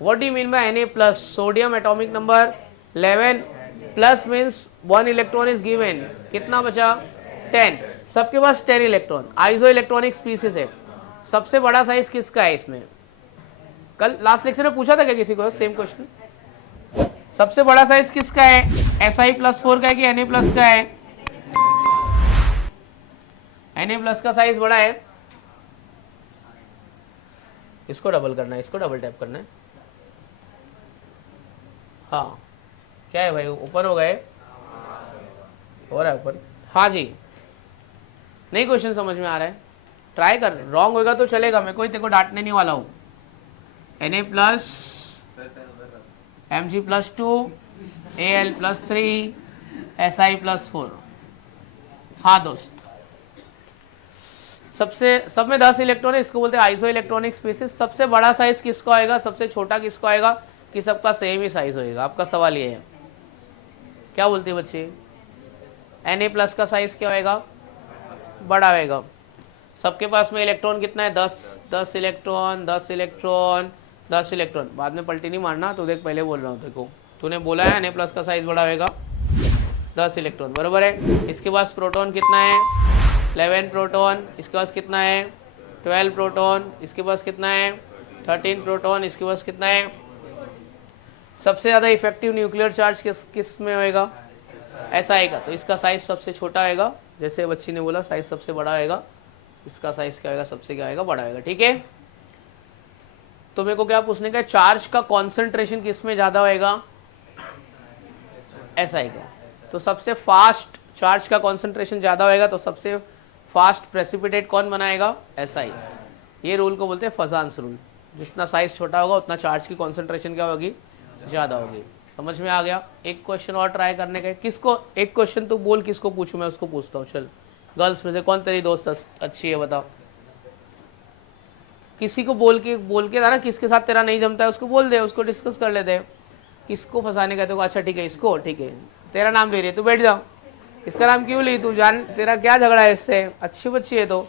What do you mean by Na+? Sodium atomic number 11 plus means 1 electron is given, कितना बचा 10, सबके पास 10 electron, iso electronic species है। सबसे बड़ा साइज किसका है इसमें? कल लास्ट लेक्चर में पूछा था क्या किसी को सेम क्वेश्चन? सबसे बड़ा साइज किसका है? Si+4 का है कि Na+ का है? Na+ का साइज बड़ा है। इसको डबल करना है, इसको डबल टैप करना है। हाँ क्या है भाई, ओपन हो गए, हो रहा है ओपन? हाँ जी, नहीं क्वेश्चन समझ में आ रहा है? ट्राई कर, रॉन्ग होगा तो चलेगा, मैं कोई तेरे को डांटने नहीं वाला हूँ। Na+, Mg+2, Al+3, Si+4। हाँ दोस्त, सबसे सब में 10 इलेक्ट्रॉन है, इसको बोलते हैं आइसो इलेक्ट्रॉनिक स्पीसीज। सबसे बड़ा साइज किसका आएगा, सबसे छोटा किसका आएगा, कि सबका सेम ही साइज होएगा? आपका सवाल ये है, क्या बोलते हैं बच्चे? Na+ का साइज क्या होएगा? बड़ा होएगा। सबके पास में इलेक्ट्रॉन कितना है? 10 इलेक्ट्रॉन, 10 इलेक्ट्रॉन, 10 इलेक्ट्रॉन। बाद में पलटी नहीं मारना, तो देख पहले बोल रहा हूँ देखो, तूने बोला है Na+ का साइज बड़ा होएगा, 10 इलेक्ट्रॉन बराबर है। इसके पास प्रोटॉन कितना है? 11 प्रोटॉन। इसके पास कितना है? 12 प्रोटॉन। इसके पास कितना है? 13 प्रोटॉन। इसके पास कितना है? सबसे ज़्यादा इफेक्टिव न्यूक्लियर चार्ज किस में होएगा? Si का। तो इसका साइज सबसे छोटा आएगा, जैसे बच्ची ने बोला साइज सबसे बड़ा आएगा, इसका साइज क्या आएगा? सबसे क्या आएगा? बड़ा आएगा। ठीक है, तो मेरे को क्या पूछने का है? चार्ज का कॉन्सेंट्रेशन किस में ज़्यादा होएगा? Si का। तो सबसे फास्ट चार्ज का कॉन्सेंट्रेशन ज़्यादा होएगा, तो सबसे फास्ट प्रेसिपिटेट कौन बनाएगा? Si। ये रूल को बोलते हैं फजान्स रूल। जितना साइज छोटा होगा उतना चार्ज की कॉन्सेंट्रेशन क्या होगी? ज़्यादा होगी। समझ में आ गया? एक क्वेश्चन और ट्राई करने का है। किसको एक क्वेश्चन तो बोल, किसको पूछूं? मैं उसको पूछता हूँ। चल, गर्ल्स में से कौन तेरी दोस्त अच्छी है बताओ? किसी को बोल के था ना, किसके साथ तेरा नहीं जमता है उसको बोल दे, उसको डिस्कस कर लेते हैं। किसको फंसाने का? तो अच्छा ठीक है, इसको। ठीक है, तेरा नाम ले रही है, तू बैठ जा। इसका नाम क्यों ली? तू जान तेरा क्या झगड़ा है इससे? अच्छी बच्ची है। तो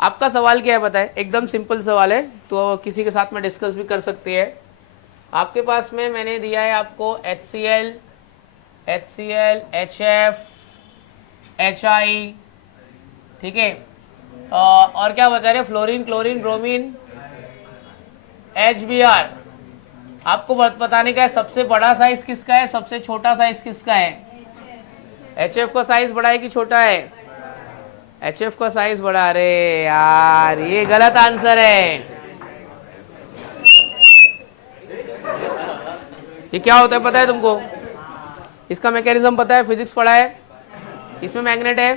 आपका सवाल क्या है बताए? एकदम सिंपल सवाल है, तो किसी के साथ में डिस्कस भी कर सकती है। आपके पास में मैंने दिया है आपको HCl, HF, HI, ठीक है, और क्या बता रहे? Fluorine, chlorine, bromine, HBr। आपको बताने का है सबसे बड़ा साइज किसका है, सबसे छोटा साइज किसका है? HF का साइज बड़ा है कि छोटा है? HF का साइज बड़ा। अरे यार, ये गलत आंसर है। ये क्या होता है पता है तुमको? इसका मैकेनिज्म पता है? फिजिक्स पढ़ा है? इसमें मैग्नेट है,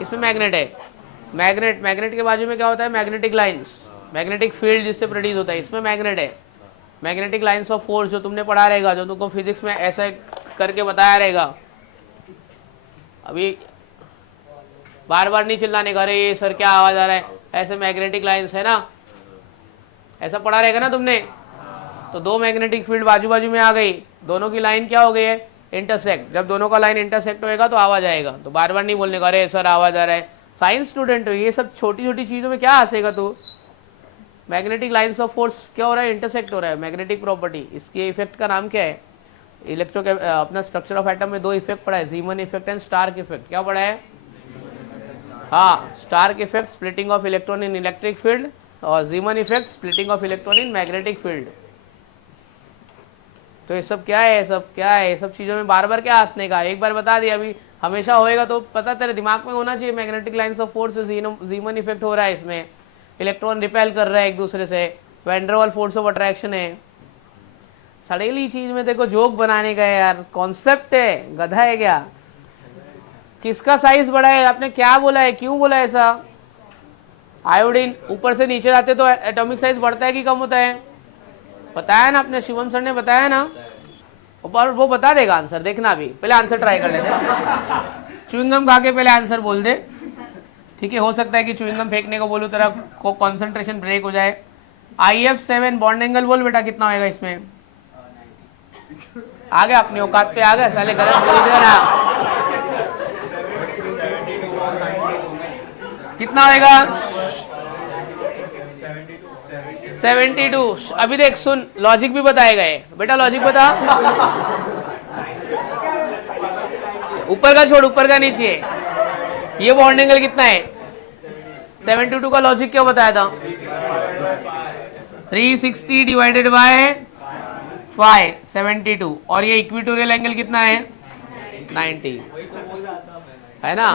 इसमें मैग्नेट है। मैग्नेट के बाजू में क्या होता है? मैग्नेटिक लाइंस, मैग्नेटिक फील्ड जिससे प्रोड्यूस होता है। इसमें मैग्नेट है, मैग्नेटिक लाइंस ऑफ फोर्स, जो तुमने पढ़ा रहेगा, जो तुमको फिजिक्स में ऐसे करके बताया रहेगा। अभी बार बार नहीं चिल्लाने का, अरे ये सर क्या आवाज आ रहा है, ऐसे मैग्नेटिक लाइंस है ना, ऐसा पढ़ा रहेगा ना तुमने। तो दो मैग्नेटिक फील्ड बाजू बाजू में आ गई, दोनों की लाइन क्या हो गई है? इंटरसेक्ट। जब दोनों का लाइन इंटरसेक्ट होएगा तो आवाज आएगा। तो बार बार नहीं बोलने का, अरे सर आवाज आ रहा है। साइंस स्टूडेंट हो, ये सब छोटी छोटी चीजों में क्या हंसेगा तू? मैग्नेटिक लाइंस ऑफ फोर्स क्या हो रहा है? इंटरसेक्ट हो रहा है। मैग्नेटिक प्रॉपर्टी, इसके इफेक्ट का नाम क्या है? अपना स्ट्रक्चर ऑफ एटम में दो इफेक्ट पढ़ा है, Zeeman effect and Stark effect. क्या पढ़ा है? हाँ, Stark effect splitting of electron in electric field, और Zeeman effect splitting of electron in magnetic field. तो ये सब क्या है? ये सब क्या है? ये सब चीज़ों में बार बार क्या हंसने का? एक बार बता दिया, अभी हमेशा होएगा तो पता तेरे दिमाग में होना चाहिए। Magnetic lines of force, जीमन effect हो रहा है, इसमें इलेक्ट्रॉन रिपेल कर रहा है एक दूसरे से, वैन डर वाल फोर्स ऑफ अट्रैक्शन है। सड़ेली चीज में देखो जोक बनाने का है यार, कॉन्सेप्ट है, गधा है क्या? किसका साइज बड़ा है? आपने क्या बोला है? क्यों बोला ऐसा? आयोडीन ऊपर से नीचे जाते तो एटॉमिक साइज बढ़ता है कि कम होता है? बताया ना आपने, शिवम सर ने बताया ना। ऊपर वो बता देगा आंसर, देखना। अभी पहले आंसर ट्राई कर लेते हैं। च्युइंगम खा के पहले आंसर बोल दे, ठीक है? हो सकता है कि च्युइंगम फेंकने को बोलूं, तेरा को कॉन्सेंट्रेशन ब्रेक हो जाए। IF7 बॉन्ड एंगल बोल बेटा, कितना होएगा इसमें? आ गया अपनी औकात पे, आ गया साले, गलत बोल दिया ना। कितना होएगा? 72। अभी देख सुन, लॉजिक भी बताएगा ये बेटा, लॉजिक बता। ऊपर का छोड़, ऊपर का नीचे। ये बॉन्ड एंगल कितना है? 72 का लॉजिक क्या बताया था? 360 डिवाइडेड बाय 5, 72। और ये इक्विटोरियल एंगल कितना है? 90, है ना?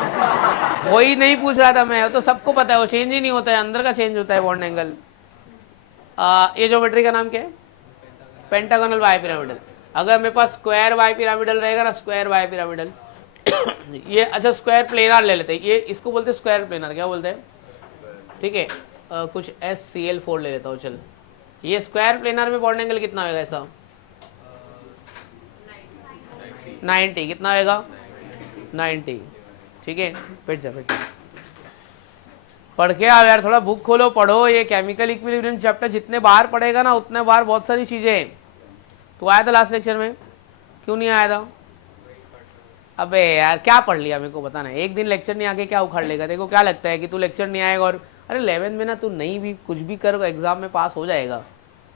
वही नहीं पूछ रहा था मैं, तो सबको पता है, वो चेंज ही नहीं होता है, अंदर का चेंज होता है बॉन्ड एंगल। ये ज्योमेट्री का नाम क्या है? Pentagonal bi pyramidal. अगर मेरे पास स्क्वायर बाई पिरामिडल रहेगा ना, स्क्वायर बाई पिरामिडल ये अच्छा स्क्वायर प्लेनर ले लेते हैं, ये इसको बोलते हैं स्क्वायर प्लेनर, क्या बोलते हैं? ठीक है, कुछ SCl4 ले लेता हूँ। चल, ये स्क्वायर प्लेनर में बॉन्ड एंगल कितना होगा? ऐसा 90। कितना होगा? 90। ठीक है, बैठ जा बैठ जा, पढ़ के आओ यार, थोड़ा बुक खोलो, पढ़ो। ये केमिकल इक्विलिब्रियम चैप्टर जितने बार पढ़ेगा ना, उतने बार बहुत सारी चीजें। तू आया था लास्ट लेक्चर में, क्यों नहीं आया था? अबे यार क्या पढ़ लिया मेरे को बताना। एक दिन लेक्चर नहीं आके क्या उखाड़ लेगा? देखो क्या लगता है कि तू लेक्चर नहीं आएगा और अरे 11th में ना तू नहीं भी कुछ भी कर एग्जाम में पास हो जाएगा।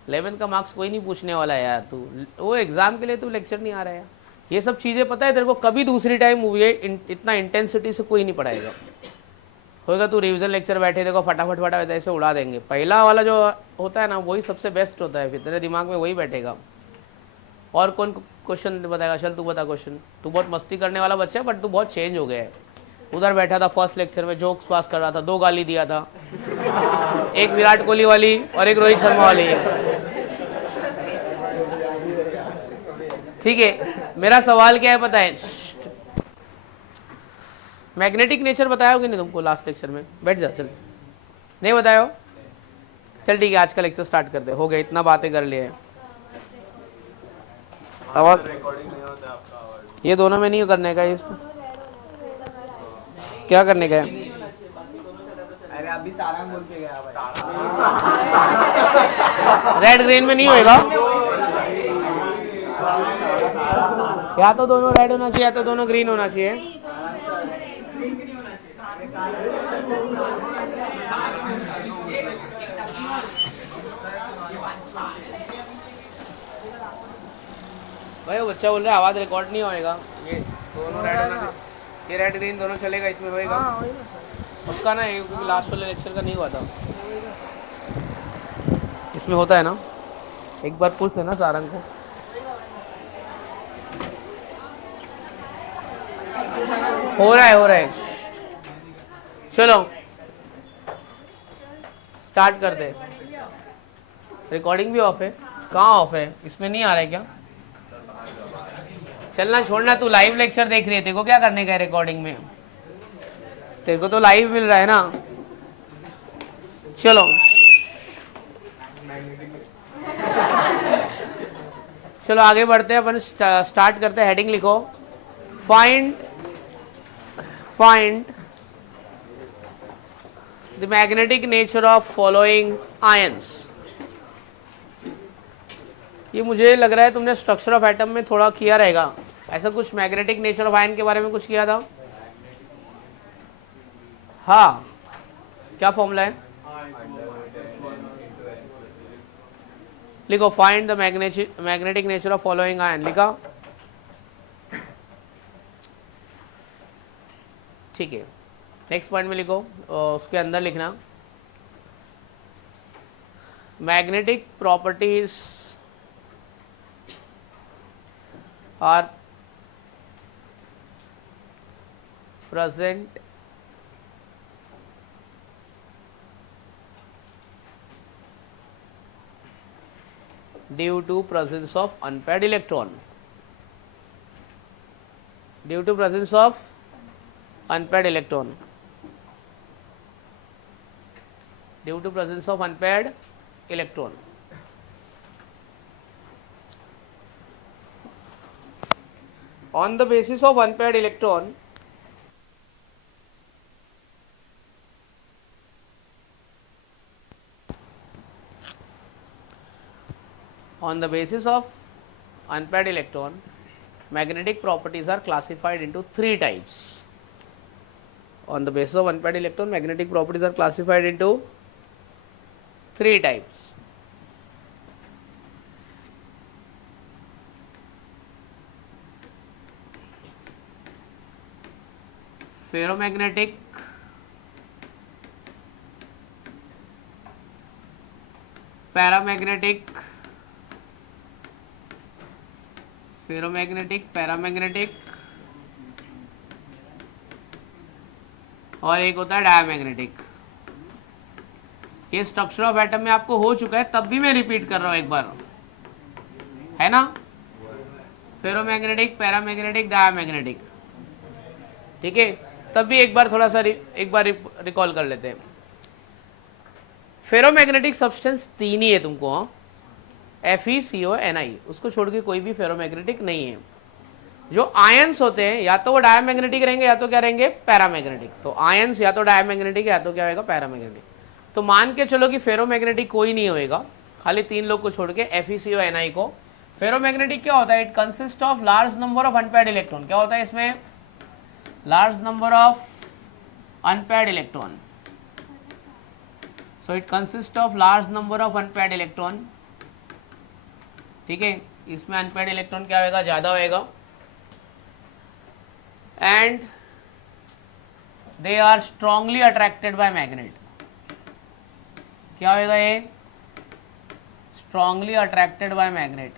11th का मार्क्स कोई नहीं पूछने वाला है यार, तू वो एग्जाम के लिए तू लेक्चर नहीं आ रहा है। ये सब चीज़ें पता है तेरे को, कभी दूसरी टाइम ये इतना इंटेंसिटी से कोई नहीं पढ़ाएगा। होगा तू रिविजन लेक्चर बैठे देखो फटाफट फटाफट ऐसे उड़ा देंगे। पहला वाला जो होता है ना, वही सबसे बेस्ट होता है, फिर तेरे दिमाग में वही बैठेगा। और कौन क्वेश्चन बताएगा? चल तू बता क्वेश्चन। तू बहुत मस्ती करने वाला बच्चा है, बट तू बहुत चेंज हो गया है। उधर बैठा था फर्स्ट लेक्चर में, जोक्स पास कर रहा था, 2 गाली दिया था, एक विराट कोहली वाली और एक रोहित शर्मा वाली। ठीक है, मेरा सवाल क्या है पता है? मैग्नेटिक नेचर बताया हो कि नहीं तुमको लास्ट लेक्चर में? बैठ जा, चल। नहीं बताया हो? चल ठीक है, आज का लेक्चर स्टार्ट करते। हो गया, इतना बातें कर लिए। आवाज ये दोनों में नहीं करने का, इसमें क्या करने का है? अरे अभी सारा बोल के गया भाई। रेड ग्रीन में नहीं होएगा, या तो दोनों रेड होना चाहिए या तो दोनों ग्रीन होना चाहिए। भाई वो बच्चा बोल रहा है आवाज रिकॉर्ड नहीं होएगा। ये दोनों रेड होना चाहिए, ये रेड ग्रीन दोनों चलेगा, इसमें होएगा उसका ना, क्योंकि लास्ट वाले लेक्चर का नहीं हुआ था। इसमें होता है ना, एक बार पूछ लेना सारंग को। हो रहा है। चलो स्टार्ट करते। रिकॉर्डिंग भी ऑफ है? कहाँ ऑफ है? इसमें नहीं आ रहा है क्या? चलना छोड़ना, तू लाइव लेक्चर देख रही है, तेरे को क्या करने का है रिकॉर्डिंग में? तेरे को तो लाइव मिल रहा है ना। चलो चलो आगे बढ़ते हैं, अपन स्टार्ट करते हैं। हेडिंग लिखो, find the magnetic nature of following ions. ये मुझे लग रहा है तुमने स्ट्रक्चर ऑफ एटम में थोड़ा किया रहेगा, ऐसा कुछ मैग्नेटिक नेचर ऑफ आयन के बारे में कुछ किया था। हाँ, क्या फॉर्मूला है? लिखो, find the magnetic nature of following ion. लिखा? ठीक है, नेक्स्ट पॉइंट में लिखो, उसके अंदर लिखना magnetic properties are present due to presence of unpaired electron. Due to presence of unpaired electron. Due to presence of unpaired electron. On the basis of unpaired electron, on the basis of unpaired electron, magnetic properties are classified into 3 types. On the basis of unpaired electron, magnetic properties are classified into 3 types. Ferromagnetic paramagnetic, ferromagnetic paramagnetic, और एक होता है diamagnetic. ये structure of atom में आपको हो चुका है, तब भी मैं रिपीट कर रहा हूं एक बार, है ना। फेरोमैग्नेटिक पैरामैग्नेटिक डायमैग्नेटिक, ठीक है। तब भी एक बार थोड़ा सा रिकॉल कर लेते हैं। फेरोमैग्नेटिक सब्सटेंस तीन ही है तुमको, FeCO Ni, उसको छोड़ के कोई भी फेरोमैग्नेटिक नहीं है। जो आयंस होते हैं या तो वो डायमैग्नेटिक रहेंगे या तो क्या रहेंगे, पैरामैग्नेटिक। तो आयंस या तो डायमैग्नेटिक या तो क्या होगा, पैरामैग्नेटिक। तो मान के चलो कि फेरोमैग्नेटिक कोई नहीं होएगा, खाली तीन लोग को छोड़ के FeCO Ni को। फेरोमैग्नेटिक क्या होता है, it consist of large number of unpaired electron. क्या होता है इसमें, large number of unpaired electron. So it consist of large number of unpaired electron, ठीक है। इसमें अनपेयर्ड इलेक्ट्रॉन क्या होगा, ज्यादा होएगा। And they are strongly attracted by magnet. क्या होगा ये, strongly attracted by magnet,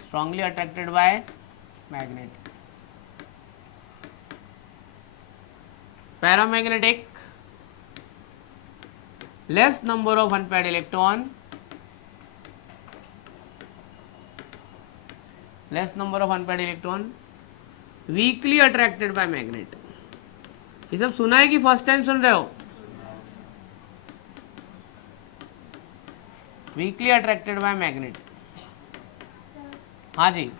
strongly attracted by magnet. Paramagnetic, less number of unpaired electron, less number of unpaired electron, weakly attracted by magnet. ये सब सुना है कि फर्स्ट टाइम सुन रहे हो, वीकली अट्रैक्टेड बाय मैग्नेट। हाँ जी,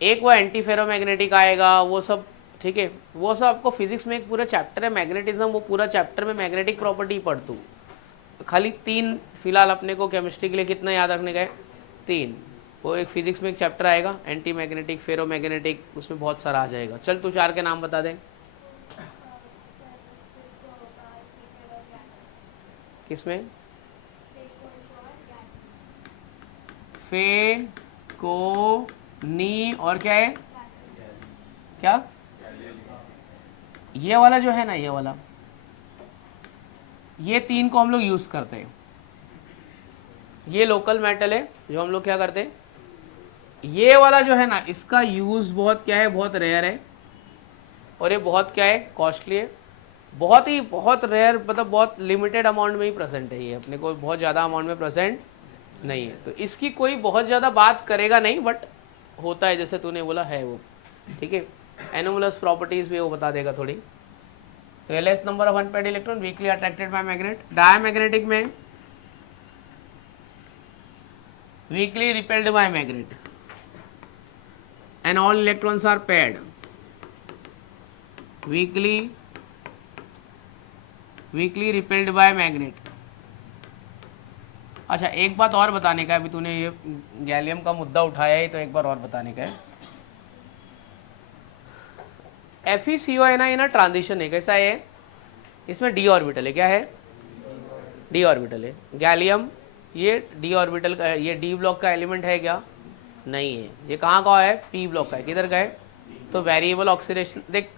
एक वो एंटी फेरोमैग्नेटिक आएगा, वो सब ठीक है। वो सब आपको फिजिक्स में एक पूरा चैप्टर है मैग्नेटिज्म, वो पूरा चैप्टर में मैग्नेटिक प्रॉपर्टी पढ़तू। खाली तीन फिलहाल अपने को केमिस्ट्री के लिए कितना याद रखने का है, तीन। वो एक फिजिक्स में एक चैप्टर आएगा एंटी मैग्नेटिक फेरोमैग्नेटिक, उसमें बहुत सारा आ जाएगा। चल तू चार के नाम बता दे। किसमें, फे को नी और क्या है, क्या ये वाला जो है ना, ये वाला, ये तीन को हम लोग यूज करते हैं। ये लोकल मेटल है जो हम लोग क्या करते हैं, ये वाला जो है ना, इसका यूज बहुत क्या है, बहुत रेयर है। और ये बहुत क्या है, कॉस्टली है। बहुत रेयर, मतलब बहुत लिमिटेड अमाउंट में ही प्रेजेंट है ये, अपने को बहुत ज़्यादा अमाउंट में प्रेजेंट नहीं है। तो इसकी कोई बहुत ज़्यादा बात करेगा नहीं, बट होता है, जैसे तूने बोला है वो, ठीक है। एनोमलस प्रॉपर्टीज भी वो बता देगा थोड़ी। तो less number of unpaired electron, weakly attracted by magnet. Diamagnetic में weakly repelled by magnet and all electrons are paired. Weakly repelled by magnet. अच्छा, एक बात और बताने का है, अभी तूने ये गैलियम का मुद्दा उठाया है तो एक बार और बताने का है। FeCO ना ट्रांजिशन है, कैसा है, इसमें d ऑर्बिटल है। क्या है, d ऑर्बिटल है। गैलियम ये d ऑर्बिटल का, ये d ब्लॉक का एलिमेंट है क्या, नहीं है। ये कहाँ का है, p ब्लॉक का है। किधर का है, तो वेरिएबल ऑक्सीडेशन। देख,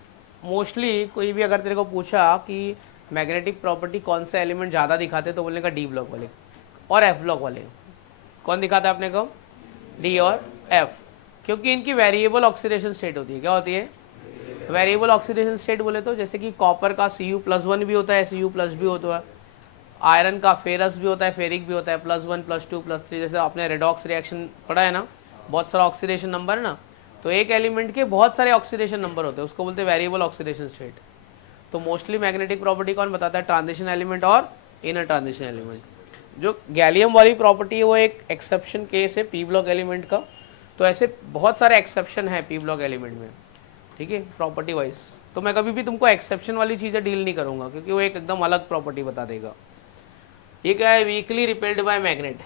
मोस्टली कोई भी अगर तेरे को पूछा कि मैग्नेटिक प्रॉपर्टी कौन से एलिमेंट ज़्यादा दिखाते, तो बोलने का d ब्लॉक वाले और f ब्लॉक वाले। कौन दिखाता है अपने को, d और f, क्योंकि इनकी वेरिएबल ऑक्सीडेशन स्टेट होती है। क्या होती है, वेरिएबल ऑक्सीडेशन स्टेट बोले तो जैसे कि कॉपर का Cu+1 भी होता है, Cu+ भी होता है। आयरन का फेरस भी होता है, फेरिक भी होता है, +1 +2 +3। जैसे आपने रेडॉक्स रिएक्शन पढ़ा है ना, बहुत सारा ऑक्सीडेशन नंबर है ना, तो एक एलिमेंट के बहुत सारे ऑक्सीडेशन नंबर होते हैं, उसको बोलते हैं वेरिएबल ऑक्सीडेशन स्टेट। तो मोस्टली मैग्नेटिक प्रॉपर्टी कौन बताता है, ट्रांजिशन एलिमेंट और इनर ट्रांजिशन एलिमेंट। जो गैलियम वाली प्रॉपर्टी है वो एक एक्सेप्शन केस है पी ब्लॉक एलिमेंट का। तो ऐसे बहुत सारे एक्सेप्शन है पी ब्लॉक एलिमेंट में, ठीक है, प्रॉपर्टी वाइज। तो मैं कभी भी तुमको एक्सेप्शन वाली चीज़ें डील नहीं करूंगा, क्योंकि वो एक एकदम अलग प्रॉपर्टी बता देगा। ये क्या है, weakly repelled by magnet.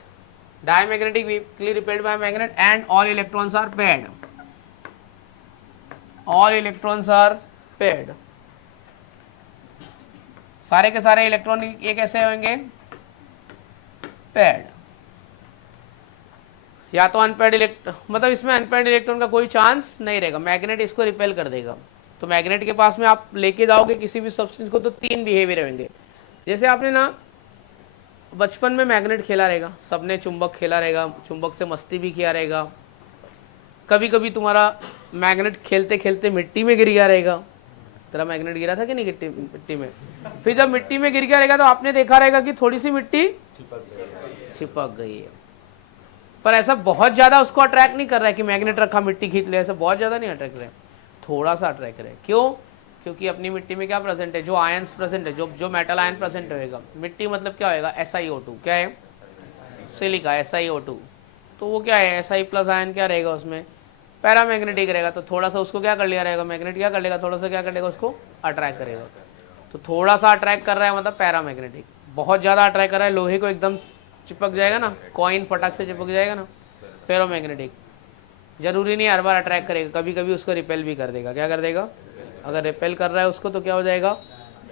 Diamagnetic, weakly repelled by magnet and all electrons are paired. All electrons are paired, सारे के सारे इलेक्ट्रॉन ये कैसे होंगे, पेयर्ड। या तो अनपेयर्ड इलेक्ट्रॉन, मतलब इसमें अनपेयर्ड इलेक्ट्रॉन का कोई चांस नहीं रहेगा, मैग्नेट इसको रिपेल कर देगा। तो मैग्नेट के पास में आप लेके जाओगे किसी भी सब्सटेंस को तो तीन बिहेवियर होंगे। जैसे आपने ना बचपन में मैग्नेट खेला रहेगा, सबने चुंबक खेला रहेगा, चुंबक से मस्ती भी किया रहेगा। कभी कभी तुम्हारा मैग्नेट खेलते खेलते मिट्टी में गिर गया रहेगा। तेरा मैग्नेट गिरा था कि नहीं मिट्टी में? फिर जब मिट्टी में गिर गया रहेगा तो आपने देखा रहेगा कि थोड़ी सी मिट्टी चिपक गई है, पर ऐसा बहुत ज्यादा उसको अट्रैक्ट नहीं कर रहा है कि मैग्नेट रखा मिट्टी खींच ले, ऐसा बहुत ज्यादा नहीं अट्रैक्ट कर रहा है, थोड़ा सा अट्रैक्ट कर रहा है। क्यों? क्योंकि अपनी मिट्टी में क्या प्रेजेंट है, जो आयंस प्रेजेंट है, जो मेटल आयन प्रेजेंट होएगा। मिट्टी मतलब क्या होएगा, SiO2, क्या है? Silica, SiO2। तो वो क्या है, Si प्लस आयन क्या रहेगा उसमें, पैरामैग्नेटिक रहेगा। तो थोड़ा सा उसको क्या कर लिया रहेगा, मैग्नेट क्या कर लेगा, थोड़ा सा क्या कर लेगा, उसको अट्रैक्ट करेगा। तो थोड़ा सा अट्रैक्ट कर रहा है मतलब पैरामैग्नेटिक। बहुत ज़्यादा अट्रैक्ट कर रहा है, लोहे को एकदम चिपक जाएगा ना, कॉइन फटाक से चिपक जाएगा ना, फेरोमैग्नेटिक। जरूरी नहीं हर बार अट्रैक्ट करेगा, कभी कभी उसको रिपेल भी कर देगा। क्या कर देगा? अगर रिपेल कर रहा है उसको तो क्या हो जाएगा,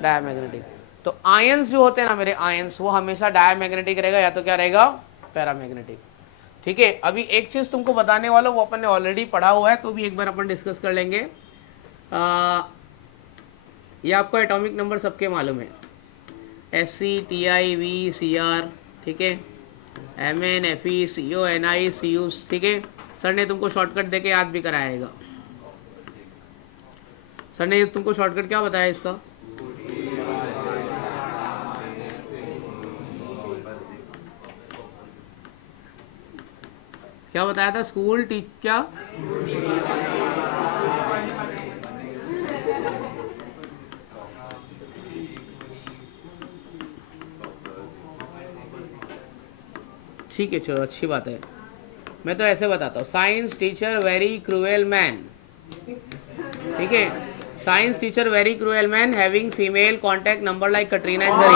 डायमैग्नेटिक। तो आयंस जो होते हैं ना मेरे, आयंस वो हमेशा डायमैग्नेटिक रहेगा या तो क्या रहेगा, पैरामैग्नेटिक। ठीक है, अभी एक चीज तुमको बताने वाला वो अपन ने ऑलरेडी पढ़ा हुआ है, तो भी एक बार अपन डिस्कस कर लेंगे। ये आपको एटॉमिक नंबर सबके मालूम है, SC TI V CR, ठीक है, MN FE CO NI CU, ठीक है। सर ने तुमको शॉर्टकट देके याद भी कराएगा। सर ने तुमको शॉर्टकट क्या बताया इसका, क्या बताया था? स्कूल क्या, ठीक है चलो अच्छी बात है। मैं तो ऐसे बताता हूँ, science teacher very cruel man, ठीक है, science teacher very cruel man having female contact number like Katrina and Zareen.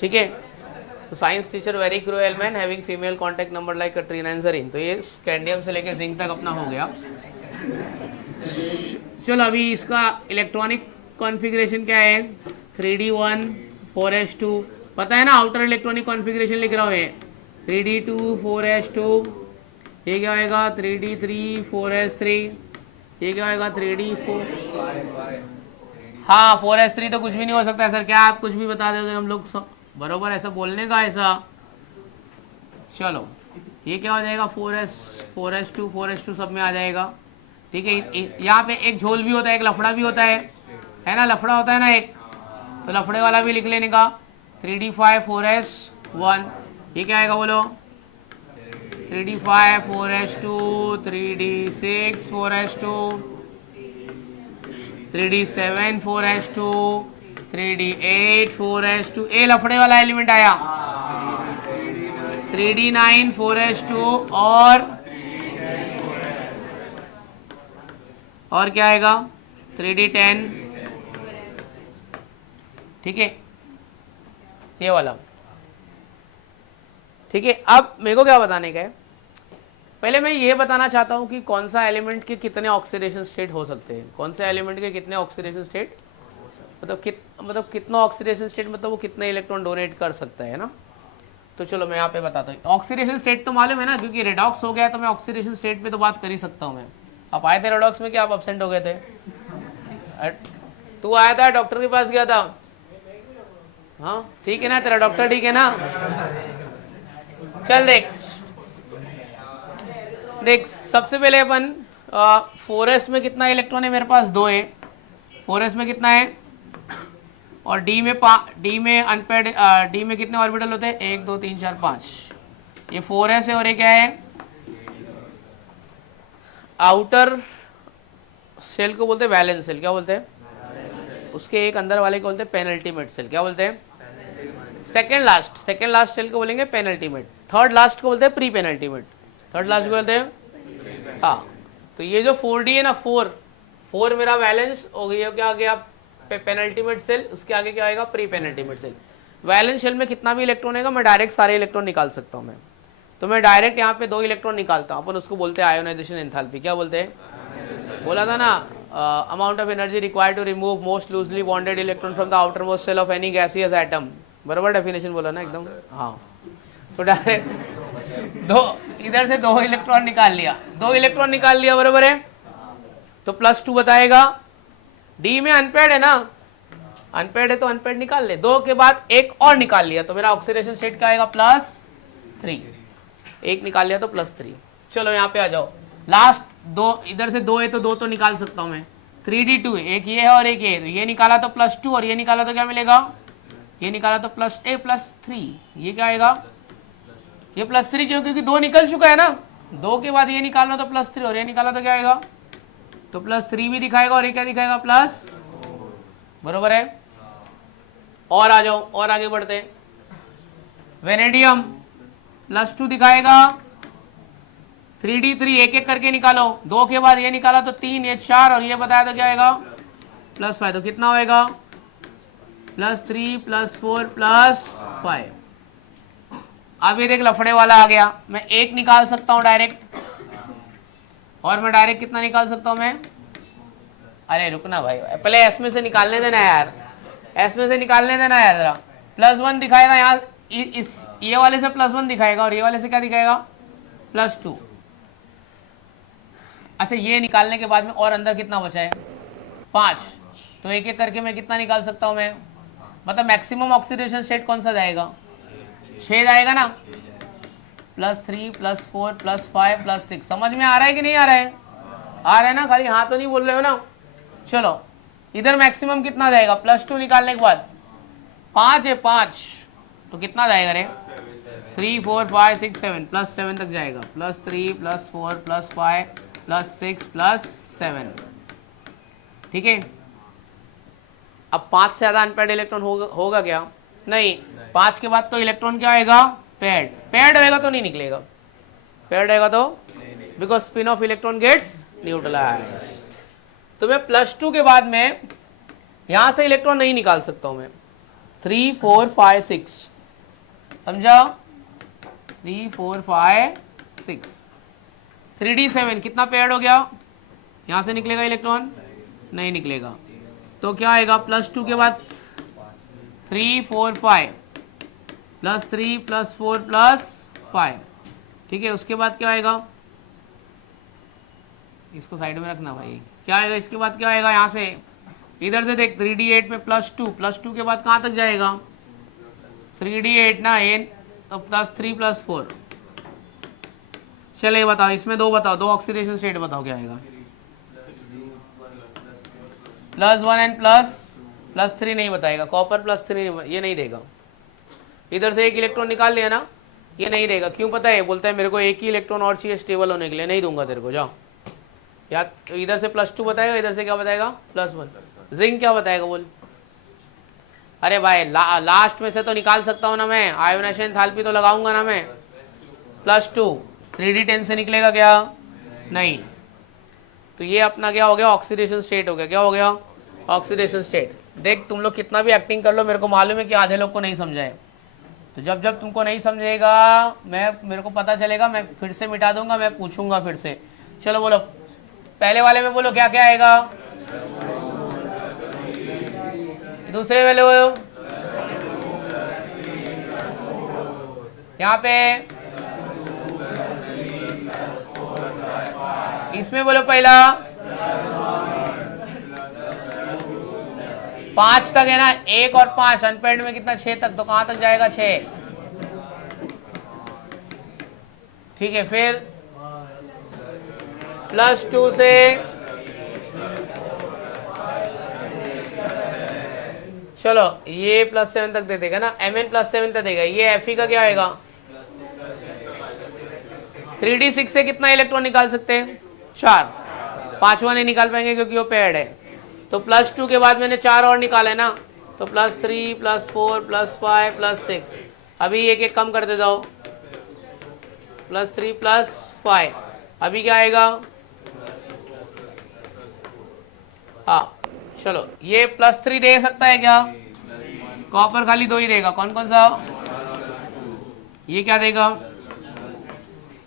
ठीक है, तो science teacher very cruel man having female contact number like Katrina and Zareen. तो ये स्कैंडियम से लेके जिंक तक अपना हो गया। चलो अभी इसका इलेक्ट्रॉनिक कॉन्फ़िगरेशन क्या है, 3D1 4s2, पता है ना, आउटर इलेक्ट्रॉनिक कॉन्फ़िगरेशन लिख रहा हूँ, 3D2 4s2, ये क्या होएगा 3D3 4s3, ये क्या होएगा 3D4, हाँ 4s3 तो कुछ भी नहीं हो सकता है सर, क्या आप कुछ भी बता देते हम लोग सब बरोबर ऐसा बोलने का ऐसा। चलो ये क्या हो जाएगा 4s2 4s2 सब में आ जाएगा। ठीक है, यहाँ पे एक झोल भी होता है, एक लफड़ा भी होता है ना, लफड़ा होता है ना एक, तो लफड़े वाला भी लिख लेने का, 3D5 4s1, ये क्या आएगा बोलो, 3D5 4s2, 3D6 4s2, 3D7 4s2, 3D8 4s2, ए लफड़े वाला एलिमेंट आया, 3D9 4s2 और क्या आएगा 3D10, ठीक है, ये वाला। ठीक है, अब मेरे को क्या बताने का है, पहले मैं ये बताना चाहता हूं कि कौन सा एलिमेंट के कितने ऑक्सीडेशन स्टेट हो सकते हैं, कौन से एलिमेंट के कितने ऑक्सीडेशन स्टेट, मतलब कितना ऑक्सीडेशन स्टेट, मतलब वो कितने इलेक्ट्रॉन डोनेट कर सकता है ना। तो चलो मैं यहाँ पे बताता हूँ, ऑक्सीडेशन स्टेट तो मालूम है ना, क्योंकि रेडॉक्स हो गया तो मैं ऑक्सीडेशन स्टेट पे तो बात कर ही सकता हूँ मैं। आप आए थे रेडॉक्स में, क्या आप एब्सेंट हो गए थे? तू आया था, डॉक्टर के पास गया था, हाँ ठीक है ना, तेरा डॉक्टर ठीक है ना। चल देख सबसे पहले अपन 4s में कितना इलेक्ट्रॉन है मेरे पास, 2 है, 4s में कितना है, और d में अनपेयर्ड, d में कितने ऑर्बिटल होते हैं, 1 2 3 4 5, ये 4s है, और ये क्या है, आउटर सेल को बोलते हैं वैलेंस सेल, क्या बोलते हैं उसके एक अंदर वाले को बोलते हैं पेनल्टीमेट सेल, क्या बोलते हैं, सेकेंड लास्ट सेल को बोलेंगे पेनल्टीमेट, थर्ड लास्ट को बोलते हैं प्री पेनल्टीमेट, थर्ड लास्ट को बोलते हैं, हाँ। तो ये जो 4D है ना, 4 मेरा वैलेंस हो गया, क्या आ गया पेनल्टीमेट सेल, उसके आगे क्या आएगा pre penultimate shell. Valence shell में कितना भी इलेक्ट्रॉन है मैं डायरेक्ट सारे इलेक्ट्रॉन निकाल सकता हूँ मैं, तो मैं डायरेक्ट यहाँ पे 2 इलेक्ट्रॉन निकालता हूँ, अपन उसको बोलते हैं आयोनाइजेशन एंथैल्पी, क्या बोलते हैं, बोला था ना amount of energy required to remove most loosely bonded electron from the outer most shell of any gaseous atom. बराबर डेफिनेशन बोला ना एकदम. हाँ, तो डायरेक्ट दो इधर से 2 इलेक्ट्रॉन निकाल लिया, 2 इलेक्ट्रॉन निकाल लिया, बराबर है. तो +2 बताएगा. डी में अनपेड है ना, अनपेड है तो अनपेड निकाल ले. 2 के बाद एक और निकाल लिया तो मेरा ऑक्सीडेशन स्टेट क्या आएगा? +3. एक निकाल लिया तो +3. चलो यहाँ पे आ जाओ. लास्ट 2, इधर से 2 है तो 2 तो निकाल सकता हूँ मैं. 3d2 है, एक ये है और एक ये है, तो ये निकाला तो +2 और ये निकाला तो क्या मिलेगा? ये निकाला तो +3. ये क्या आएगा? ये +3 क्यों? क्योंकि 2 निकल चुका है ना. 2 के बाद ये निकालना तो +3 और ये निकाला तो क्या आएगा? तो +3 भी दिखाएगा और ये क्या दिखाएगा? प्लस. बरोबर है. और आ जाओ, और आगे बढ़ते हैं. वेनेडियम +2 दिखाएगा. 3d3 एक एक करके निकालो. 2 के बाद ये निकाला तो 3, ये 4 और ये बताया तो क्या आएगा? +5. तो कितना होएगा? +3 +4 +5. अब ये देख लफड़े वाला आ गया. मैं एक निकाल सकता हूं डायरेक्ट, और मैं डायरेक्ट कितना निकाल सकता हूं मैं? अरे रुकना भाई, पहले एस में से निकालने देना यार, एस में से निकालने देना यार जरा. +1 दिखाएगा यहाँ, इस ये वाले से +1 दिखाएगा और ये वाले से क्या दिखाएगा? +2. अच्छा, ये निकालने के बाद में और अंदर कितना बचा है? 5. तो एक एक करके मैं कितना निकाल सकता हूं मैं? मतलब मैक्सिमम ऑक्सीडेशन स्टेट कौन सा जाएगा? 6 जाएगा ना. +3 +4 +5 +6. समझ में आ रहा है कि नहीं आ रहा है? आ रहा है ना? खाली हाँ तो नहीं बोल रहे हो ना. चलो इधर मैक्सिमम कितना जाएगा? +2 निकालने के बाद 5 है, 5 तो कितना जाएगा रे? 3 4 5 6 7 +7 तक जाएगा. +3 +4 +5 +6 +7. ठीक है. अब 5 से ज़्यादा अनपेड इलेक्ट्रॉन होगा क्या? नहीं. 5 के बाद तो इलेक्ट्रॉन क्या आएगा? पेड. पेड होएगा तो नहीं निकलेगा. पेड रहेगा तो because spin of electron gets neutralize. तो मैं +2 के बाद में यहां से इलेक्ट्रॉन नहीं निकाल सकता हूं मैं. 3 4 5 6 समझा? 3 4 5 6. 3d7 कितना पेड हो गया? यहां से निकलेगा इलेक्ट्रॉन? नहीं निकलेगा. तो क्या आएगा? +2 के बाद 3 4 5 +3 +4 +5. ठीक है. उसके बाद क्या आएगा? इसको साइड में रखना भाई. क्या आएगा इसके बाद? क्या आएगा यहाँ से? इधर से देख, 3d8 में +2 के बाद कहाँ तक जाएगा? 3d8 ना, ये तो +3 +4. चले बताओ, इसमें 2 बताओ, 2 ऑक्सीडेशन स्टेट बताओ क्या आएगा? +1 एंड +3 नहीं बताएगा. कॉपर +3 ये नहीं देगा. इधर से एक इलेक्ट्रॉन निकाल लिया ना, ये नहीं देगा. क्यों पता है? बोलता है मेरे को एक ही इलेक्ट्रॉन और चाहिए स्टेबल होने के लिए. नहीं दूंगा तेरे को, जाओ. या इधर से +2 बताएगा, इधर से क्या बताएगा? +1. जिंक क्या बताएगा बोल? अरे भाई लास्ट में से तो निकाल सकता हूँ ना मैं. आयोनाइजेशन एंथैल्पी तो लगाऊंगा ना मैं. +2 3d10 से निकलेगा क्या? नहीं. तो ये अपना क्या हो गया? ऑक्सीडेशन स्टेट हो गया. क्या हो गया? Oxidation state. देख तुम लोग कितना भी एक्टिंग कर लो, मेरे को मालूम है कि आधे लोग को नहीं समझाए. तो जब जब तुमको नहीं समझेगा, मेरे को पता चलेगा, मैं फिर से मिटा दूंगा, मैं पूछूंगा फिर से. चलो बोलो, पहले वाले में बोलो क्या क्या आएगा? दूसरे वाले बोलो. यहाँ पे इसमें बोलो पहला 5 तक है ना. 1 और 5 अनपेड में कितना? 6 तक. तो कहां तक जाएगा? 6. ठीक है. फिर +2 से चलो ये +7 तक दे देगा ना. Mn +7 तक देगा. ये Fe का क्या आएगा? 3d6 से कितना इलेक्ट्रॉन निकाल सकते हैं? 4. 5वां नहीं निकाल पाएंगे क्योंकि वो पेड है. तो +2 के बाद मैंने 4 और निकाला है ना. तो +3 +4 +5 +6. अभी एक एक कम कर दे जाओ. +3 +5. अभी क्या आएगा? हाँ चलो, ये +3 दे सकता है क्या? कॉपर खाली 2 ही देगा. कौन कौन सा? ये क्या देगा?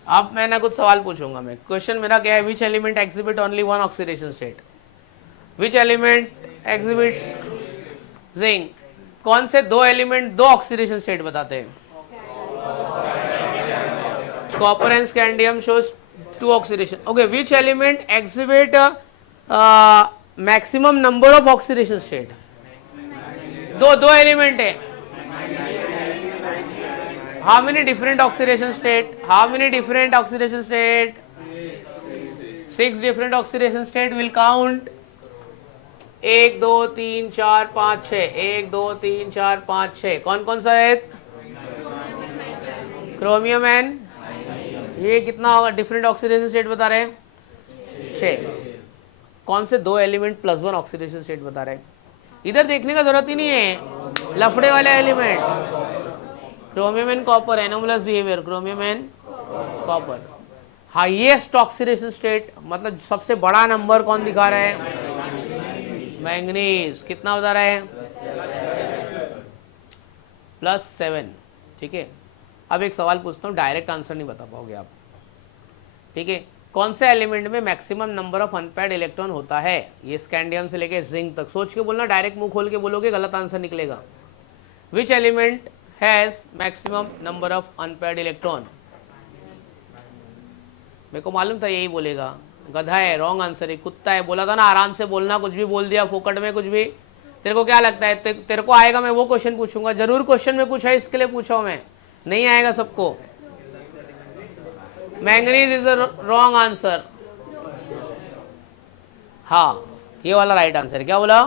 अब मैं ना कुछ सवाल पूछूंगा मैं. क्वेश्चन मेरा क्या है? Which element exhibit only 1 oxidation state? Which element exhibit zinc? कौन से दो एलिमेंट दो ऑक्सीडेशन स्टेट बताते हैं? Copper and scandium shows to oxidation. Okay, which element exhibit maximum number of oxidation state? दो एलिमेंट है. How many different oxidation state? How many different oxidation state? 6 different oxidation state. Will count 1 2 3 4 5 6. 1 2 3 4 5 6. कौन कौन सा है? Chromium and ये कितना होगा different oxidation state बता रहे हैं? 6. कौन से दो एलिमेंट +1 ऑक्सीडेशन स्टेट बता रहे हैं? इधर देखने का जरूरत ही नहीं है, लफड़े वाले element. Chromium and copper, anomalous behaviour, chromium and copper. Highest oxidation state मतलब सबसे बड़ा नंबर कौन दिखा रहा है? मैंगनीज. कितना बता रहा है? +7. ठीक है. अब एक सवाल पूछता हूँ, डायरेक्ट आंसर नहीं बता पाओगे आप. ठीक है. कौन से एलिमेंट में maximum number of unpaired electron होता है? ये स्कैंडियम से लेके जिंक तक. सोच के बोलना, डायरेक्ट मुंह खोल के बोलोगे गलत आंसर निकलेगा. Which element has maximum number of unpaired electron? मेरे को मालूम था यही बोलेगा. गधा है, रॉन्ग आंसर है. कुत्ता है. बोला था ना आराम से बोलना, कुछ भी बोल दिया फोकट में कुछ भी. तेरे को क्या लगता है तेरे को आएगा? मैं वो क्वेश्चन पूछूंगा जरूर. क्वेश्चन में कुछ है इसके लिए पूछा हूं मैं. नहीं आएगा सबको. Manganese is wrong answer. हाँ, ये वाला राइट आंसर. क्या बोला?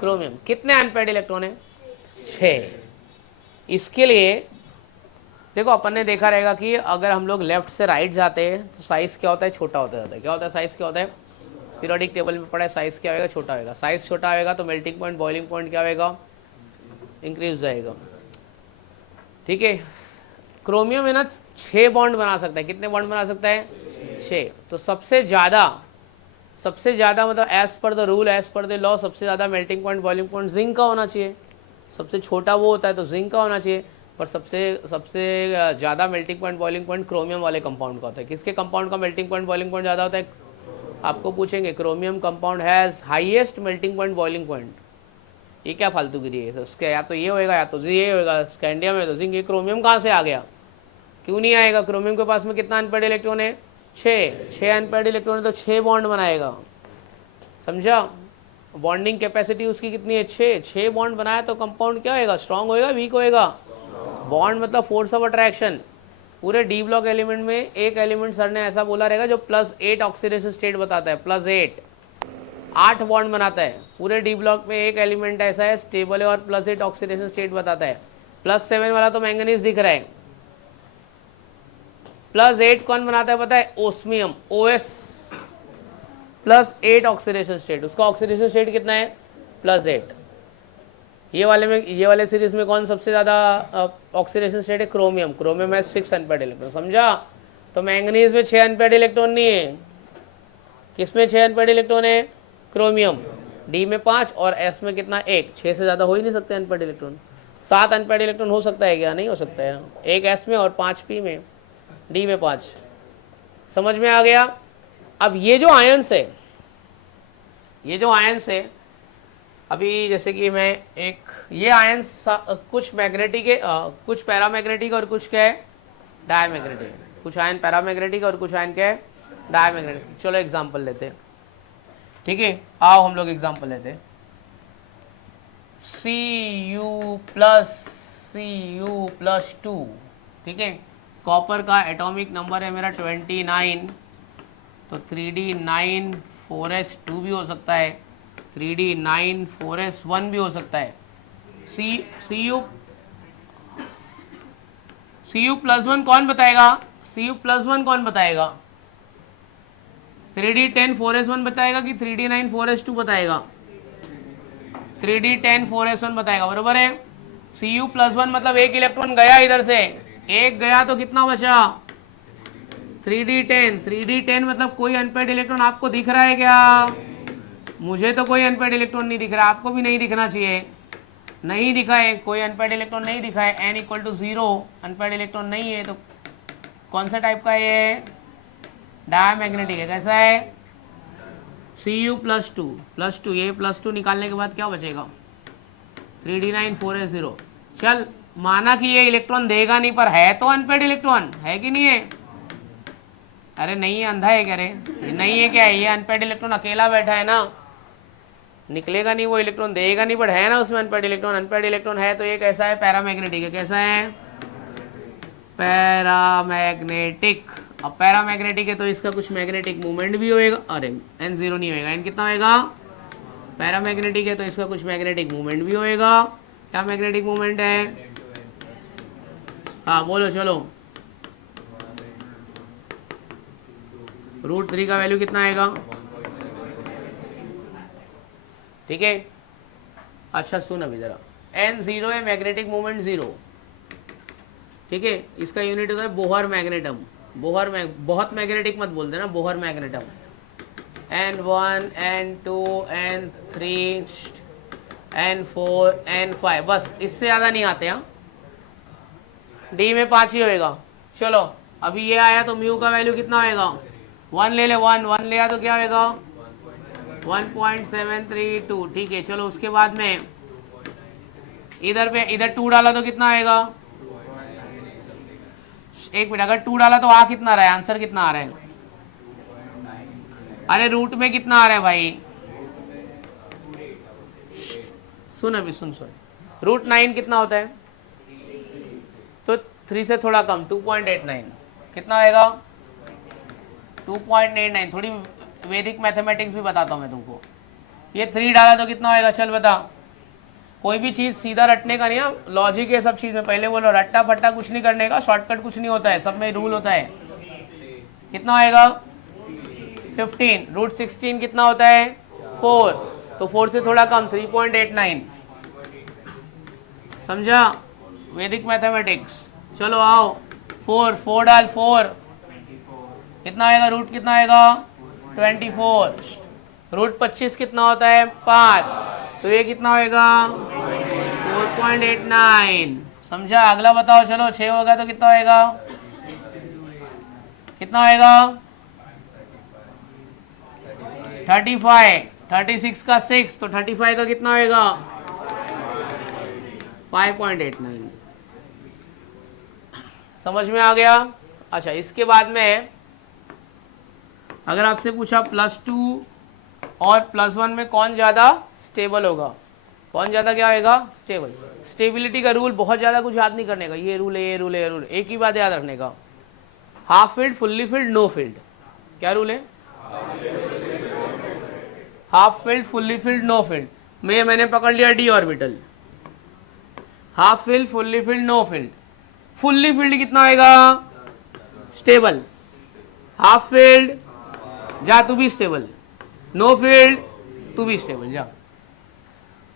क्रोमियम. कितने अनपेयर्ड इलेक्ट्रॉन है? 6. इसके लिए देखो अपन ने देखा रहेगा कि अगर हम लोग लेफ्ट से राइट जाते हैं तो साइज क्या होता है? छोटा होता जाता है. क्या होता है? साइज क्या होता है? पीरियोडिक टेबल में पढ़ा है. साइज क्या होगा? छोटा होगा. साइज छोटा होगा तो मेल्टिंग पॉइंट बॉइलिंग पॉइंट क्या होगा? इंक्रीज हो जाएगा. ठीक है. क्रोमियम है ना 6 बॉन्ड बना सकता है. कितने बॉन्ड बना सकता है? 6. तो सबसे ज़्यादा मतलब as per the rule, as per the law, सबसे ज़्यादा melting point boiling point zinc का होना चाहिए. सबसे छोटा वो होता है तो जिंक का होना चाहिए. पर सबसे ज़्यादा melting point boiling point chromium वाले कंपाउंड का होता है. किसके कंपाउंड का मेल्टिंग पॉइंट बॉइलिंग पॉइंट ज़्यादा होता है? आपको पूछेंगे. Chromium compound has highest melting point boiling point. ये क्या फालतूगिरी है? उसके या तो ये होएगा या तो ये होएगा. स्कैंडियम है तो जिंक. ये क्रोमियम कहाँ से आ गया? क्यों नहीं आएगा? क्रोमियम के पास में कितना अनपेयर्ड इलेक्ट्रॉन है? 6 अनपेयर्ड इलेक्ट्रॉन है तो 6 बॉन्ड बनाएगा. समझा? बॉन्डिंग कैपेसिटी उसकी कितनी है? 6 बॉन्ड बनाया तो कंपाउंड क्या होएगा? स्ट्रांग होएगा, वीक होएगा? बॉन्ड मतलब फोर्स ऑफ अट्रैक्शन. पूरे डी ब्लॉक एलिमेंट में एक एलिमेंट सर ने ऐसा बोला रहेगा जो +8 ऑक्सीडेशन स्टेट बताता है. +8 8 बॉन्ड बनाता है. पूरे डी ब्लॉक में एक एलिमेंट ऐसा है स्टेबल है और +8 ऑक्सीडेशन स्टेट बताता है. +7 वाला तो मैंगनीज दिख रहा है. +8 कौन बनाता है पता है? ओस्मियम. OS +8 oxidation state. उसका ऑक्सीडेशन स्टेट कितना है? +8. ये वाले सीरीज में कौन सबसे ज़्यादा ऑक्सीडेशन स्टेट है? क्रोमियम. क्रोमियम है 6 अनपेयर्ड इलेक्ट्रॉन. समझा? तो मैंगनीज में 6 अनपेयर्ड इलेक्ट्रॉन नहीं है. किसमें 6 अनपेयर्ड इलेक्ट्रॉन है? क्रोमियम. डी में 5 और एस में कितना? 1. 6 से ज़्यादा हो ही नहीं सकते अनपेयर्ड इलेक्ट्रॉन. 7 अनपेयर्ड इलेक्ट्रॉन हो सकता है क्या? नहीं हो सकता है. 1 एस में और 5 पी में. डी में 5. समझ में आ गया? अब ये जो आयंस है अभी जैसे कि मैं ये आयंस कुछ मैग्नेटिक है, कुछ पैरामैग्नेटिक और कुछ क्या है? डायमैग्नेटिक. कुछ आयन पैरामैग्नेटिक और कुछ आयन क्या है? डायमैग्नेटिक. चलो एग्जांपल लेते हैं. ठीक है, आओ हम लोग एग्जांपल लेते हैं. Cu+2. ठीक है. कॉपर का एटॉमिक नंबर है मेरा 29. तो 3D9 4s2 भी हो सकता है. 3D9 4s1 भी हो सकता है. Cu+1 कौन बताएगा? Cu+1 कौन बताएगा? 3D10 4s1 बताएगा कि 3D9 4s2 बताएगा? 3D10 4s1 बताएगा. बरोबर है. Cu+1 मतलब एक इलेक्ट्रॉन गया इधर से. एक गया तो कितना बचा? 3D10 मतलब कोई अनपेयर्ड इलेक्ट्रॉन आपको दिख रहा है क्या? मुझे तो कोई अनपेयर्ड इलेक्ट्रॉन नहीं दिख रहा. आपको भी नहीं दिखना चाहिए. नहीं दिखा है, कोई अनपेयर्ड इलेक्ट्रॉन नहीं दिखा है. n = 0 अनपेयर्ड इलेक्ट्रॉन नहीं है. तो कौन सा टाइप का है? डायमैग्नेटिक है. कैसा है? Cu प्लस टू ये प्लस टू निकालने के बाद क्या बचेगा 3d9 4s0। चल माना कि ये इलेक्ट्रॉन देगा नहीं, पर है तो अनपेड इलेक्ट्रॉन, है कि नहीं है? अरे नहीं है, अंधा है क्या रे? ये नहीं है क्या? ये अनपेड इलेक्ट्रॉन अकेला बैठा है ना, निकलेगा नहीं वो इलेक्ट्रॉन, देगा नहीं, बट है ना उसमें अनपेड इलेक्ट्रॉन। अनपेड इलेक्ट्रॉन है तो ये कैसा है? पैरामैग्नेटिक है। कैसा है? पैरामैग्नेटिक। अब पैरामैग्नेटिक है तो इसका कुछ मैग्नेटिक मूवमेंट भी होएगा। अरे एन जीरो नहीं होएगा, एन कितना होएगा? पैरामैग्नेटिक है तो इसका कुछ मैग्नेटिक मूवमेंट भी होएगा। क्या मैग्नेटिक मूवमेंट है? हाँ बोलो चलो। √3 का वैल्यू कितना आएगा? ठीक है। अच्छा सुन अभी जरा, एन जीरो है, मैग्नेटिक मूवमेंट जीरो। ठीक है, इसका यूनिट होता है बोहर मैग्नेटम। बहुत मैग्नेटिक मत बोल देना, Bohr मैग्नेटम। N1 N2 N3 N4 N5, बस इससे ज़्यादा नहीं आते। हाँ डी में 5 ही होएगा। चलो अभी ये आया तो म्यू का वैल्यू कितना होएगा? 1 ले ले, 1 ले आ तो क्या होएगा? 1.732। ठीक है, चलो उसके बाद में इधर 2 डाला तो कितना आएगा? एक मिनट, अगर 2 डाला तो आ कितना रहा है? आंसर कितना आ रहा है? अरे रूट में कितना आ रहा है भाई? सुन अभी सुन √9 कितना होता है? तो 3 से थोड़ा कम, 2.89 कितना आएगा? 2.89। थोड़ी वैदिक मैथमेटिक्स भी बताता हूँ मैं तुमको। ये 3 डाला तो कितना होएगा? चल बता। कोई भी चीज़ सीधा रटने का नहीं है, लॉजिक है सब चीज़ में। पहले बोलो रट्टा फट्टा कुछ नहीं करने का, शॉर्टकट कुछ नहीं होता है, सब में रूल होता है। कितना आएगा? 15। √16 कितना होता है? 4। तो 4 से थोड़ा कम, 3.89। समझा वैदिक मैथमेटिक्स? चलो आओ, 4 डाल, 4 कितना आएगा? रूट कितना आएगा? 24। √25 कितना होता है? 5। तो ये कितना होएगा? 4.89। समझा? अगला बताओ। चलो 6 होगा तो कितना होएगा? कितना होएगा? 35। 36 का 6 तो 35 का कितना होएगा? 5.89। समझ में आ गया? अच्छा इसके बाद में अगर आपसे पूछा +2 और +1 में कौन ज़्यादा स्टेबल होगा? कौन ज़्यादा क्या होगा? स्टेबल। स्टेबिलिटी का रूल बहुत ज़्यादा कुछ याद नहीं करने का, ये रूल है, ये रूल है, ये रूल। एक ही बात याद रखने का, half field, fully field, know field. क्या रूल है? Half field, fully field, know field. मैंने पकड़ लिया D orbital. Half field, fully field, know field. Fully field कितना होएगा? स्टेबल। हाफ फील्ड जा तू भी स्टेबल, नो फील्ड तू भी स्टेबल जा।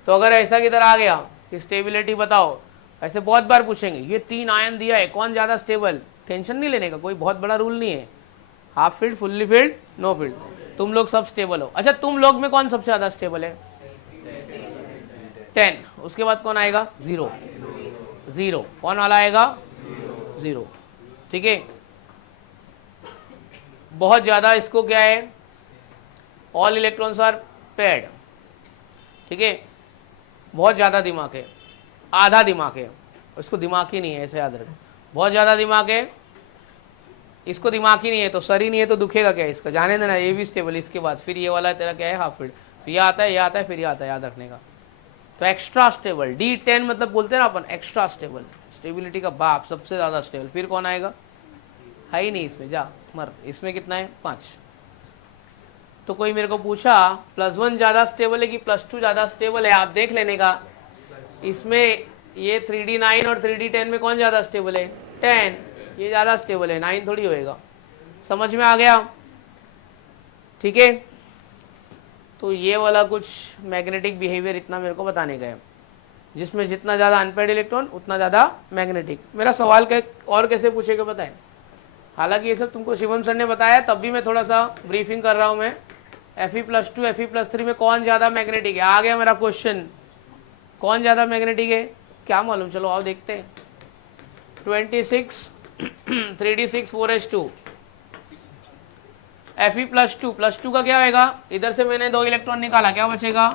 तो अगर ऐसा किधर आ गया कि स्टेबिलिटी बताओ, ऐसे बहुत बार पूछेंगे, ये 3 आयन दिया है, कौन ज़्यादा स्टेबल? टेंशन नहीं लेने का, कोई बहुत बड़ा रूल नहीं है। Half field, fully field, know field, तुम लोग सब स्टेबल हो। अच्छा तुम लोग में कौन सबसे ज़्यादा स्टेबल है? 10। उसके बाद कौन आएगा? 0। कौन वाला आएगा? 0। ठीक है, बहुत ज़्यादा इसको क्या है? All electrons are paired. ठीक है, बहुत ज़्यादा दिमाग है, आधा दिमाग है, इसको दिमाग ही नहीं है, ऐसे याद रखें। बहुत ज़्यादा दिमाग है, इसको दिमाग ही नहीं है, तो सर ही नहीं है तो दुखेगा क्या इसका? जाने देना, ये भी स्टेबल। इसके बाद फिर ये वाला तेरा क्या है? Half field. तो ये आता है, ये आता है, फिर ये आता है, याद रखने का। तो एक्स्ट्रा स्टेबल, D10 मतलब बोलते हैं ना अपन, एक्स्ट्रा स्टेबल, स्टेबिलिटी का बाप, सबसे ज़्यादा स्टेबल। फिर कौन आएगा? है ही नहीं इसमें, जा मर। इसमें कितना है? 5। तो कोई मेरे को पूछा +1 ज़्यादा स्टेबल है कि +2 ज़्यादा स्टेबल है, आप देख लेने का। इसमें ये 3D9 और 3D10 में कौन ज़्यादा स्टेबल है? 10। ये ज़्यादा स्टेबल है, 9 थोड़ी होएगा। समझ में आ गया? ठीक है, तो ये वाला कुछ मैग्नेटिक बिहेवियर इतना मेरे को बताने का है, जिसमें जितना ज़्यादा अनपेड इलेक्ट्रॉन उतना ज़्यादा मैग्नेटिक। मेरा सवाल और कैसे पूछेगा पता है? हालांकि ये सब तुमको शिवम सर ने बताया, तब भी मैं थोड़ा सा ब्रीफिंग कर रहा हूँ मैं। Fe+2 Fe+3 में कौन ज़्यादा मैग्नेटिक है? आ गया मेरा क्वेश्चन, कौन ज़्यादा मैग्नेटिक है? क्या मालूम? चलो आओ देखते हैं। 26 3d6 4s2 Fe+2 का क्या होएगा, इधर से मैंने 2 इलेक्ट्रॉन निकाला, क्या बचेगा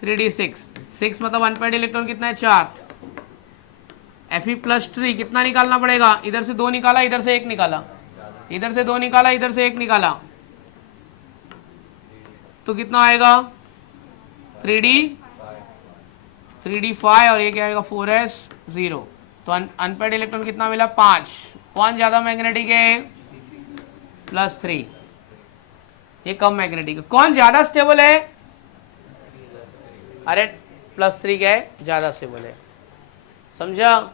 3d6, 6 मतलब अनपेड इलेक्ट्रॉन कितना है 4। Fe+3 कितना निकालना पड़ेगा, इधर से 2 निकाला, इधर से 1 निकाला, इधर से 2 निकाला, इधर से 1 निकाला, तो कितना आएगा 3d5 और ये क्या आएगा 4s0। तो अनपेड इलेक्ट्रॉन कितना मिला 5। कौन ज्यादा मैग्नेटिक है, +3, ये कम मैग्नेटिक है। कौन ज्यादा स्टेबल है, अरे +3 क्या है, ज्यादा स्टेबल है, समझा।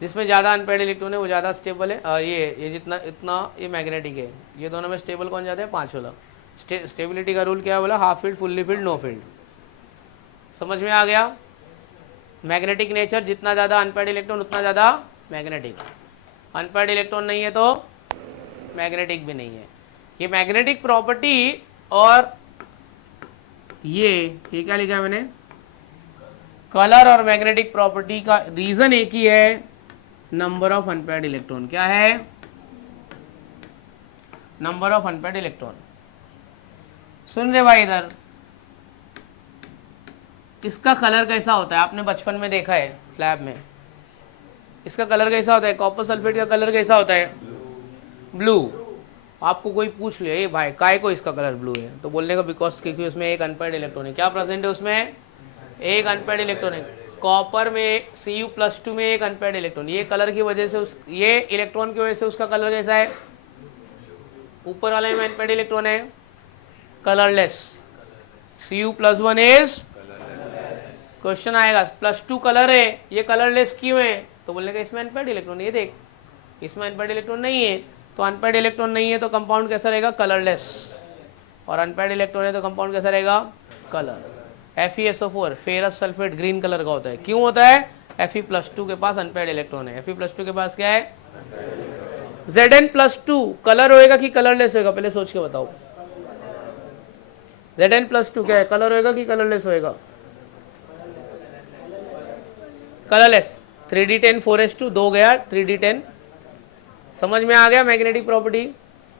जिसमें ज्यादा अनपेड इलेक्ट्रॉन है वो ज्यादा स्टेबल है। और ये जितना इतना ये मैग्नेटिक है, ये दोनों में स्टेबल कौन ज्यादा है, 5 वाला। स्टेबिलिटी का रूल क्या है बोला, half field, fully field, know field. समझ में आ गया। मैग्नेटिक नेचर, जितना ज़्यादा अनपेड इलेक्ट्रॉन उतना ज़्यादा मैग्नेटिक। अनपेड इलेक्ट्रॉन नहीं है तो मैग्नेटिक भी नहीं है। ये मैग्नेटिक प्रॉपर्टी और ये क्या लिखा है मैंने, कलर और मैग्नेटिक प्रॉपर्टी का रीजन एक ही है, नंबर ऑफ अनपेड इलेक्ट्रॉन। क्या है, नंबर ऑफ अनपेड इलेक्ट्रॉन। सुन रहे भाई, इधर इसका कलर कैसा होता है, आपने बचपन में देखा है लैब में, इसका कलर कैसा होता है, कॉपर सल्फेट का कलर कैसा होता है, ब्लू। आपको कोई पूछ ले, ये भाई काय को इसका कलर ब्लू है, तो बोलने का बिकॉज क्योंकि उसमें एक अनपेड इलेक्ट्रॉन है। क्या प्रेजेंट है उसमें, एक अनपेड इलेक्ट्रॉन है। कॉपर में Cu+2 में एक अनपेड इलेक्ट्रॉन, ये कलर की वजह से ये इलेक्ट्रॉन की वजह से उसका कलर कैसा है, ऊपर वाले में अनपेड इलेक्ट्रॉन है, कलरलेस। Cu+1 इज, क्वेश्चन आएगा +2 कलर है, ये कलरलेस क्यों है, तो बोलने का इसमें अनपेड इलेक्ट्रॉन, ये देख इसमें अनपेड इलेक्ट्रॉन नहीं है, तो अनपेड इलेक्ट्रॉन नहीं है तो कंपाउंड कैसा रहेगा, कलरलेस। और अनपेड इलेक्ट्रॉन है तो कंपाउंड कैसा रहेगा, colour. FeSO4 ferrous sulphate green colour का होता है, क्यों होता है, Fe+2 के पास अनपेड इलेक्ट्रॉन है। Fe+2 के पास क्या है, Zn+2 कलर होएगा कि कलरलेस होएगा, पहले सोच के बताओ। Zn+2 क्या है, कलर होएगा कि कलरलेस होएगा, कलरलेस। 3d10 4s2 2 गया 3d10। समझ में आ गया मैग्नेटिक प्रॉपर्टी।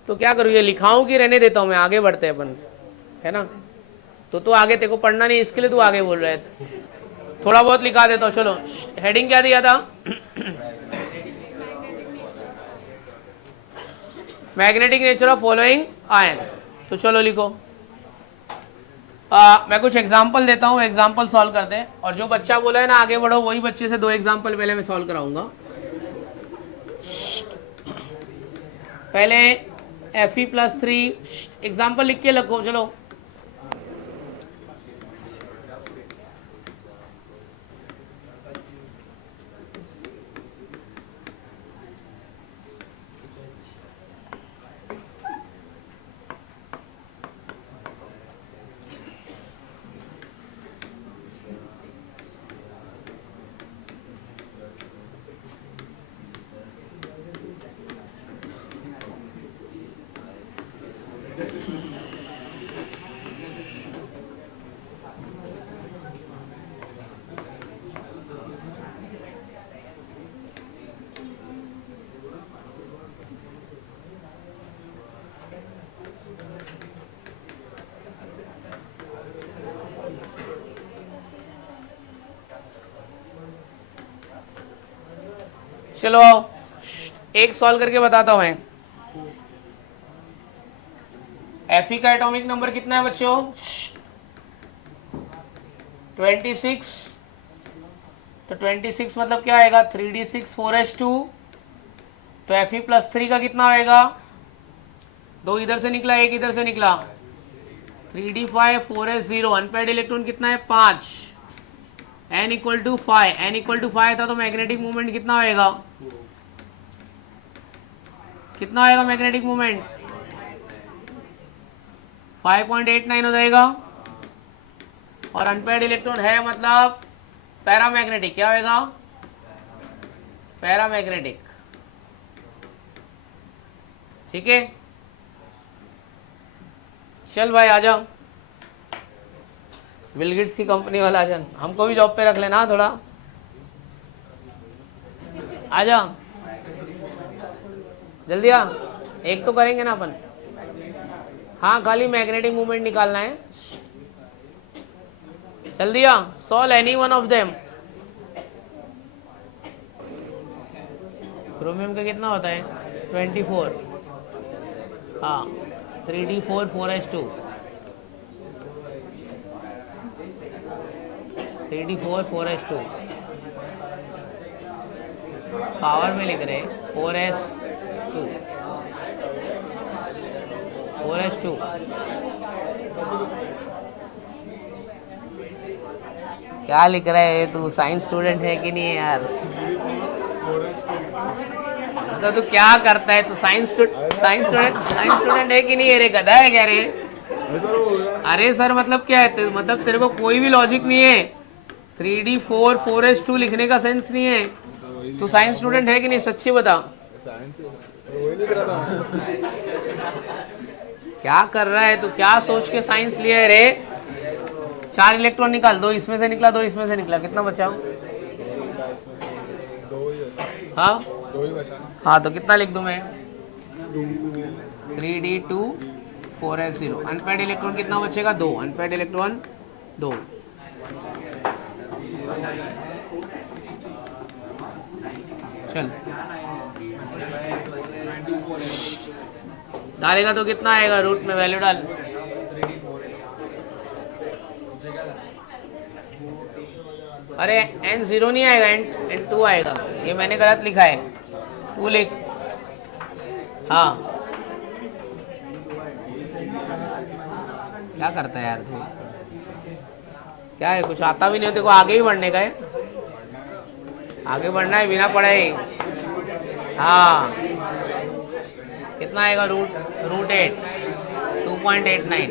तो क्या करूँ, ये लिखाऊं कि रहने देता हूं मैं, आगे बढ़ते हैं अपन, है ना। तो आगे तेरे को पढ़ना नहीं, इसके लिए तू आगे बोल रहा है, थोड़ा बहुत लिखा देता हूँ। चलो, हेडिंग क्या दिया था, magnetic nature of following ion. तो चलो लिखो, मैं कुछ एग्जाम्पल देता हूँ, एग्जाम्पल सॉल्व करते हैं। और जो बच्चा बोला है ना आगे बढ़ो, वही बच्चे से 2 एग्जाम्पल पहले मैं सॉल्व कराऊंगा। पहले Fe+3 एग्जाम्पल लिख के लगो, चलो। चलो एक सॉल्व करके बताता हूं मैं। Fe का एटॉमिक नंबर कितना है बच्चों, 26। तो 26 मतलब क्या आएगा, 3d6 4s2। तो Fe+3 का कितना आएगा, 2 इधर से निकला, 1 इधर से निकला, 3d5 4s0। अनपेड इलेक्ट्रॉन कितना है, 5। n = 5, n = 5 था तो मैग्नेटिक मूवमेंट कितना होएगा, कितना होएगा मैग्नेटिक मूवमेंट, 5.89 हो जाएगा। और अनपेड इलेक्ट्रॉन है मतलब पैरामैग्नेटिक, क्या होएगा, पैरामैग्नेटिक। ठीक है, चल भाई आजा, बिल गेट्स की कंपनी वाला आजा, हमको भी जॉब पे रख लेना थोड़ा, आजा जल्दी आ, एक तो करेंगे ना अपन। हाँ खाली मैग्नेटिक मूवमेंट निकालना है। चल दिया। Solve any one of them. Chromium का कितना होता है 24। हाँ 3d4 4s2 3d4 4s2 power में लिख रहे 4s2 4s2 क्या लिख रहा है तू? साइंस स्टूडेंट है कि नहीं है यार? तो तू क्या करता है? तू साइंस स्टूडेंट है कि नहीं है रे? गधा है क्या रे? अरे सर मतलब क्या है? मतलब तेरे को कोई भी लॉजिक नहीं है। 3d4 4s2 लिखने का सेंस नहीं है। तू साइंस स्टूडेंट है कि नहीं? सच्ची बता। क्या कर रहा है तू? क्या सोच के साइंस लिया है रे? 4 इलेक्ट्रॉन निकाल, 2 इसमें से निकला, 2 इसमें से निकला, कितना बचा? हाँ हाँ तो कितना लिख दूं मैं? 3d2 4s0। अनपेड इलेक्ट्रॉन कितना बचेगा? 2। Unpaired electron 2। चल डालेगा तो कितना आएगा? रूट में वैल्यू डाल। अरे n0 नहीं आएगा, n2 आएगा। ये मैंने गलत लिखा है, तू लिख। हाँ क्या करता है यार तू? क्या है, कुछ आता भी नहीं हो तेरे को? आगे ही बढ़ने का है, आगे बढ़ना है बिना पढ़े। हाँ कितना आएगा? रूट 8 2.89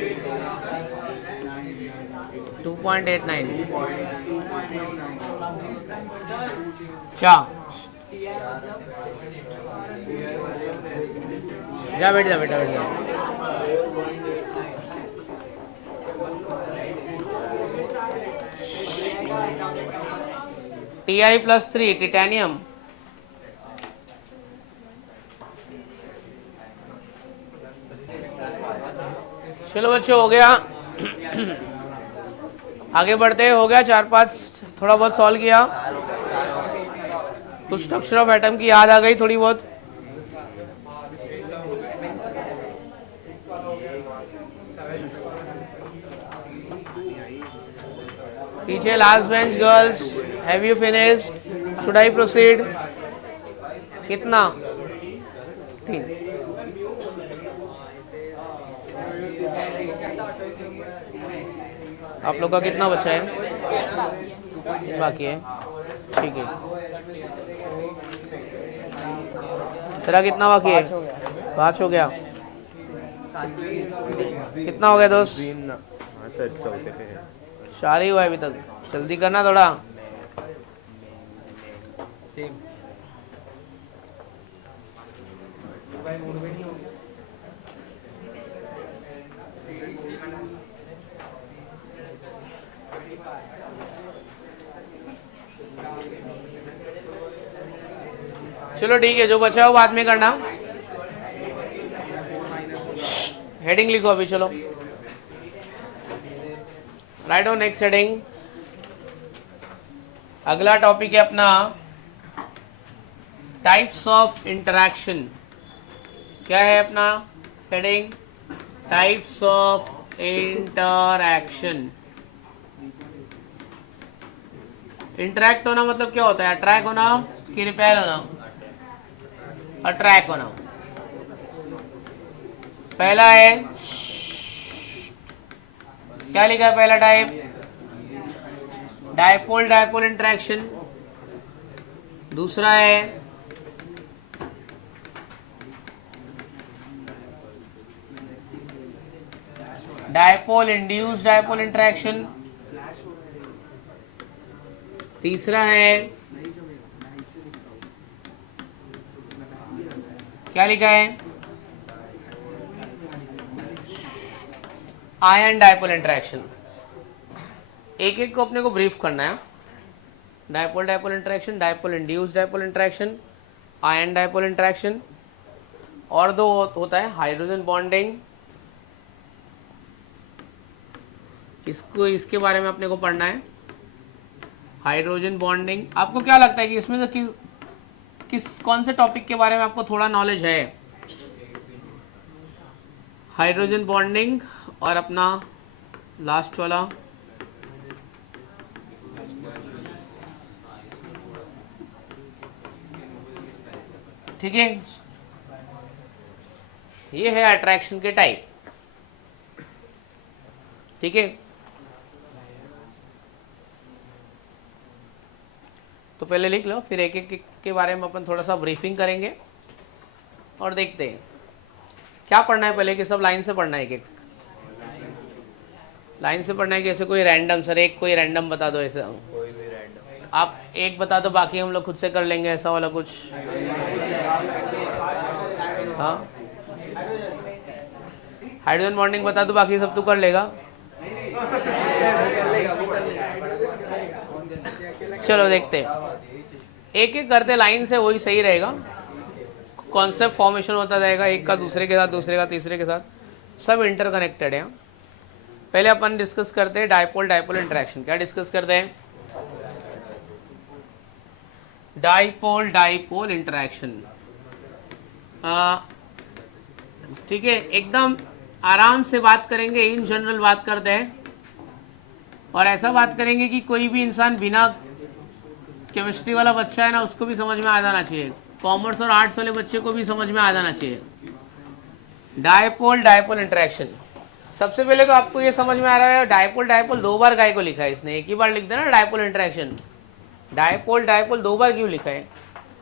अच्छा जा बैठ जा बेटा, बैठ जा। Ti+3 titanium. चलो बच्चों हो गया। आगे बढ़ते हो गया 4-5 थोड़ा बहुत सॉल्व किया। कुछ स्ट्रक्चर ऑफ एटम की याद आ गई थोड़ी बहुत। पीछे last bench girls, have you finished? Should I proceed? कितना? 3। आप लोग का कितना बचा है? बाकी है, ठीक है। तेरा कितना बाकी है? 5 हो गया। कितना हो गया दोस्त? 4 ही हुआ है अभी तक। जल्दी करना थोड़ा। चलो ठीक है, जो बचा हो बाद में करना। हेडिंग लिखो अभी। चलो राइट ऑन नेक्स्ट हेडिंग। अगला टॉपिक है अपना टाइप्स ऑफ इंटरैक्शन। क्या है अपना heading? Types of interaction. Interact होना मतलब क्या होता है? अट्रैक्ट होना कि रिपेल होना? अट्रैक्ट होना। पहला है, क्या लिखा है पहला टाइप? Dipole dipole interaction. दूसरा है डायपोल इंड्यूस्ड डायपोल इंटरैक्शन। तीसरा है, क्या लिखा है? Ion dipole interaction. एक एक को अपने को ब्रीफ करना है। Dipole dipole interaction, dipole induced dipole interaction, ion dipole interaction, और दो होता है हाइड्रोजन बॉन्डिंग इसको इसके बारे में अपने को पढ़ना है, हाइड्रोजन बॉन्डिंग। आपको क्या लगता है कि इसमें से कौन से टॉपिक के बारे में आपको थोड़ा नॉलेज है? हाइड्रोजन बॉन्डिंग और अपना लास्ट वाला ठीक है, ये है अट्रैक्शन के टाइप। ठीक है, तो पहले लिख लो, फिर एक एक के बारे में अपन थोड़ा सा ब्रीफिंग करेंगे और देखते हैं क्या पढ़ना है पहले, कि सब लाइन से पढ़ना है, एक एक लाइन से पढ़ना है कि ऐसे कोई रैंडम, सर एक कोई रैंडम बता दो, ऐसे कोई भी रैंडम। आप एक बता दो, बाकी हम लोग खुद से कर लेंगे, ऐसा वाला कुछ। हाँ, हाइड्रोजन बॉन्डिंग बता दो, बाकी सब तू कर लेगा। चलो देखते हैं, एक एक करते लाइन से, वही सही रहेगा। कॉन्सेप्ट फॉर्मेशन होता जाएगा, एक का दूसरे के साथ, दूसरे का तीसरे के साथ, सब इंटरकनेक्टेड है। पहले अपन डिस्कस करते हैं डाइपोल डाइपोल इंटरेक्शन। क्या डिस्कस करते हैं? Dipole dipole interaction. ठीक है, एकदम आराम से बात करेंगे, इन जनरल बात करते हैं, और ऐसा बात करेंगे कि कोई भी इंसान बिना केमिस्ट्री वाला बच्चा है ना, उसको भी समझ में आ जाना चाहिए, कॉमर्स और आर्ट्स वाले बच्चे को भी समझ में आ जाना चाहिए। डाइपोल डाइपोल इंटरेक्शन, सबसे पहले तो आपको ये समझ में आ रहा है डाइपोल डाइपोल दो बार काय को लिखा है इसने, एक ही बार लिख देना डाइपोल इंटरेक्शन। डाइपोल डाइपोल दो बार क्यों लिखा है?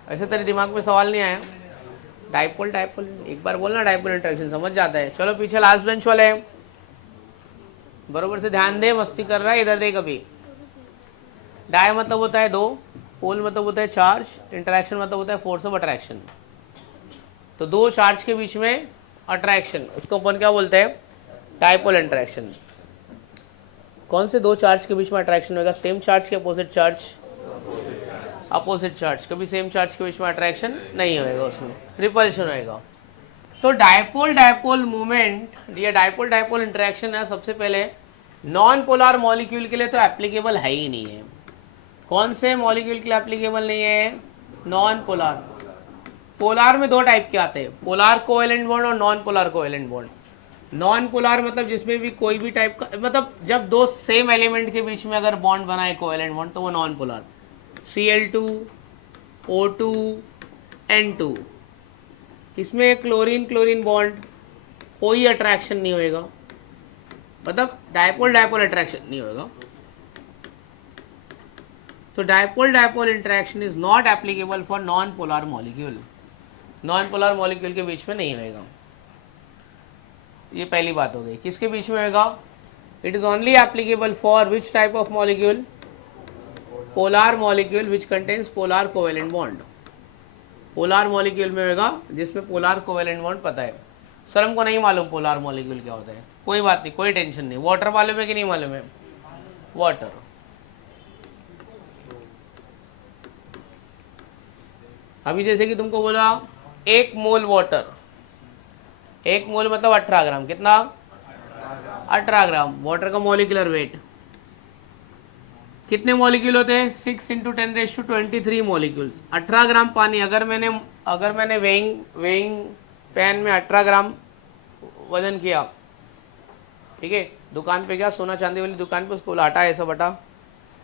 ऐसे तेरे दिमाग में सवाल नहीं आया? डाइपोल डाइपोल एक बार बोलना, डाइपोल इंटरेक्शन समझ जाता है। चलो पीछे लास्ट बेंच वाले हैं, बरोबर से ध्यान दे, मस्ती कर रहा है, इधर देख। अभी डाई मतलब होता है दो, पोल मतलब होता है चार्ज, इंटरेक्शन मतलब होता है फोर्स ऑफ अट्रैक्शन। तो दो चार्ज के बीच में अट्रैक्शन, उसको अपन क्या बोलते हैं? Dipole interaction. कौन से दो चार्ज के बीच में अट्रैक्शन होगा? सेम चार्ज के अपोजिट चार्ज, अपोजिट चार्ज। कभी सेम चार्ज के बीच में अट्रैक्शन नहीं होएगा, उसमें रिपल्शन होएगा। तो डाइपोल डाइपोल मूवमेंट या डाइपोल डाइपोल इंटरेक्शन है, सबसे पहले नॉन पोलर मॉलिक्यूल के लिए तो एप्लीकेबल है ही नहीं है। कौन से मॉलिक्यूल के लिए एप्लीकेबल नहीं है? Non polar. पोलर में दो टाइप के आते हैं, पोलर कोवेलेंट बॉन्ड और non polar covalent bond. Non polar मतलब जिसमें भी कोई भी टाइप का, मतलब जब दो सेम एलिमेंट के बीच में अगर बॉन्ड बनाए कोवेलेंट बॉन्ड, तो वो non polar. Cl2 O2 N2, इसमें क्लोरीन क्लोरीन बॉन्ड, कोई अट्रैक्शन नहीं होएगा, मतलब डाइपोल डाइपोल अट्रैक्शन नहीं होएगा। तो dipole dipole interaction is not applicable for non polar molecule. Non polar molecule के बीच में नहीं होएगा। ये पहली बात हो गई। किसके बीच में होएगा? It is only applicable for which type of molecule? Polar molecule which contains polar covalent bond. Polar molecule में होगा जिसमें पोलर कोवेलेंट बॉन्ड पता है। सर हमको नहीं मालूम पोलर मॉलिक्यूल क्या होता है, कोई बात नहीं, कोई टेंशन नहीं। वाटर मालूम है कि नहीं मालूम है? वाटर, अभी जैसे कि तुमको बोला 1 मोल वाटर, 1 मोल मतलब 18 ग्राम। कितना? 18 ग्राम। वाटर का मॉलिक्यूलर वेट कितने मॉलिक्यूल होते हैं? 6 × 10⁻23 मॉलिक्यूल्स। 18 ग्राम पानी, अगर मैंने वेइंग पैन में 18 ग्राम वजन किया, ठीक है, दुकान पे गया, सोना चांदी वाली दुकान पे, उसको लाटा ऐसा बटा,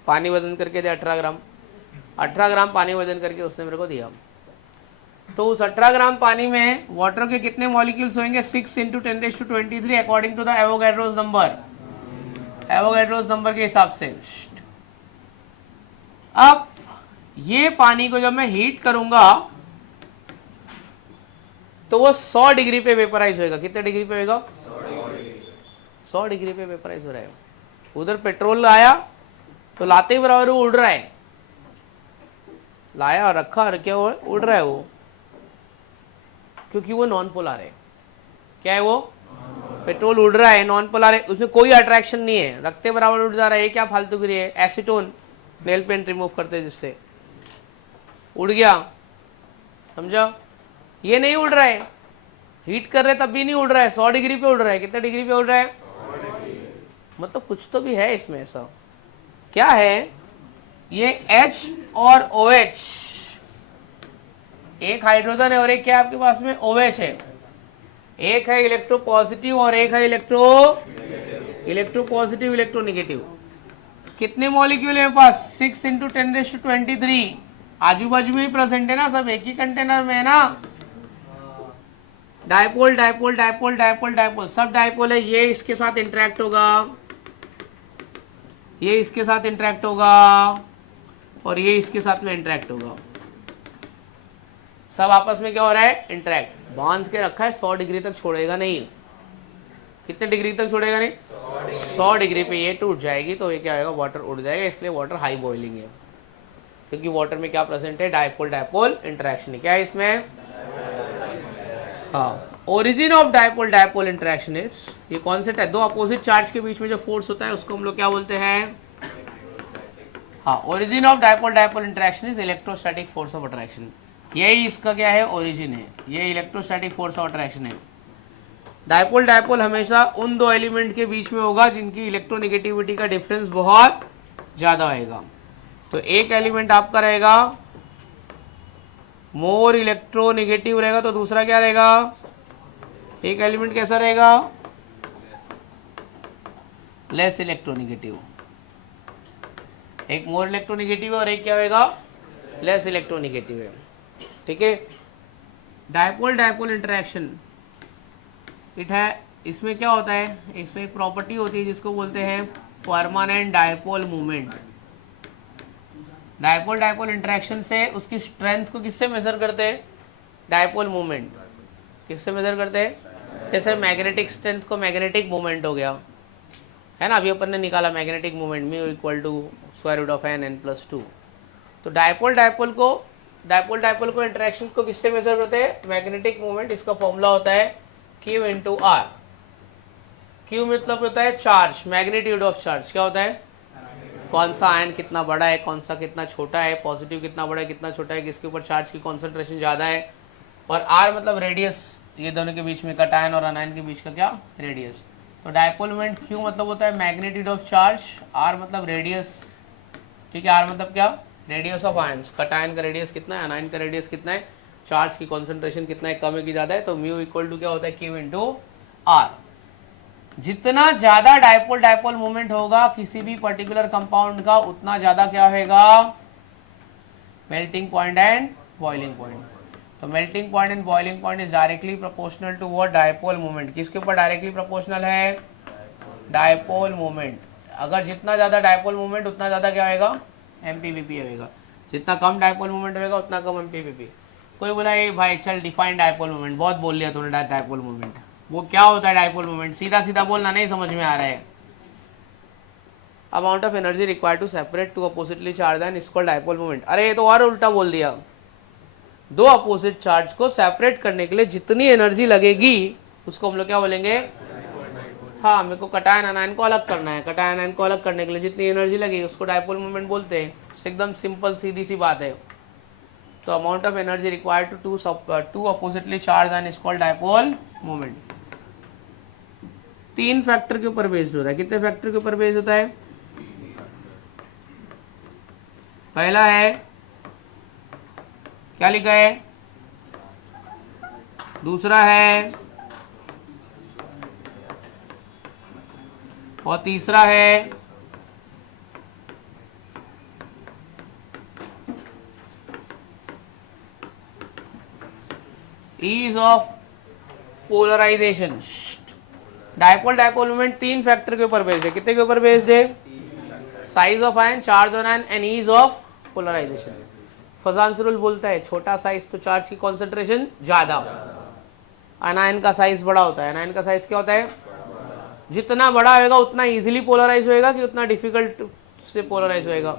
पानी वजन करके दे 18 ग्राम। 18 ग्राम पानी वजन करके उसने मेरे को दिया। तो उस 18 ग्राम पानी में वाटर के कितने मॉलिक्यूल्स होंगे? 6 × 10⁻23 according to the Avogadro's number, Avogadro's number के हिसाब से। अब ये पानी को जब मैं हीट करूंगा तो वो 100 डिग्री पे वेपराइज होएगा। कितने डिग्री पे होएगा? 100 डिग्री पे वेपराइज हो रहा है। उधर पेट्रोल लाया तो लाते ही बराबर वो उड़ रहा है, लाया और रखा और क्या उड़ रहा है वो, क्योंकि वो नॉन पोलर है। क्या है वो? पेट्रोल उड़ रहा है, नॉन पोलर है, उसमें कोई अट्रैक्शन नहीं है, रखते बराबर उड़ जा रहा है। ये क्या फालतू गिरी है? एसीटोन, नेल पेंट रिमूव करते जिससे उड़ गया, समझा? ये नहीं उड़ रहा है, हीट कर रहे तब भी नहीं उड़ रहा है, 100 डिग्री पे उड़ रहा है। कितने डिग्री पे उड़ रहा है? मतलब कुछ तो भी है इसमें ऐसा। क्या है ये H और OH, एक हाइड्रोजन है और एक क्या आपके पास में OH है। एक है इलेक्ट्रो पॉजिटिव और एक है इलेक्ट्रो पॉजिटिव इलेक्ट्रो निगेटिव। कितने मॉलिक्यूल है पास? 6 × 10⁻23। आजू बाजू में ही प्रेजेंट है ना, सब एक ही कंटेनर में है ना। Dipole dipole dipole dipole dipole, सब डायपोल है। ये इसके साथ इंटरेक्ट होगा, ये इसके साथ इंटरेक्ट होगा और ये इसके साथ में इंटरेक्ट होगा। सब आपस में क्या हो रहा है? इंटरेक्ट। बांध के रखा है, 100 डिग्री तक छोड़ेगा नहीं। कितने डिग्री तक छोड़ेगा नहीं? 100 डिग्री पे ये टूट जाएगी तो ये क्या होगा? वाटर उड़ जाएगा। इसलिए वाटर हाई बॉइलिंग है, क्योंकि वाटर में क्या प्रेजेंट है? Dipole dipole interaction. क्या है इसमें? हाँ, origin of dipole dipole interaction is, ये कॉन्सेप्ट है, दो अपोजिट चार्ज के बीच में जो फोर्स होता है उसको हम लोग क्या बोलते हैं? हाँ, origin of dipole dipole interaction is electrostatic force of attraction. यही इसका क्या है? ओरिजिन है। ये इलेक्ट्रोस्टैटिक फोर्स ऑफ अट्रैक्शन है। डायपोल डायपोल हमेशा उन दो एलिमेंट के बीच में होगा जिनकी इलेक्ट्रोनेगेटिविटी का डिफरेंस बहुत ज्यादा होगा। तो एक एलिमेंट आपका रहेगा मोर इलेक्ट्रोनेगेटिव रहेगा, तो दूसरा क्या रहेगा? एक एलिमेंट कैसा रहेगा? Less electronegative. एक मोर इलेक्ट्रोनेगेटिव है और एक क्या होगा? लेस इलेक्ट्रोनेगेटिव है। ठीक है। डायपोल डायपोल इंटरेक्शन इट है, इसमें क्या होता है? इसमें एक प्रॉपर्टी होती है जिसको बोलते हैं permanent dipole movement. Dipole dipole interaction से उसकी स्ट्रेंथ को किससे मेजर करते हैं? Dipole movement. किससे मेजर करते हैं? जैसे मैग्नेटिक स्ट्रेंथ को मैग्नेटिक मूवमेंट हो गया है ना, अभी अपन ने निकाला magnetic movement mu equal to √n+2। तो डायपोल डायपोल को इंटरेक्शन को किससे मेजर करते हैं? Magnetic movement. इसका फॉर्मूला होता है Q × R। Q मतलब होता है चार्ज, मैग्नीट्यूड ऑफ चार्ज। क्या होता है? कौन सा आयन कितना बड़ा है, कौन सा कितना छोटा है, पॉजिटिव कितना बड़ा है, कितना छोटा है, किसके ऊपर चार्ज की कॉन्सेंट्रेशन ज्यादा है। और R मतलब रेडियस, ये दोनों के बीच में कटायन और अनायन के बीच का क्या? रेडियस। तो डायपोल मोमेंट Q मतलब होता है मैग्नीट्यूड ऑफ चार्ज, R मतलब रेडियस। ठीक है, R मतलब क्या? Radius of ions. कटायन का रेडियस कितना है, अनायन का रेडियस कितना है, चार्ज की कॉन्सेंट्रेशन कितना है, कम है कि ज्यादा है। तो म्यू इक्वल टू क्या होता है? Q × R। जितना ज्यादा डायपोल डायपोल मूवमेंट होगा किसी भी पर्टिकुलर कंपाउंड का, उतना ज्यादा क्या होगा? Melting point and boiling point. तो melting point and boiling point is directly proportional to what? Dipole movement. किसके ऊपर डायरेक्टली प्रोपोर्शनल है? Dipole movement. अगर जितना ज्यादा डायपोल मूवमेंट उतना ज्यादा क्या होगा? MPVP होगा। जितना कम डायपोल मूवमेंट होगा उतना कम MPVP। कोई बोला ये भाई चल डिफाइन डायपोल मूवमेंट, बहुत बोल लिया तूने डायपोल मूवमेंट। वो क्या होता है डायपोल मूवमेंट? सीधा सीधा बोलना, नहीं समझ में आ रहा है। Amount of energy required to separate two oppositely charge and is called dipole movement. अरे ये तो और उल्टा बोल दिया। दो अपोजिट चार्ज को सेपरेट करने के लिए जितनी एनर्जी लगेगी उसको हम लोग क्या बोलेंगे? हाँ, मेरे को कटायन अनायन को अलग करना है, कटायन अनायन को अलग करने के लिए जितनी एनर्जी लगेगी उसको डायपोल मूवमेंट बोलते हैं। एकदम सिंपल सीधी सी बात है। तो amount of energy required to two oppositely charge and is called dipole movement. 3 factor के ऊपर बेस्ड होता है। कितने फैक्टर के ऊपर बेस्ड होता है? पहला है क्या लिखा है? दूसरा है और तीसरा है ease of polarization. Dipole dipole movement 3 factor के ऊपर बेस्ड है। कितने के ऊपर बेस्ड है? Size of ion, charge on ion and ease of polarization. Fajans rule बोलता है छोटा साइज तो चार्ज की कॉन्सेंट्रेशन ज्यादा, अनायन का साइज बड़ा होता है। अनायन का साइज क्या होता है? जितना बड़ा होगा उतना इजीली पोलराइज होएगा कि उतना डिफिकल्ट से पोलराइज होएगा?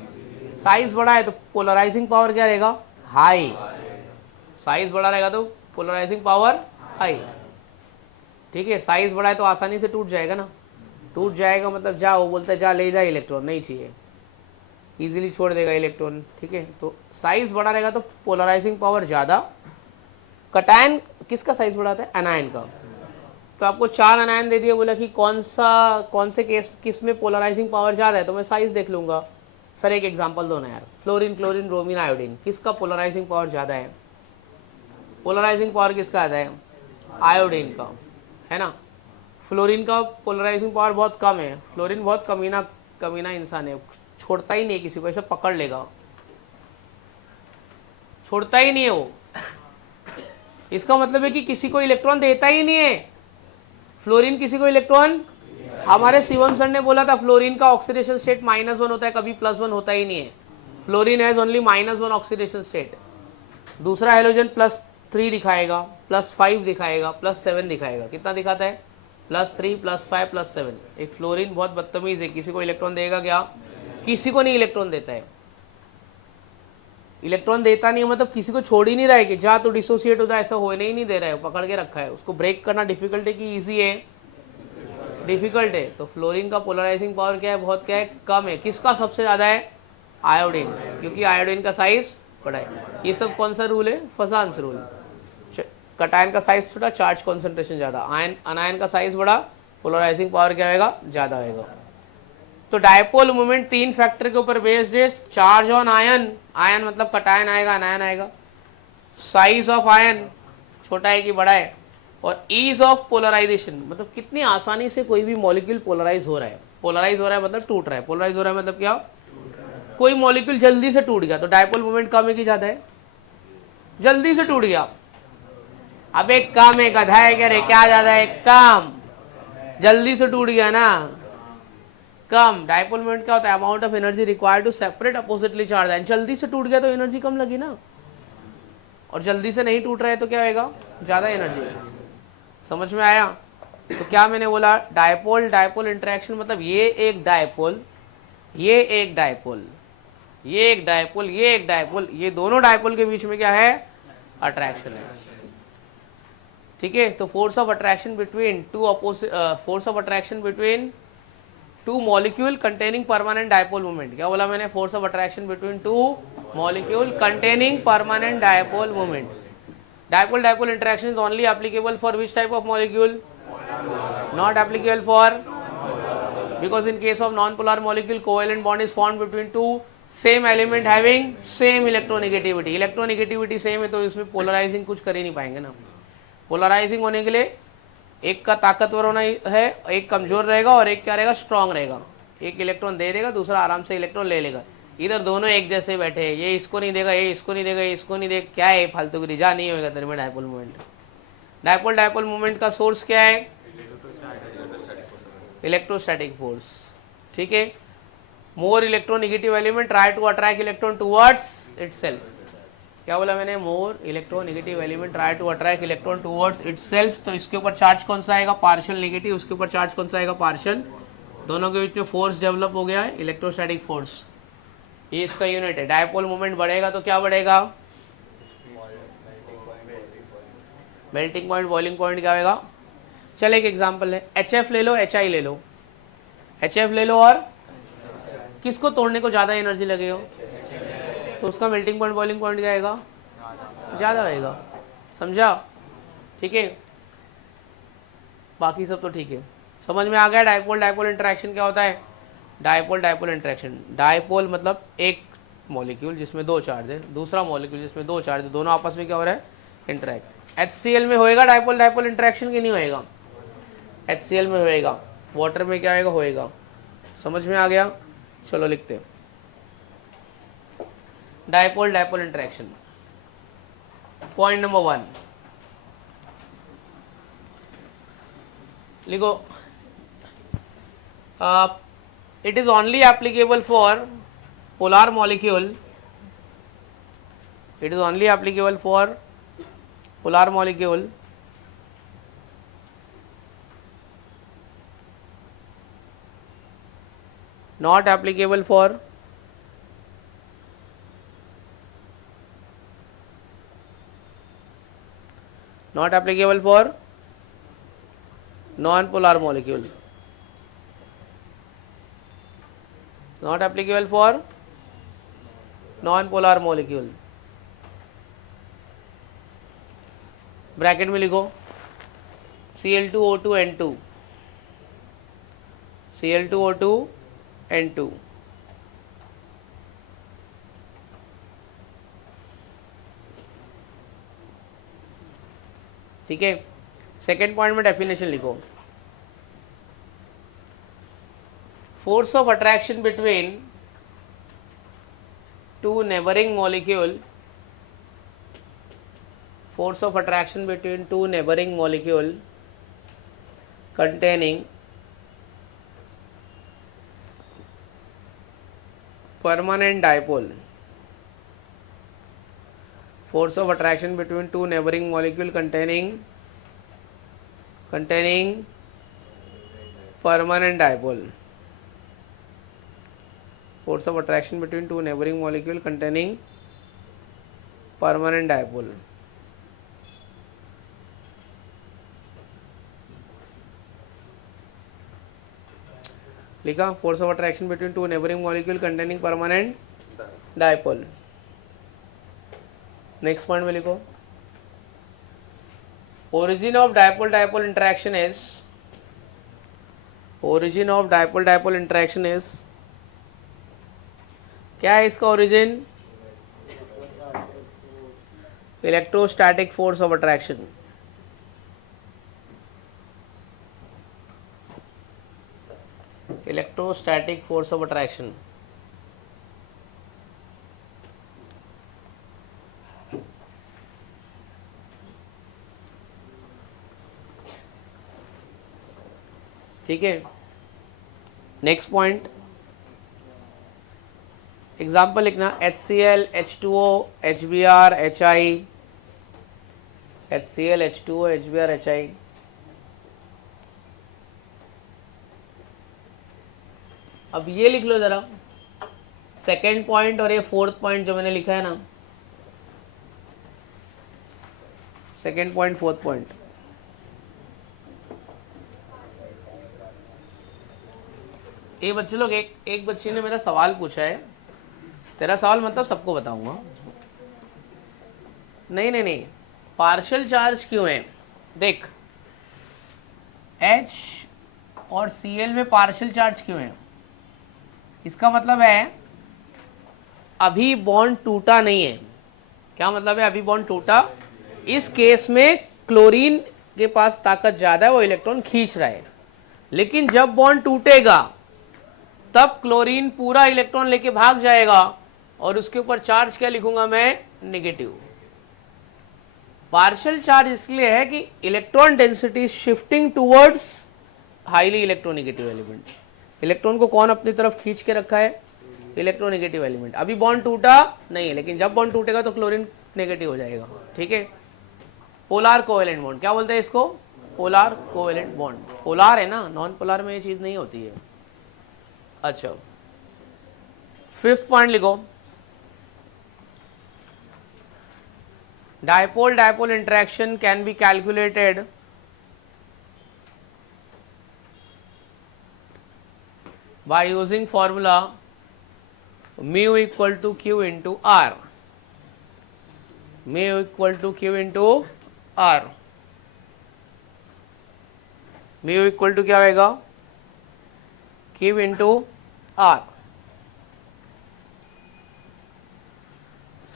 साइज बड़ा है तो पोलराइजिंग पावर क्या रहेगा? हाई। साइज बड़ा रहेगा तो पोलराइजिंग पावर हाई। ठीक है, साइज बड़ा है तो आसानी से टूट जाएगा ना। टूट जाएगा मतलब जा, वो बोलता है जा ले जा इलेक्ट्रॉन, नहीं चाहिए, इजीली छोड़ देगा इलेक्ट्रॉन। ठीक है, तो साइज बड़ा रहेगा तो पोलराइजिंग पावर ज्यादा। कटायन किसका साइज बड़ा होता है? अनायन का। तो आपको 4 अनायन दे दिए, बोला कि कौन से केस किस में पोलराइजिंग पावर ज़्यादा है, तो मैं साइज देख लूँगा। सर एक एग्जांपल दो ना यार, फ्लोरीन, क्लोरीन, ब्रोमीन, आयोडीन, किसका पोलराइजिंग पावर ज़्यादा है? पोलराइजिंग पावर किसका ज़्यादा है? आयोडीन का, है ना। फ्लोरीन का पोलराइजिंग पावर बहुत कम है। फ्लोरीन बहुत कमीना इंसान है, छोड़ता ही नहीं किसी को, ऐसे पकड़ लेगा, छोड़ता ही नहीं है वो। इसका मतलब है कि किसी को इलेक्ट्रॉन देता ही नहीं है। फ्लोरीन किसी को इलेक्ट्रॉन, हमारे शिवम सर ने बोला था फ्लोरीन का ऑक्सीडेशन स्टेट -1 होता है, कभी +1 होता ही नहीं है। Fluorine has only -1 oxidation state. दूसरा हेलोजन +3 दिखाएगा, +5 दिखाएगा, +7 दिखाएगा। कितना दिखाता है? +3, +5, +7। एक फ्लोरीन बहुत बदतमीज है, किसी को इलेक्ट्रॉन देगा क्या? किसी को नहीं इलेक्ट्रॉन देता है। इलेक्ट्रॉन देता नहीं है मतलब किसी को छोड़ ही नहीं रहा है कि जा तो डिसोसिएट होता है, ऐसा होने ही नहीं दे रहा है, पकड़ के रखा है। उसको ब्रेक करना डिफिकल्ट है कि ईजी है? डिफिकल्ट है। तो फ्लोरीन का पोलराइजिंग पावर क्या है? बहुत क्या है? कम है। किसका सबसे ज़्यादा है? आयोडीन, क्योंकि आयोडीन का साइज बड़ा है। ये सब कौन सा रूल है? फसांस रूल। कटायन का साइज छोटा, चार्ज कॉन्सेंट्रेशन ज़्यादा। अनायन का साइज बड़ा, पोलराइजिंग पावर क्या होगा? ज़्यादा होगा। तो डायपोल मोमेंट 3 फैक्टर के ऊपर बेस्ड है। चार्ज ऑन आयन, आयन मतलब कटायन आएगा, अनायन आएगा। साइज ऑफ आयन, छोटा है कि बड़ा है। और ईज ऑफ पोलराइजेशन, मतलब कितनी आसानी से कोई भी मॉलिक्यूल पोलराइज हो रहा है। पोलराइज हो रहा है मतलब टूट रहा है। पोलराइज हो रहा है मतलब क्या? कोई मॉलिक्यूल जल्दी से टूट गया, तो डायपोल मोमेंट कम है कि ज्यादा है? जल्दी से टूट गया। अब एक कम है, गधा है क्या रे? क्या ज्यादा है? कम, जल्दी से टूट गया ना, कम। डायपोल मोमेंट क्या होता है? Amount of energy required to separate oppositely charge ion. जल्दी से टूट गया तो एनर्जी कम लगी ना, और जल्दी से नहीं टूट रहा है तो क्या होगा? ज्यादा एनर्जी। समझ में आया? तो क्या मैंने बोला? डायपोल डायपोल इंटरेक्शन मतलब ये एक डायपोल, ये एक डायपोल, ये एक डायपोल, ये एक डायपोल, ये दोनों डायपोल के बीच में क्या है? अट्रैक्शन है। ठीक है। तो force of attraction between two molecule containing permanent dipole moment. क्या बोला मैंने? Force of attraction between two molecule containing permanent dipole moment. Dipole-dipole interaction is only applicable for which type of molecule? Not applicable for, because in case of non-polar molecule, covalent bond is formed between two same element having same electronegativity. Electronegativity same है तो इसमें polarising कुछ कर ही नहीं पाएंगे ना। Polarising होने के लिए एक का ताकतवर होना है, एक कमजोर रहेगा और एक क्या रहेगा? स्ट्रांग रहेगा। एक इलेक्ट्रॉन दे देगा, दूसरा आराम से इलेक्ट्रॉन ले लेगा। इधर दोनों एक जैसे बैठे हैं, ये इसको नहीं देगा, ये इसको नहीं देगा, ये इसको नहीं देगा, क्या है फालतू की रिजा नहीं होगा तेरे में dipole moment. Dipole dipole moment का सोर्स क्या है? Electrostatic force. ठीक है। More electronegative element try to attract electron towards itself. क्या बोला मैंने? More electronegative element try to attract electron towards itself. तो इसके ऊपर चार्ज कौन सा आएगा? Partial negative. उसके ऊपर चार्ज कौन सा आएगा? पार्शियल। दोनों के बीच में फोर्स डेवलप हो गया है, इलेक्ट्रोस्टैटिक फोर्स। ये इसका यूनिट है। डायपोल मोमेंट बढ़ेगा तो क्या बढ़ेगा? मेल्टिंग पॉइंट, बॉइलिंग पॉइंट क्या होगा? चल एक एग्जांपल है, HF ले लो, HI ले लो। HF ले लो और किसको तोड़ने को ज्यादा एनर्जी लगेगा? तो उसका मेल्टिंग पॉइंट, बॉइलिंग पॉइंट क्या आएगा? ज्यादा आएगा। समझा? ठीक है। बाकी सब तो ठीक है, समझ में आ गया। डायपोल डायपोल इंटरेक्शन क्या होता है? डायपोल डायपोल इंटरेक्शन, डायपोल मतलब एक मॉलिक्यूल जिसमें दो चार्ज है, दूसरा मॉलिक्यूल जिसमें दो चार्ज है, दोनों आपस में क्या हो रहा है? इंटरेक्ट। HCl में होएगा डायपोल डायपोल इंटरेक्शन की नहीं होएगा? HCl में होएगा। वाटर में क्या होएगा? होएगा। समझ में आ गया? चलो लिखते। Dipole dipole interaction, point number 1 लिखो। It is only applicable for polar molecule. It is only applicable for polar molecule not applicable for non-polar molecule. Not applicable for non-polar molecule. Bracket में लिखो Cl2O2 N2, Cl2O2 N2। ठीक है, second point में definition लिखो। Force of attraction between two neighbouring molecule, force of attraction between two neighboring molecule containing permanent dipole, force of attraction between two neighboring molecule containing permanent dipole, force of attraction between two neighboring molecule containing permanent dipole। लिखा, force of attraction between two neighbouring molecule containing permanent dipole. Next point में लिखो, origin of dipole dipole interaction is, origin of dipole dipole interaction is, क्या है इसका origin? Electrostatic force of attraction. Electrostatic force of attraction. ठीक है, next point, example लिखना, HCl H2O HBr HI, HCl H2O HBr HI। अब ये लिख लो जरा, सेकेंड पॉइंट और ये फोर्थ पॉइंट जो मैंने लिखा है ना, सेकेंड पॉइंट फोर्थ पॉइंट। ये बच्चे लोग, एक बच्ची ने मेरा सवाल पूछा है, तेरा सवाल मतलब सबको बताऊंगा। नहीं, पार्शियल चार्ज क्यों है? देख, H और Cl में पार्शियल चार्ज क्यों है? इसका मतलब है अभी बॉन्ड टूटा नहीं है। क्या मतलब है अभी बॉन्ड टूटा? इस केस में क्लोरीन के पास ताकत ज्यादा है, वो इलेक्ट्रॉन खींच रहा है, लेकिन जब बॉन्ड टूटेगा तब क्लोरीन पूरा इलेक्ट्रॉन लेके भाग जाएगा और उसके ऊपर चार्ज क्या लिखूंगा मैं? नेगेटिव। पार्शियल चार्ज इसलिए है कि electron density shifting towards highly electronegative element. Electron को कौन अपनी तरफ खींच के रखा है? Electronegative element. अभी बॉन्ड टूटा नहीं है, लेकिन जब बॉन्ड टूटेगा तो क्लोरीन नेगेटिव हो जाएगा। ठीक है, पोलार कोवेलेंट बॉन्ड, क्या बोलते हैं इसको? Polar covalent bond. पोलार है ना, नॉन पोलार में ये चीज नहीं होती है। अच्छा, फिफ्थ पॉइंट लिखो, dipole dipole interaction can be calculated by using formula mu equal to q into r, mu equal to q into r, mu equal to क्या होगा? q into r।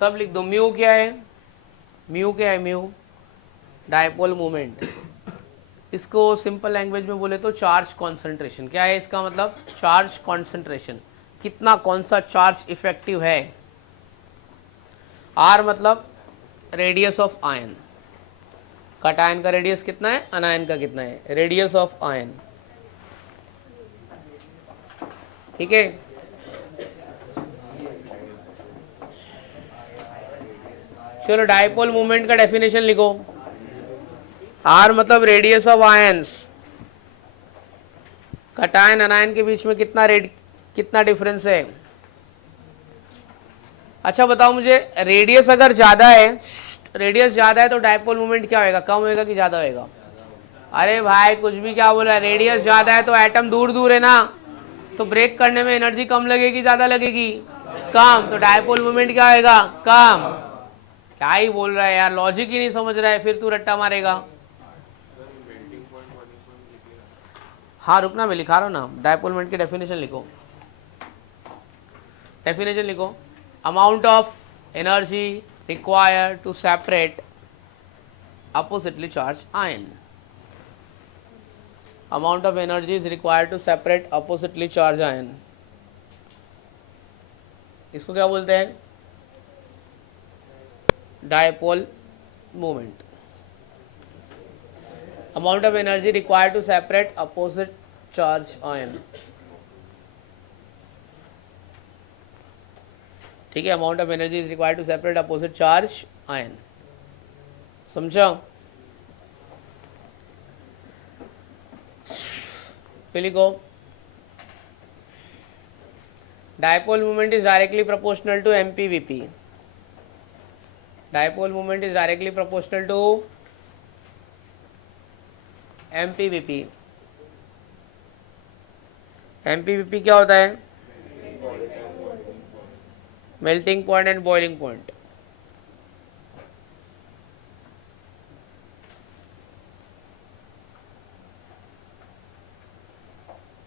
सब लिख दो। म्यू क्या है? म्यू क्या है? Mu dipole moment. इसको सिंपल लैंग्वेज में बोले तो चार्ज कॉन्सेंट्रेशन। क्या है इसका मतलब? चार्ज कॉन्सेंट्रेशन, कितना कौन सा चार्ज इफेक्टिव है। आर मतलब रेडियस ऑफ आयन। कटायन का रेडियस कितना है, अनायन का कितना है? Radius of ion. ठीक है, चलो डायपोल मोमेंट का डेफिनेशन लिखो। आर मतलब रेडियस ऑफ आयंस। कटायन अनायन के बीच में कितना डिफरेंस है? अच्छा बताओ मुझे, रेडियस अगर ज्यादा है, रेडियस ज्यादा है तो डायपोल मोमेंट क्या होएगा? कम होएगा कि ज्यादा होएगा? अरे भाई कुछ भी क्या बोला, रेडियस ज्यादा है तो एटम दूर दूर है ना, तो ब्रेक करने में एनर्जी कम लगेगी ज्यादा लगेगी? कम। तो डायपोल मोमेंट क्या होएगा? कम। क्या ही बोल रहा है यार, लॉजिक ही नहीं समझ रहा है, फिर तू रट्टा मारेगा। हाँ रुकना, मैं लिखा रहा हूँ ना, डायपोल मोमेंट की डेफिनेशन लिखो, डेफिनेशन लिखो। Amount of energy required to separate oppositely charged ion. Amount of energy is required to separate oppositely charged ion. इसको क्या बोलते हैं? Dipole moment. Amount of energy required to separate opposite charge ion. ठीक है, amount of energy is required to separate opposite charge ion. समझो? फिर लिखो, dipole moment is directly proportional to MPVP. Dipole moment is directly proportional to MPVP. MPVP क्या होता है? Melting point and boiling point.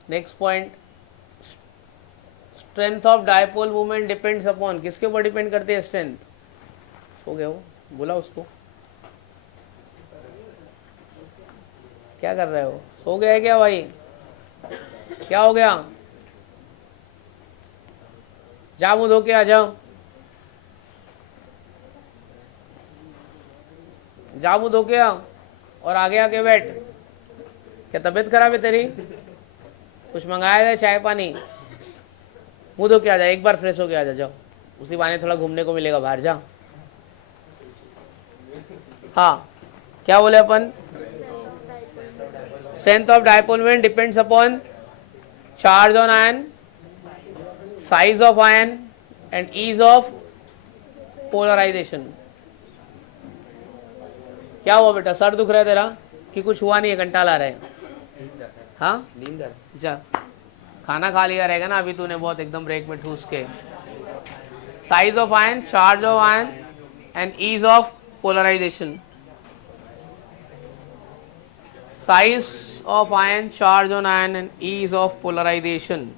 Next point, strength of dipole movement depends upon, किसके ऊपर depend करती है स्ट्रेंथ? हो गया वो, बोला उसको, क्या कर रहे हो? सो गया है क्या भाई? क्या हो गया? जा मुंह धो के आ जाओ, जा मुंह धो के आ और आगे आके बैठ। क्या तबीयत खराब है तेरी? कुछ मंगाया जाए, चाय पानी? मुंह धो के आ जा, एक बार फ्रेश हो के आ जा, जाओ, उसी बहाने थोड़ा घूमने को मिलेगा बाहर, जा। हाँ, क्या बोले अपन? Strength of dipole moment depends upon charge on ion, size of ion and ease of polarisation. क्या हुआ बेटा, सर दुख रहा है तेरा कि कुछ हुआ नहीं है, कंटाल आ रहा है? हाँ, जा खाना खा लिया रहेगा ना अभी तूने, बहुत एकदम ब्रेक में ठूस के। Size of ion, charge of ion and ease of polarization. Size of ion, charge on ion and ease of polarization.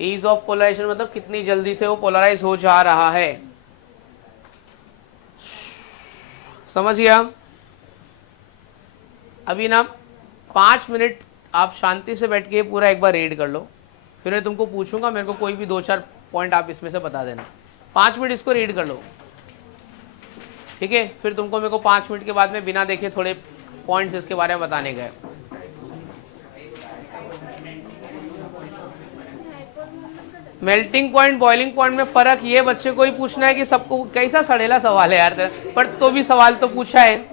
Ease of polarization मतलब कितनी जल्दी से वो पोलराइज हो जा रहा है, समझ गया? अभी ना 5 मिनट आप शांति से बैठ के पूरा एक बार रीड कर लो, फिर मैं तुमको पूछूंगा, मेरे को कोई भी 2-4 पॉइंट आप इसमें से बता देना। 5 मिनट इसको रीड कर लो, ठीक है? फिर तुमको मेरे को 5 मिनट के बाद में बिना देखे थोड़े पॉइंट्स इसके बारे में बताने गए। मेल्टिंग पॉइंट, बॉइलिंग पॉइंट में फर्क ये बच्चे को ही पूछना है कि सबको, कैसा सड़ेला सवाल है यार तेरा, पर तो भी सवाल तो पूछा है।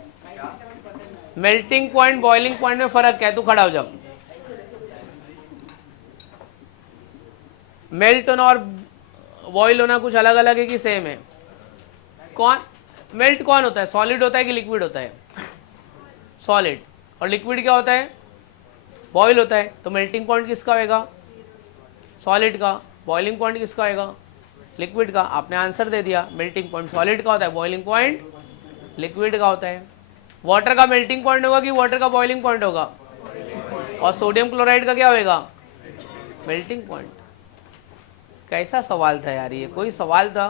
मेल्टिंग पॉइंट, बॉइलिंग पॉइंट में फर्क क्या है? तू खड़ा हो जाओ। मेल्ट होना और बॉइल होना कुछ अलग अलग है कि सेम है? कौन मेल्ट कौन होता है? सॉलिड होता है कि लिक्विड होता है? सॉलिड। और लिक्विड क्या होता है? बॉइल होता है। तो मेल्टिंग पॉइंट किसका होगा? सॉलिड का। बॉइलिंग पॉइंट किसका होगा? लिक्विड का। आपने आंसर दे दिया, मेल्टिंग पॉइंट सॉलिड का होता है, बॉइलिंग पॉइंट लिक्विड का होता है। वाटर का मेल्टिंग पॉइंट होगा कि वाटर का बॉइलिंग पॉइंट होगा? और सोडियम क्लोराइड का क्या होगा? Melting point. कैसा सवाल था यार ये, कोई सवाल था?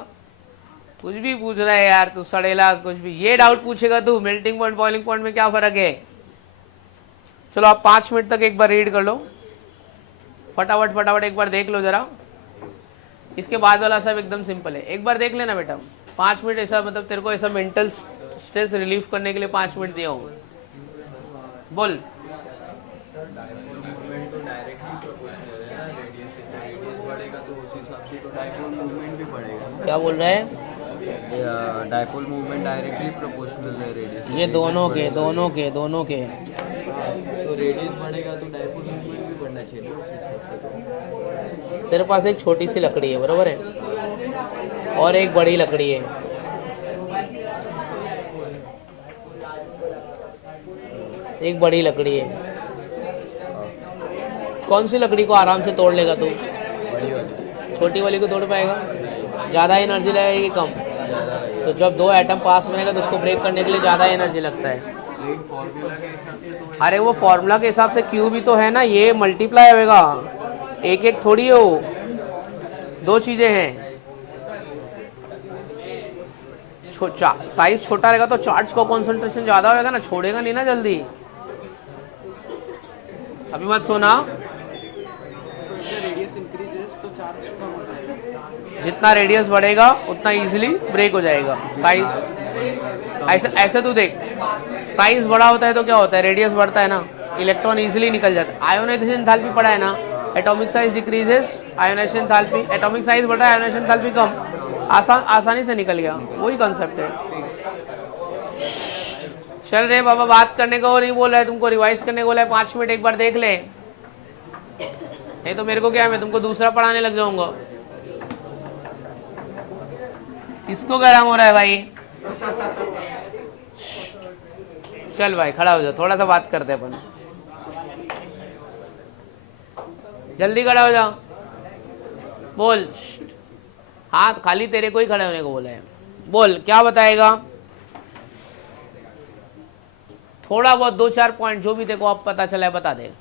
कुछ भी पूछ रहा है यार तू, सड़ेला कुछ भी। ये डाउट पूछेगा तू, मेल्टिंग पॉइंट बॉइलिंग पॉइंट में क्या फर्क है? चलो आप 5 मिनट तक एक बार रीड कर लो, फटाफट फटाफट एक बार देख लो जरा। इसके बाद वाला सब एकदम सिंपल है, एक बार देख लेना बेटा। 5 मिनट ऐसा, मतलब तेरे को ऐसा मेंटल स्ट्रेस रिलीफ करने के लिए 5 मिनट दिया हूँ। बोल। क्या बोल रहा है? डायपोल मूवमेंट डायरेक्टली प्रोपोर्शनल है रेडियस। ये दोनों के तो रेडियस बढ़ेगा तो डायपोल मूवमेंट भी बढ़ना चाहिए उस हिसाब से। तेरे पास एक छोटी सी लकड़ी है, बराबर है, और एक बड़ी लकड़ी है। एक बड़ी लकड़ी है, कौन सी लकड़ी को आराम से तोड़ लेगा तू? बड़ी वाली। छोटी वाली को तोड़ पाएगा? ज़्यादा एनर्जी लगेगी कम? तो जब 2 एटम पास बनेगा तो उसको ब्रेक करने के लिए ज़्यादा एनर्जी लगता है। वही फॉर्मूला के हिसाब से तो वही अरे वो फॉर्मूला के हिसाब से क्यू भी तो है ना, ये मल्टीप्लाई होएगा, एक एक थोड़ी हो, दो चीजें हैं। साइज छोटा रहेगा तो चार्ज का कॉन्सेंट्रेशन ज्यादा होएगा ना, छोड़ेगा नहीं ना जल्दी। अभी मत सोना, रेडियस इंक्रीजेस तो चार्ज कम होता है। जितना रेडियस बढ़ेगा उतना इजीली ब्रेक हो जाएगा साइज। ऐसे ऐसे तू देख, साइज बड़ा होता है तो क्या होता है, रेडियस बढ़ता है ना, इलेक्ट्रॉन इजीली निकल जाता है। आयोनाइजेशन एंथैल्पी पढ़ा है ना, atomic size decreases, ionisation enthalpy, atomic size बढ़ा है, आयोनाइजेशन एंथैल्पी कम, आसानी से निकल गया, वही कॉन्सेप्ट है। चल रे बाबा, बात करने को नहीं बोल रहा है, तुमको रिवाइज करने को बोला है, 5 मिनट एक बार देख ले, नहीं तो मेरे को क्या है, मैं तुमको दूसरा पढ़ाने लग जाऊंगा। किसको गरम हो रहा है भाई? चल भाई खड़ा हो जा, थोड़ा सा बात करते अपन, जल्दी खड़ा हो जा, बोल। हाथ खाली तेरे को ही खड़े होने को बोला है, बोल क्या बताएगा? थोड़ा बहुत 2-4 पॉइंट जो भी देखो आप पता चला है बता दे।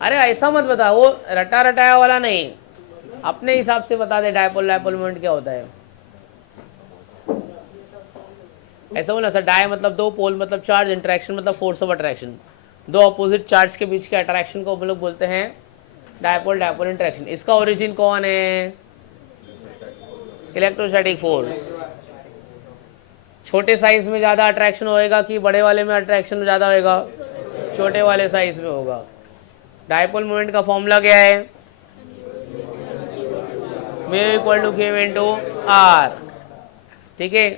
अरे ऐसा मत बता, वो रटा रटाया वाला नहीं, अपने हिसाब से बता दे। डायपोल डायपोल मोमेंट क्या होता है? ऐसा बोला सर, डाय मतलब दो, पोल मतलब चार्ज, इंटरेक्शन मतलब फोर्स ऑफ अट्रैक्शन, दो अपोजिट चार्ज के बीच के अट्रैक्शन को हम लोग बोलते हैं डायपोल डायपोल इंटरेक्शन। इसका ओरिजिन कौन है? Electrostatic force. छोटे साइज में ज्यादा अट्रैक्शन होएगा कि बड़े वाले में अट्रैक्शन ज्यादा होएगा? छोटे वाले साइज में होगा। डायपोल मोमेंट का फॉर्मूला क्या है? Mu equal to Q into R। ठीक है,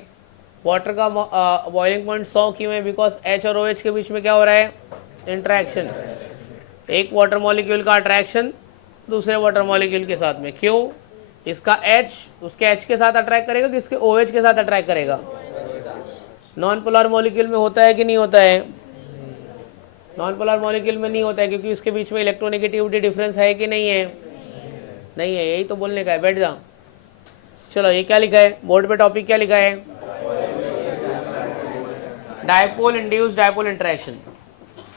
वाटर का बॉइलिंग पॉइंट 100 क्यों है? बिकॉज H और OH के बीच में क्या हो रहा है? इंट्रैक्शन। एक वाटर मॉलिक्यूल का अट्रैक्शन दूसरे वाटर मॉलिक्यूल के साथ में, क्यों? इसका H उसके H के साथ अट्रैक्ट करेगा कि इसके OH के साथ अट्रैक्ट करेगा? नॉन पोलर मॉलिक्यूल में होता है कि नहीं होता है? नॉन पोलर मॉलिक्यूल में नहीं होता है, क्योंकि उसके बीच में इलेक्ट्रोनेगेटिविटी डिफरेंस है कि नहीं है? नहीं है, यही तो बोलने का है, बैठ जा। चलो ये क्या लिखा है बोर्ड पे, टॉपिक क्या लिखा है? Dipole induced dipole interaction.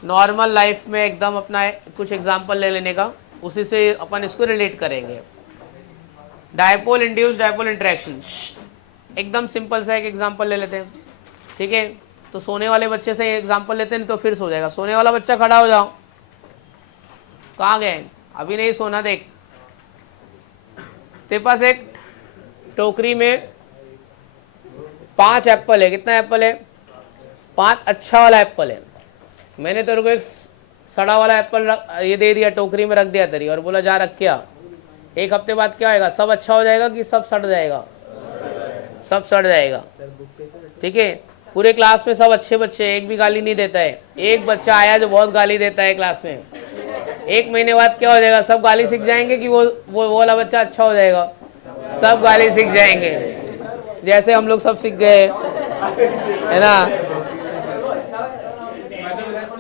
Normal life में एकदम अपना कुछ एग्जांपल ले लेने का, उसी से अपन इसको रिलेट करेंगे। डायपोल इंड्यूस्ड डायपोल इंटरेक्शन, एकदम सिंपल सा एक एग्जांपल ले लेते हैं। ठीक है, तो सोने वाले बच्चे से एग्जांपल लेते हैं, नहीं तो फिर सो जाएगा। सोने वाला बच्चा खड़ा हो जाओ। कहाँ गए? अभी नहीं सोना। देख, तेरे पास एक टोकरी में 5 एप्पल है। कितना एप्पल है? 5 अच्छा वाला एप्पल है। मैंने तेरे को एक सड़ा वाला एप्पल ये दे दिया, टोकरी में रख दिया तेरी, और बोला जा रख के आ। एक हफ्ते बाद क्या होगा? सब अच्छा हो जाएगा कि सब सड़ जाएगा? सब सड़ जाएगा। ठीक है, पूरे क्लास में सब अच्छे बच्चे, एक भी गाली नहीं देता है। एक बच्चा आया जो बहुत गाली देता है क्लास में। 1 महीने बाद क्या हो जाएगा? सब गाली सीख जाएंगे कि वो वाला बच्चा अच्छा हो जाएगा? सब गाली सीख जाएंगे, जैसे हम लोग सब सीख गए, है ना?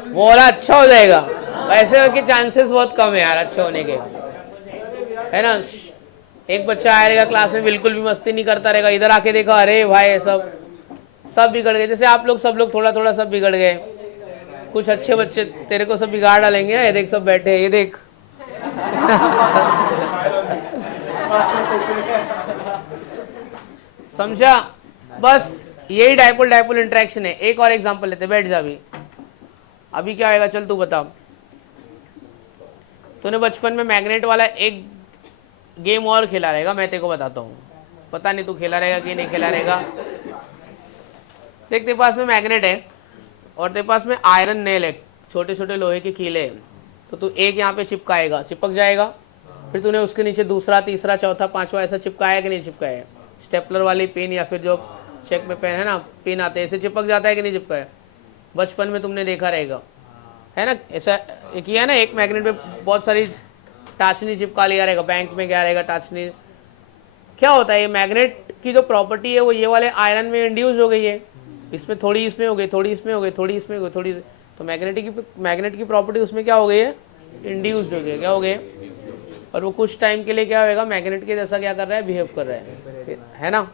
वो वाला अच्छा हो जाएगा, ऐसे के चांसेस बहुत कम है यार अच्छे होने के, है ना? एक बच्चा आएगा क्लास में, बिल्कुल भी मस्ती नहीं करता रहेगा, इधर आके देखा, अरे भाई सब बिगड़ गए। जैसे आप लोग सब लोग थोड़ा थोड़ा सब बिगड़ गए। कुछ अच्छे बच्चे तेरे को सब बिगाड़ डालेंगे। ये देख सब बैठे, ये देख समझा? बस यही डायपोल डायपोल इंटरेक्शन है। एक और एग्जांपल लेते, बैठ जा। अभी क्या आएगा? चल तू बता। तूने बचपन में मैग्नेट वाला एक गेम और खेला रहेगा, मैं तेरे को बताता हूँ। पता नहीं तू खेला रहेगा कि नहीं खेला रहेगा। देख, तेरे पास में मैग्नेट है और तेरे पास में आयरन नेल है, छोटे छोटे लोहे के कीले हैं। तो तू एक यहाँ पे चिपकाएगा, चिपक जाएगा। फिर तूने उसके नीचे दूसरा, तीसरा, चौथा, पांचवा ऐसा चिपकाया कि नहीं चिपकाया? स्टेपलर वाली पेन या फिर जो चेक में पेन है ना, पेन आते हैं, ऐसे चिपक जाता है कि नहीं चिपकाया? बचपन में तुमने देखा रहेगा, है ना? ऐसा किया है ना। एक मैग्नेट पे बहुत सारी टाचनी चिपका लिया रहेगा, बैंक में गया रहेगा टाचनी। क्या होता है? ये मैग्नेट की जो प्रॉपर्टी है वो ये वाले आयरन में इंड्यूस हो गई है। इसमें थोड़ी इसमें हो गई, थोड़ी इसमें हो गई, थोड़ी इसमें हो गई, थोड़ी, तो मैग्नेट की प्रॉपर्टी उसमें क्या हो गई है? इंड्यूस्ड हो गई। क्या हो गए? और वो कुछ टाइम के लिए क्या होगा? मैग्नेट के जैसा क्या कर रहा है? बिहेव कर रहा है ना?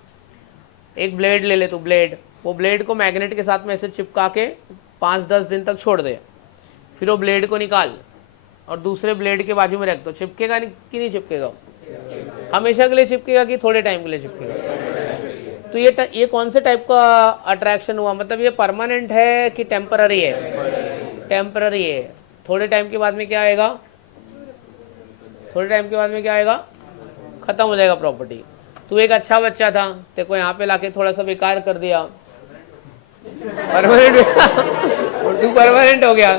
एक ब्लेड ले ले तू, ब्लेड वो ब्लेड को मैग्नेट के साथ में ऐसे चिपका के 5-10 दिन तक छोड़ दे, फिर वो ब्लेड को निकाल और दूसरे ब्लेड के बाजू में रख दो, चिपकेगा नहीं कि नहीं चिपकेगा? हमेशा के लिए चिपकेगा कि थोड़े टाइम के लिए चिपकेगा? तो ये कौन से टाइप का अट्रैक्शन हुआ? मतलब ये परमानेंट है कि टेम्पररी है? टेम्पररी है। थोड़े टाइम के बाद में क्या आएगा? थोड़े टाइम के बाद में क्या आएगा? खत्म हो जाएगा प्रॉपर्टी। तू एक अच्छा बच्चा था, तेरे को यहाँ पे लाके थोड़ा सा बेकार कर दिया, परमानेंट और तू परमानेंट हो गया।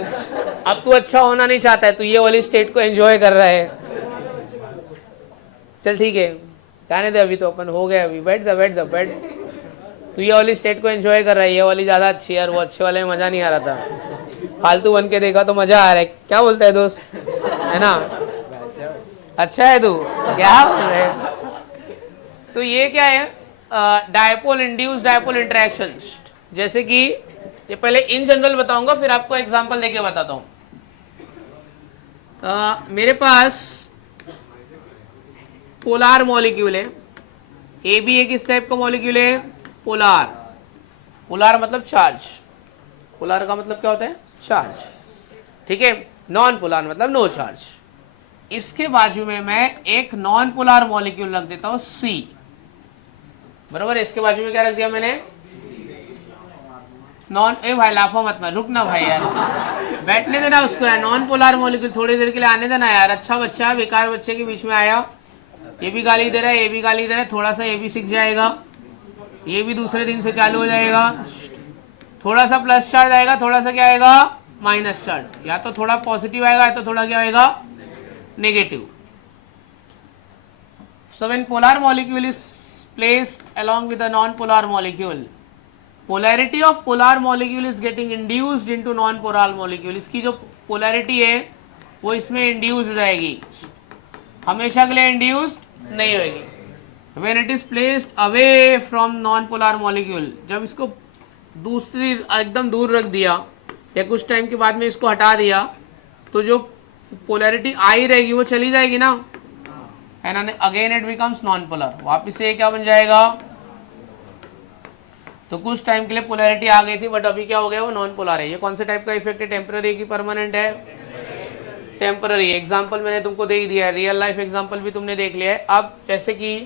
अब तू अच्छा होना नहीं चाहता है, तू ये वाली स्टेट को एंजॉय कर रहा है। चल ठीक है, कहने दे, अभी तो अपन हो गया, अभी बैठ बैठ। तू ये वाली स्टेट को एंजॉय कर रहा है, ये वाली ज्यादा अच्छी है, और वो अच्छे वाले में मजा नहीं आ रहा था। फालतू बन के देखा तो मजा आ रहा है। क्या बोलता है दोस्त, है ना? अच्छा है तू, क्या बोल रहे है? तो ये क्या है? Dipole induced dipole interactions. जैसे कि ये पहले इन जनरल बताऊंगा, फिर आपको एग्जांपल देके बताता हूं। मेरे पास पोलार मॉलिक्यूल है, ए भी एक इस टाइप का मॉलिक्यूल है, पोलार। पोलार मतलब चार्ज, पोलार का मतलब क्या होता है? चार्ज, ठीक है। नॉन पोलार मतलब नो चार्ज। इसके बाजू में मैं एक नॉन पोलार मॉलिक्यूल रख देता हूं, सी, बराबर। इसके बाजू में क्या रख दिया मैंने? नॉन, ए भाई लाफो मत, मैं रुक ना भाई यार, बैठने देना उसको यार। नॉन पोलार मॉलिक्यूल थोड़ी देर के लिए आने देना यार। अच्छा बच्चा, बेकार बच्चे के बीच में आया, ये भी गाली दे रहा है, ये भी गाली दे रहा है। थोड़ा सा ये भी सीख जाएगा, ये भी दूसरे दिन से चालू हो जाएगा। थोड़ा सा प्लस चार्ज आएगा, थोड़ा सा क्या आएगा? Minus charge. या तो थोड़ा पॉजिटिव आएगा, या तो थोड़ा क्या आएगा? Negative. So when polar molecule is placed along with a non-polar molecule, polarity of polar molecule is getting induced into non-polar molecule. इसकी जो polarity है वो इसमें induced हो जाएगी, हमेशा के लिए induced नहीं होगी। When it is placed away from non-polar molecule, जब इसको दूसरी एकदम दूर रख दिया या कुछ टाइम के बाद में इसको हटा दिया, तो जो पोलैरिटी आई रहेगी वो चली जाएगी ना, and again it becomes non polar. वापिस से क्या बन जाएगा? तो कुछ टाइम के लिए पोलैरिटी आ गई थी, बट अभी क्या हो गया? वो नॉन पोलर है। ये कौन से टाइप का इफेक्ट है? टेम्पररी की परमानेंट है? टेम्पररी। एग्जाम्पल मैंने तुमको दे ही दिया है, रियल लाइफ एग्जाम्पल भी तुमने देख लिया है। अब जैसे कि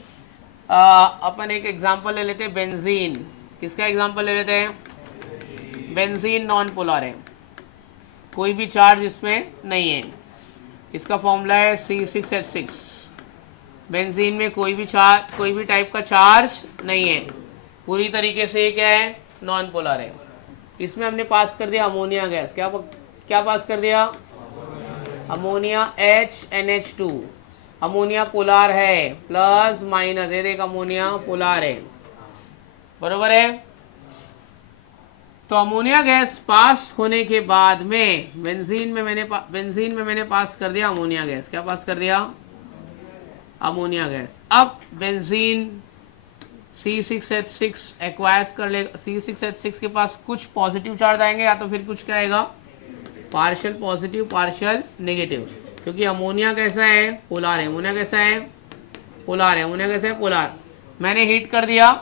अपन एक एग्जाम्पल ले लेते हैं, बेंजीन। किसका एग्जाम्पल ले लेते हैं? बेंजीन नॉन पोलर है, कोई भी चार्ज इसमें नहीं है। इसका फॉर्मूला है C6H6। बेंजीन में कोई भी टाइप का चार्ज नहीं है, पूरी तरीके से ये क्या है? नॉन पोलर है। इसमें हमने पास कर दिया अमोनिया गैस। क्या पास कर दिया? Ammonia HNH2। अमोनिया पोलर है, प्लस माइनस, ये देख अमोनिया पोलर है, बरोबर है। तो अमोनिया गैस पास होने के बाद में बेंजीन में मैंने पास कर दिया अमोनिया गैस। क्या पास कर दिया? Ammonia gas. अब बेंजीन C6H6 एक्वायर्स कर लेगा। C6H6 के पास कुछ पॉजिटिव चार्ज आएंगे, या तो फिर कुछ क्या आएगा? पार्शियल पॉजिटिव पार्शियल नेगेटिव, क्योंकि अमोनिया कैसा है? पोलर है। अमोनिया कैसा है? पोलर है। अमोनिया कैसा है? पोलर। मैंने हीट कर दिया,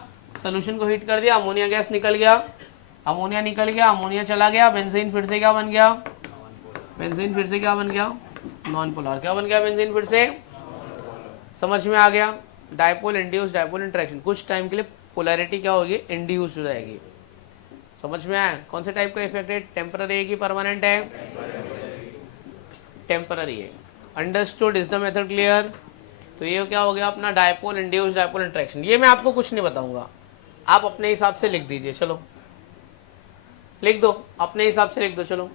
सोल्यूशन को हीट कर दिया, अमोनिया गैस निकल गया, अमोनिया निकल गया, अमोनिया चला गया, बेंजीन फिर से क्या बन गया? बेंजीन फिर से क्या बन गया? Non polar. क्या बन गया? बेंजीन फिर से। समझ में आ गया? डायपोल इंड्यूस्ड डायपोल इंटरेक्शन, कुछ टाइम के लिए पोलैरिटी क्या होगी? इंड्यूस्ड हो जाएगी। समझ में आया? कौन से टाइप का इफेक्ट है? टेम्पररी है कि परमानेंट है? टेम्पररी है। Understood? Is the method clear? तो ये क्या हो गया अपना डायपोल इंड्यूस्ड डायपोल इंटरेक्शन। ये मैं आपको कुछ नहीं बताऊंगा, आप अपने हिसाब से लिख दीजिए। चलो लिख दो, अपने हिसाब से लिख दो। चलो,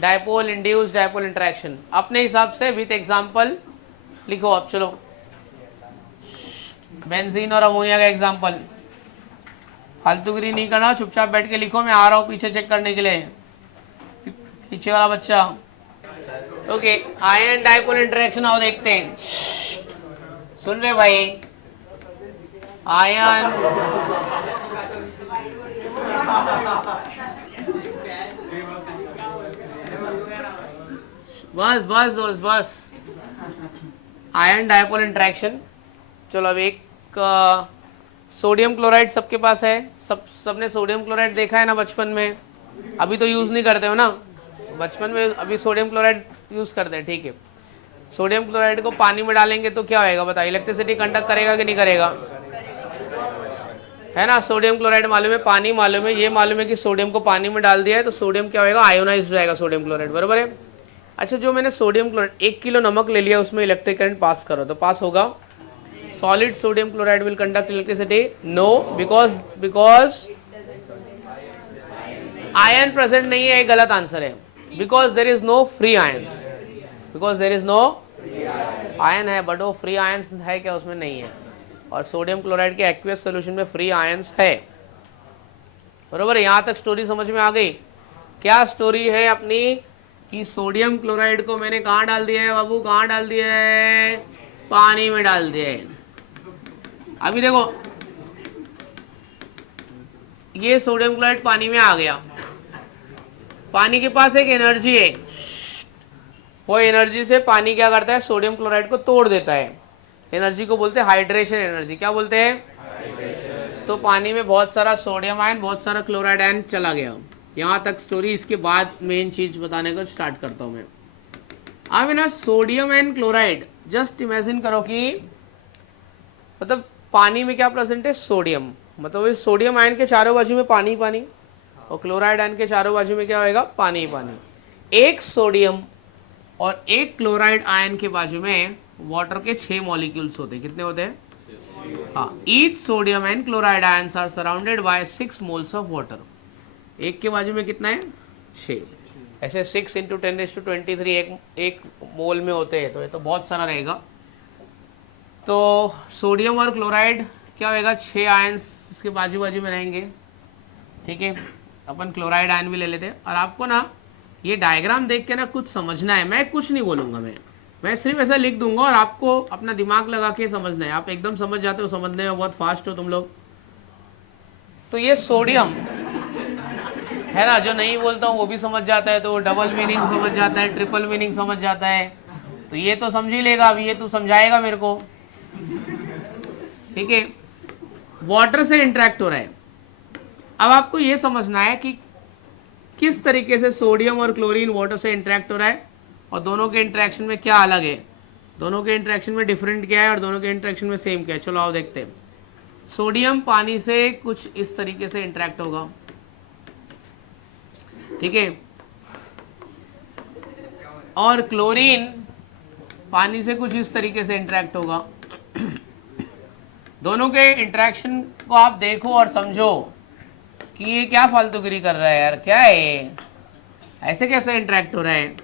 डायपोल इंड्यूस्ड डायपोल इंटरेक्शन अपने हिसाब से विथ एग्जांपल लिखो आप। चलो, बेंजीन और अमोनिया का एग्जांपल। फालतूगिरी नहीं करना, चुपचाप बैठ के लिखो। मैं आ रहा हूँ पीछे चेक करने के लिए, पीछे वाला बच्चा। ओके, आयन डायपोल इंटरेक्शन आओ देखते हैं। सुन रहे भाई? आयन बस बस दोस्त बस। Ion dipole interaction. चलो अब एक सोडियम क्लोराइड सबके पास है, सबने सोडियम क्लोराइड देखा है ना बचपन में, अभी तो यूज़ नहीं करते हो ना, बचपन में अभी सोडियम क्लोराइड यूज़ करते हैं, ठीक है। सोडियम क्लोराइड को पानी में डालेंगे तो क्या होएगा बताइए, इलेक्ट्रिसिटी कंडक्ट करेगा कि नहीं करेगा, है ना। सोडियम क्लोराइड मालूम है, पानी मालूम है, ये मालूम है कि सोडियम को पानी में डाल दिया है तो सोडियम क्या होएगा, आयोनाइज हो जाएगा सोडियम क्लोराइड, बराबर है। अच्छा, जो मैंने सोडियम क्लोराइड 1 किलो नमक ले लिया, उसमें इलेक्ट्रिक करंट पास करो तो पास होगा। Solid sodium chloride will conduct electricity, no, because ion present नहीं है, एक गलत आंसर है। Because there is no free ion, because there is no ion है, बट वो फ्री आयंस है क्या, उसमें नहीं है। और सोडियम क्लोराइड के एक्वियस सोल्यूशन में फ्री आयंस है, बरोबर। यहां तक स्टोरी समझ में आ गई। क्या स्टोरी है अपनी कि सोडियम क्लोराइड को मैंने कहां डाल दिया है बाबू, कहां डाल दिया है, पानी में डाल दिया है। अभी देखो, ये सोडियम क्लोराइड पानी में आ गया, पानी के पास एक एनर्जी है, वो एनर्जी से पानी क्या करता है, सोडियम क्लोराइड को तोड़ देता है। एनर्जी को बोलते हैं हाइड्रेशन एनर्जी। क्या बोलते हैं, तो पानी में बहुत सारा सोडियम आयन, बहुत सारा क्लोराइड आयन चला गया। यहाँ तक स्टोरी, इसके बाद मेन चीज बताने को स्टार्ट करता हूँ मैं। अब ना sodium and chloride, just imagine करो कि मतलब पानी में क्या प्रेजेंट है, सोडियम, मतलब इस सोडियम आयन के चारों बाजू में पानी पानी, और क्लोराइड आयन के चारों बाजू में क्या होएगा, पानी पानी। एक सोडियम और एक क्लोराइड आयन के बाजू में वाटर के 6 मॉलिक्यूल्स होते हैं। कितने होते हैं, हाँ, each sodium and chloride ions are surrounded by 6 moles of water. एक के बाजू में कितना है, 6, ऐसे 6 × 10⁻23 एक मोल में होते हैं, तो ये तो बहुत सारा रहेगा। तो सोडियम और क्लोराइड क्या होएगा, 6 आयंस इसके बाजू बाजू में रहेंगे, ठीक है। अपन क्लोराइड आयन भी ले लेते हैं। और आपको ना ये डायग्राम देख के ना कुछ समझना है, मैं कुछ नहीं बोलूंगा, मैं सिर्फ ऐसा लिख दूंगा और आपको अपना दिमाग लगा के समझना है। आप एकदम समझ जाते हो, समझने में बहुत फास्ट हो तुम लोग। तो ये सोडियम है ना, जो नहीं बोलता हूँ वो भी समझ जाता है, तो डबल मीनिंग समझ जाता है, ट्रिपल मीनिंग समझ जाता है, तो ये तो समझ ही लेगा। अभी ये तू समझाएगा मेरे को, ठीक है। वाटर से इंटरेक्ट हो रहा है। अब आपको ये समझना है कि किस तरीके से सोडियम और क्लोरीन वाटर से इंटरेक्ट हो रहा है, और दोनों के इंटरेक्शन में क्या अलग है, दोनों के इंटरेक्शन में डिफरेंट क्या है, और दोनों के इंटरेक्शन में सेम क्या है। चलो आओ देखते हैं। सोडियम पानी से कुछ इस तरीके से इंटरेक्ट होगा, ठीक है, और क्लोरीन पानी से कुछ इस तरीके से इंटरेक्ट होगा। दोनों के इंटरेक्शन को आप देखो और समझो कि ये क्या फालतूगिरी कर रहा है यार, क्या है ये, ऐसे कैसे इंटरेक्ट हो रहा है।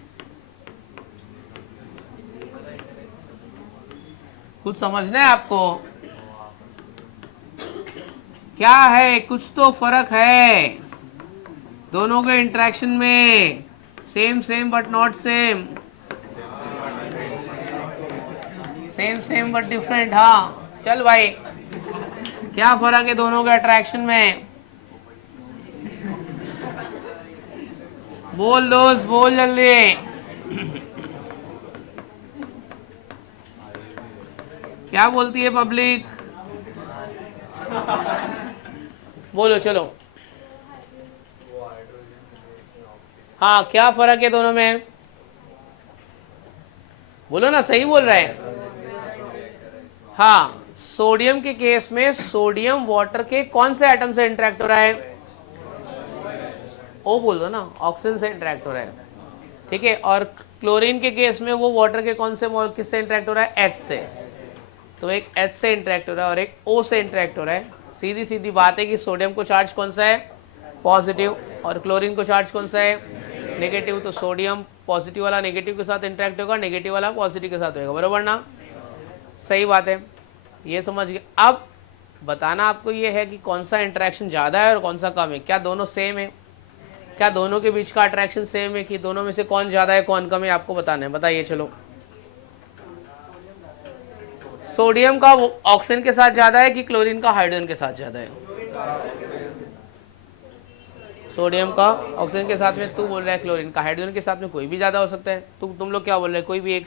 कुछ समझना है आपको, क्या है, कुछ तो फर्क है दोनों के इंटरेक्शन में, same same but not same, same same but different. हाँ चल भाई, क्या फर्क है दोनों के अट्रैक्शन में, बोल दोस्त, बोल जल्दी। क्या बोलती है पब्लिक, बोलो चलो। हाँ, क्या फर्क है दोनों में, बोलो ना, सही बोल रहे हैं। हाँ, सोडियम के केस में सोडियम वाटर के कौन से एटम से इंटरेक्ट हो रहा है, ओ बोल दो ना, ऑक्सीजन से इंटरेक्ट हो रहा है, ठीक है। और क्लोरीन के केस में वो वाटर के कौन से किससे इंटरेक्ट हो रहा है, एच से। तो एक एच से इंटरेक्ट हो रहा है और एक ओ से इंटरेक्ट हो रहा है। सीधी सीधी बात है कि सोडियम को चार्ज कौन सा है, पॉजिटिव, और क्लोरीन को चार्ज कौन सा है, नेगेटिव। तो सोडियम पॉजिटिव वाला नेगेटिव के साथ इंटरेक्ट होगा, नेगेटिव वाला पॉजिटिव के साथ होगा, बराबर ना, सही बात है, ये समझ गए। अब बताना आपको ये है कि कौन सा इंटरेक्शन ज़्यादा है और कौन सा कम है। क्या दोनों सेम है, क्या दोनों के बीच का अट्रैक्शन सेम है, कि दोनों में से कौन ज़्यादा है कौन कम है, आपको बताना है। बताइए चलो। सोडियम का ऑक्सीजन के साथ ज़्यादा है कि क्लोरीन का हाइड्रोजन के साथ ज़्यादा है, सोडियम का ऑक्सीजन के साथ में, तू बोल रहा है क्लोरीन का, हाइड्रोजन के साथ में कोई भी ज़्यादा हो सकता है। तुम लोग क्या बोल रहे हैं, कोई भी एक,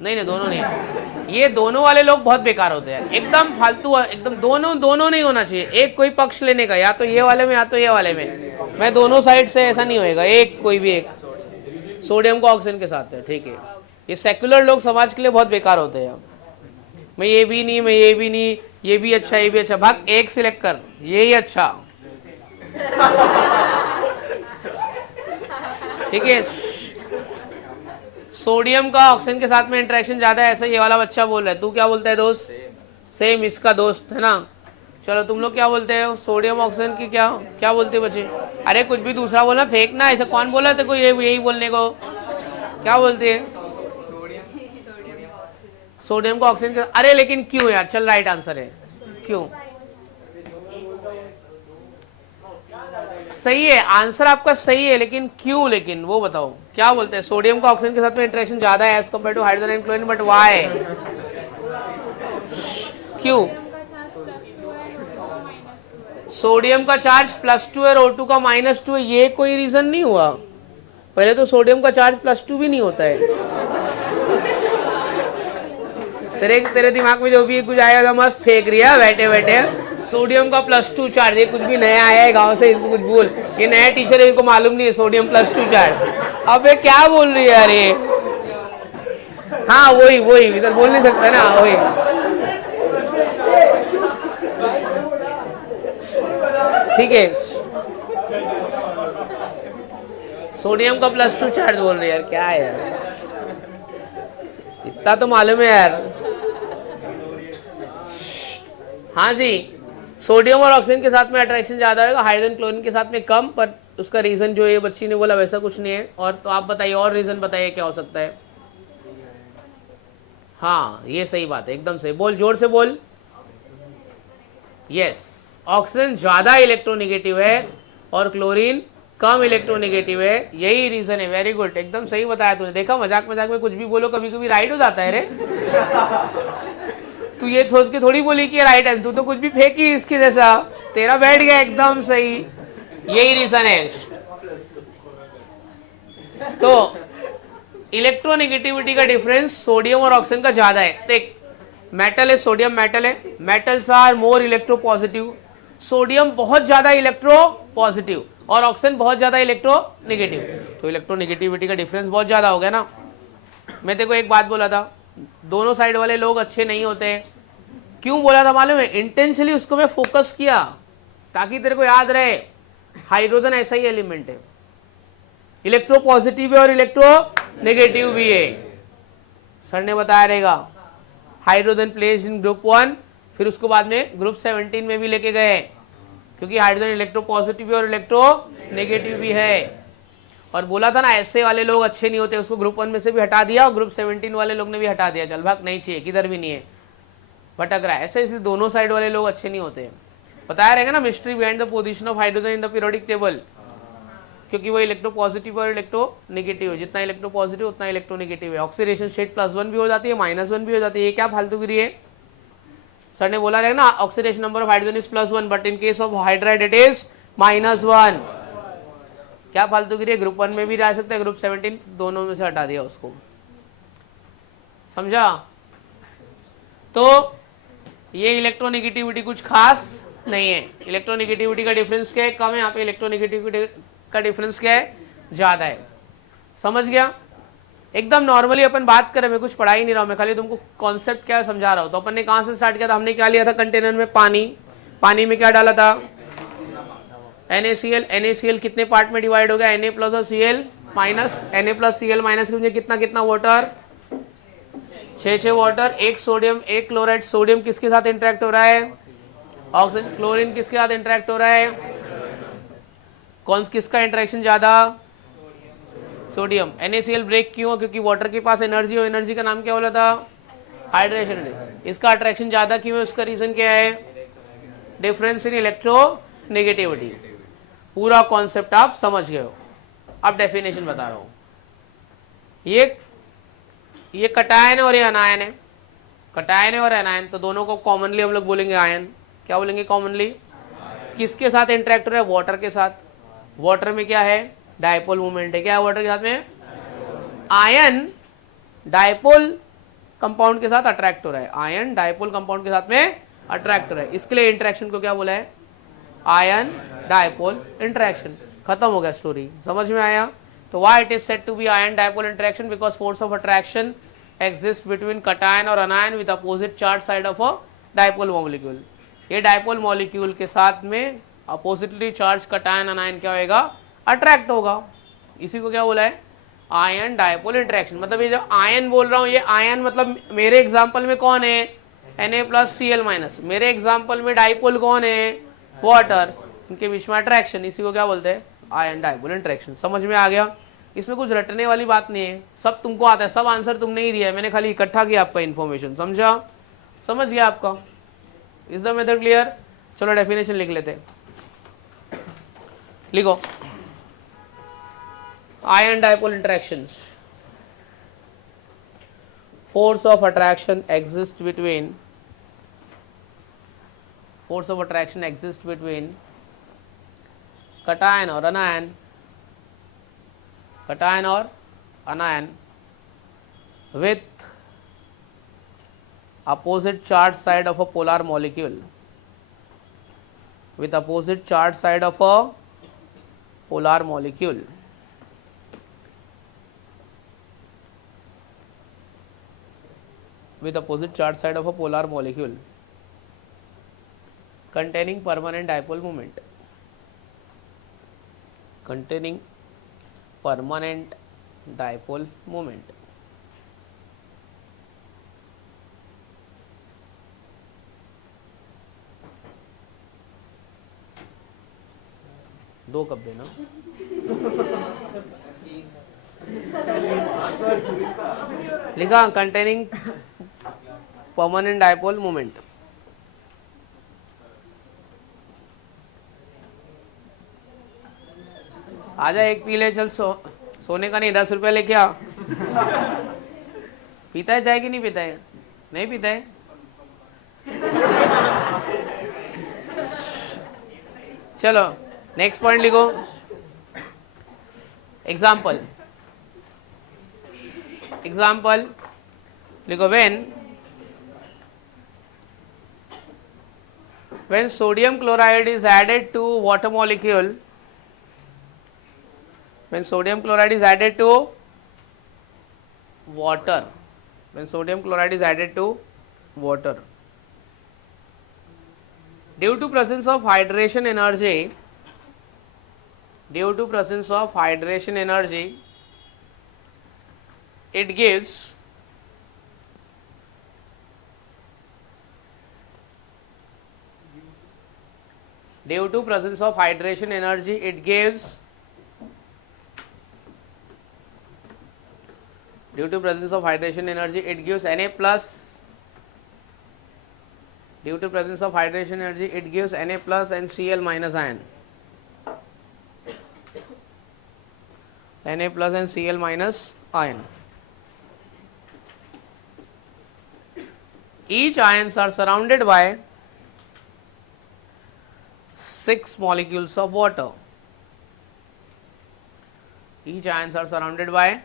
नहीं नहीं, दोनों नहीं है। ये दोनों वाले लोग बहुत बेकार होते हैं, एकदम फालतू, एकदम दोनों दोनों नहीं होना चाहिए। एक कोई पक्ष लेने का, या तो ये वाले में या तो ये वाले में। मैं दोनों साइड से ऐसा नहीं होएगा, एक कोई भी एक। सोडियम को ऑक्सीजन के साथ है, ठीक है। ये सेक्युलर लोग समाज के लिए बहुत बेकार होते हैं। मैं ये भी नहीं, मैं ये भी नहीं, ये भी अच्छा, ये भी अच्छा, भाग एक सिलेक्ट कर, ये ही अच्छा, ठीक है। सोडियम का ऑक्सीजन के साथ में इंटरेक्शन ज्यादा है, ऐसा ये वाला बच्चा बोल रहा है। तू क्या बोलता है दोस्त? सेम इसका दोस्त है ना। चलो तुम लोग क्या बोलते हो? सोडियम ऑक्सीजन की क्या क्या बोलते हो बच्चे? अरे कुछ भी दूसरा बोलना, फेंकना, ऐसा कौन बोला तेरे को यही बोलने को? क्या बोलते हैं? सोडियम का ऑक्सीजन। अरे लेकिन क्यों यार? चल राइट आंसर है, क्यों? सही है, आंसर आपका सही है, लेकिन क्यों? लेकिन वो बताओ क्या बोलते हैं? सोडियम का ऑक्सीजन के साथ में इंटरेक्शन ज्यादा है as compare to hydrogen and chlorine, but why? क्यों? सोडियम का चार्ज +2 है और O2 का -2 है, ये कोई रीजन नहीं हुआ। पहले तो सोडियम का चार्ज +2 भी नहीं होता है। तेरे दिमाग में जो भी कुछ आएगा मस्त फेंक रही है बैठे बैठे। सोडियम का +2 चार्ज, ये कुछ भी नया आया है गांव से, इसको कुछ बोल। ये नया टीचर है, इनको मालूम नहीं है सोडियम +2 चार्ज। अबे क्या बोल रही है यार ये? हाँ वही वही, इधर बोल नहीं सकता ना, वही। ठीक है, सोडियम का +2 चार्ज बोल रही है यार, क्या है यार? इतना तो मालूम है यार। हाँ जी, सोडियम और ऑक्सीजन के साथ में अट्रैक्शन ज्यादा होगा, हाइड्रोजन क्लोरीन के साथ में कम, पर उसका रीजन जो ये बच्ची ने बोला वैसा कुछ नहीं है। और तो आप बताइए, और रीजन बताइए क्या हो सकता है? हाँ ये सही बात है, एकदम सही। बोल, जोर से बोल। यस, ऑक्सीजन ज्यादा इलेक्ट्रोनेगेटिव है और क्लोरीन कम इलेक्ट्रोनेगेटिव है, यही रीजन है। वेरी गुड, एकदम सही बताया तूने। देखा, मजाक मजाक में कुछ भी बोलो कभी कभी राइट हो जाता है रे। तू ये सोच के थोड़ी बोली कि राइट है, तू तो कुछ भी फेंकी इसके जैसा, तेरा बैठ गया एकदम सही। यही रीजन है। तो इलेक्ट्रोनेगेटिविटी का डिफरेंस सोडियम और ऑक्सीजन का ज्यादा है। देख, मेटल है, सोडियम मेटल है, metals are more electro positive. Sodium बहुत ज्यादा इलेक्ट्रो पॉजिटिव और ऑक्सीजन बहुत ज्यादा इलेक्ट्रो नेगेटिव, तो इलेक्ट्रोनेगेटिविटी का डिफरेंस बहुत ज्यादा हो गया ना। मैं तेरे को एक बात बोला था, दोनों साइड वाले लोग अच्छे नहीं होते। क्यों बोला था मालूम है? इंटेंशनली उसको मैं फोकस किया ताकि तेरे को याद रहे, हाइड्रोजन ऐसा ही एलिमेंट है, इलेक्ट्रो पॉजिटिव है और इलेक्ट्रो नेगेटिव भी है। सर ने बताया रहेगा, हाइड्रोजन प्लेस इन ग्रुप 1, फिर उसको बाद में ग्रुप 17 में भी लेके गए, क्योंकि हाइड्रोजन इलेक्ट्रो पॉजिटिव भी और इलेक्ट्रो नेगेटिव भी है। और बोला था ना ऐसे वाले लोग अच्छे नहीं होते, उसको ग्रुप 1 में से भी हटा दिया और ग्रुप 17 वाले लोग ने भी हटा दिया। चल भाग, नहीं चाहिए, किधर भी नहीं है, भटक रहा है ऐसे। इसलिए दोनों साइड वाले लोग अच्छे नहीं होते। बताया रहेगा ना mystery behind the position of hydrogen in the periodic table, क्योंकि वो इलेक्ट्रो पॉजिटिव और इलेक्ट्रो नेगेटिव है। जितना इलेक्ट्रो पॉजिटिव उतना इलेक्ट्रो नेगेटिव है। ऑक्सीडेशन स्टेट +1 भी हो जाती है, -1 भी हो जाती है। ये क्या फालतूगिरी है? सर ने बोला रहेगा ना, oxidation number of hydrogen is +1 but in case of hydride it is -1। क्या फालतूगिरी है? ग्रुप 1 में भी रह सकता है, ग्रुप 17, दोनों में से हटा दिया उसको। समझा? तो ये इलेक्ट्रोनेगेटिविटी कुछ खास नहीं है। इलेक्ट्रोनेगेटिविटी का डिफरेंस क्या है? कम है। यहाँ पे इलेक्ट्रोनेगेटिविटी का डिफरेंस क्या है? ज्यादा है। समझ गया? एकदम नॉर्मली अपन बात करें, मैं कुछ पढ़ा ही नहीं रहा हूं, मैं खाली तुमको कॉन्सेप्ट क्या समझा रहा हूं। तो अपन ने कहां से स्टार्ट किया था? हमने क्या लिया था कंटेनर में? पानी। पानी में क्या डाला था? NaCl। NaCl कितने पार्ट में डिवाइड हो गया? Na+ और Cl-। Na+Cl- के मुझे कितना कितना वाटर? 6 वाटर, एक सोडियम, एक क्लोराइड। सोडियम किसके साथ इंटरेक्ट हो रहा है? ऑक्सीजन। क्लोरीन किसके साथ इंटरेक्ट हो रहा है? किसका इंटरेक्शन ज्यादा? सोडियम। NaCl ब्रेक क्यों हो? क्योंकि वाटर के पास एनर्जी हो। एनर्जी का नाम क्या बोला था? हाइड्रेशन। इसका अट्रैक्शन ज्यादा क्यों है? उसका रीजन क्या है? Difference in electro negativity. पूरा कॉन्सेप्ट आप समझ गए हो। अब डेफिनेशन बता रहा हूं। ये कटायन है और ये अनायन है। कटायन है और अनायन, तो दोनों को कॉमनली हम लोग बोलेंगे आयन। क्या बोलेंगे कॉमनली? किसके साथ इंटरेक्ट हो रहा है? वाटर के साथ। वाटर में क्या है? डायपोल मूवमेंट है। क्या है वाटर के साथ में? आयन डायपोल कंपाउंड के साथ अट्रैक्ट हो रहा है, आयन डायपोल कंपाउंड के साथ में अट्रैक्ट हो रहा है, इसके लिए इंटरेक्शन को क्या बोला है, आयन डायपोल इंटरेक्शन। खत्म हो गया स्टोरी, समझ में आया। तो why it is said to be ion dipole interaction, because force of attraction exists between cation और anion with opposite charge side of a dipole molecule। ये डायपोल मॉलिक्यूल के साथ में अपोजिटली चार्ज कटायन अनायन क्या होगा, अट्रैक्ट होगा। इसी को क्या बोला है, आयन डायपोल इंटरेक्शन। मतलब ये जो आयन बोल रहा हूँ, ये आयन मतलब मेरे एग्जांपल में कौन है, Na+Cl-। मेरे एग्जांपल में डायपोल कौन है, वाटर, इनके बीच में अट्रैक्शन, इसी को क्या बोलते हैं, आयन डायपोल इंटरेक्शन। समझ में आ गया। इसमें कुछ रटने वाली बात नहीं है, सब तुमको आता है, सब आंसर तुमने ही दिया है, मैंने खाली इकट्ठा किया आपका इन्फॉर्मेशन, समझा, समझ गया आपका। Is the method clear. चलो डेफिनेशन लिख लेते हैं, लिखो। Ion dipole interactions, force of attraction exists between cation or anion with opposite charge side of a polar molecule, with opposite charge side of a polar molecule, with opposite charge side of a polar molecule containing permanent dipole moment, containing permanent dipole moment। दो cup देना। लिखा containing permanent dipole moment. आजा एक P ले, चल सोने का नहीं, 10 रुपया लेके आ। पीता है चाय कि नहीं पीता है, नहीं पीता है। चलो नेक्स्ट पॉइंट लिखो, एग्जाम्पल लिखो। when sodium chloride is added to water molecule, when sodium chloride is added to water, due to presence of hydration energy, it gives due to presence of hydration energy it gives Na plus, due to presence of hydration energy it gives Na plus and Cl minus ion, Na plus and Cl minus ion. Each ions are surrounded by 6 molecules of water. Each ions are surrounded by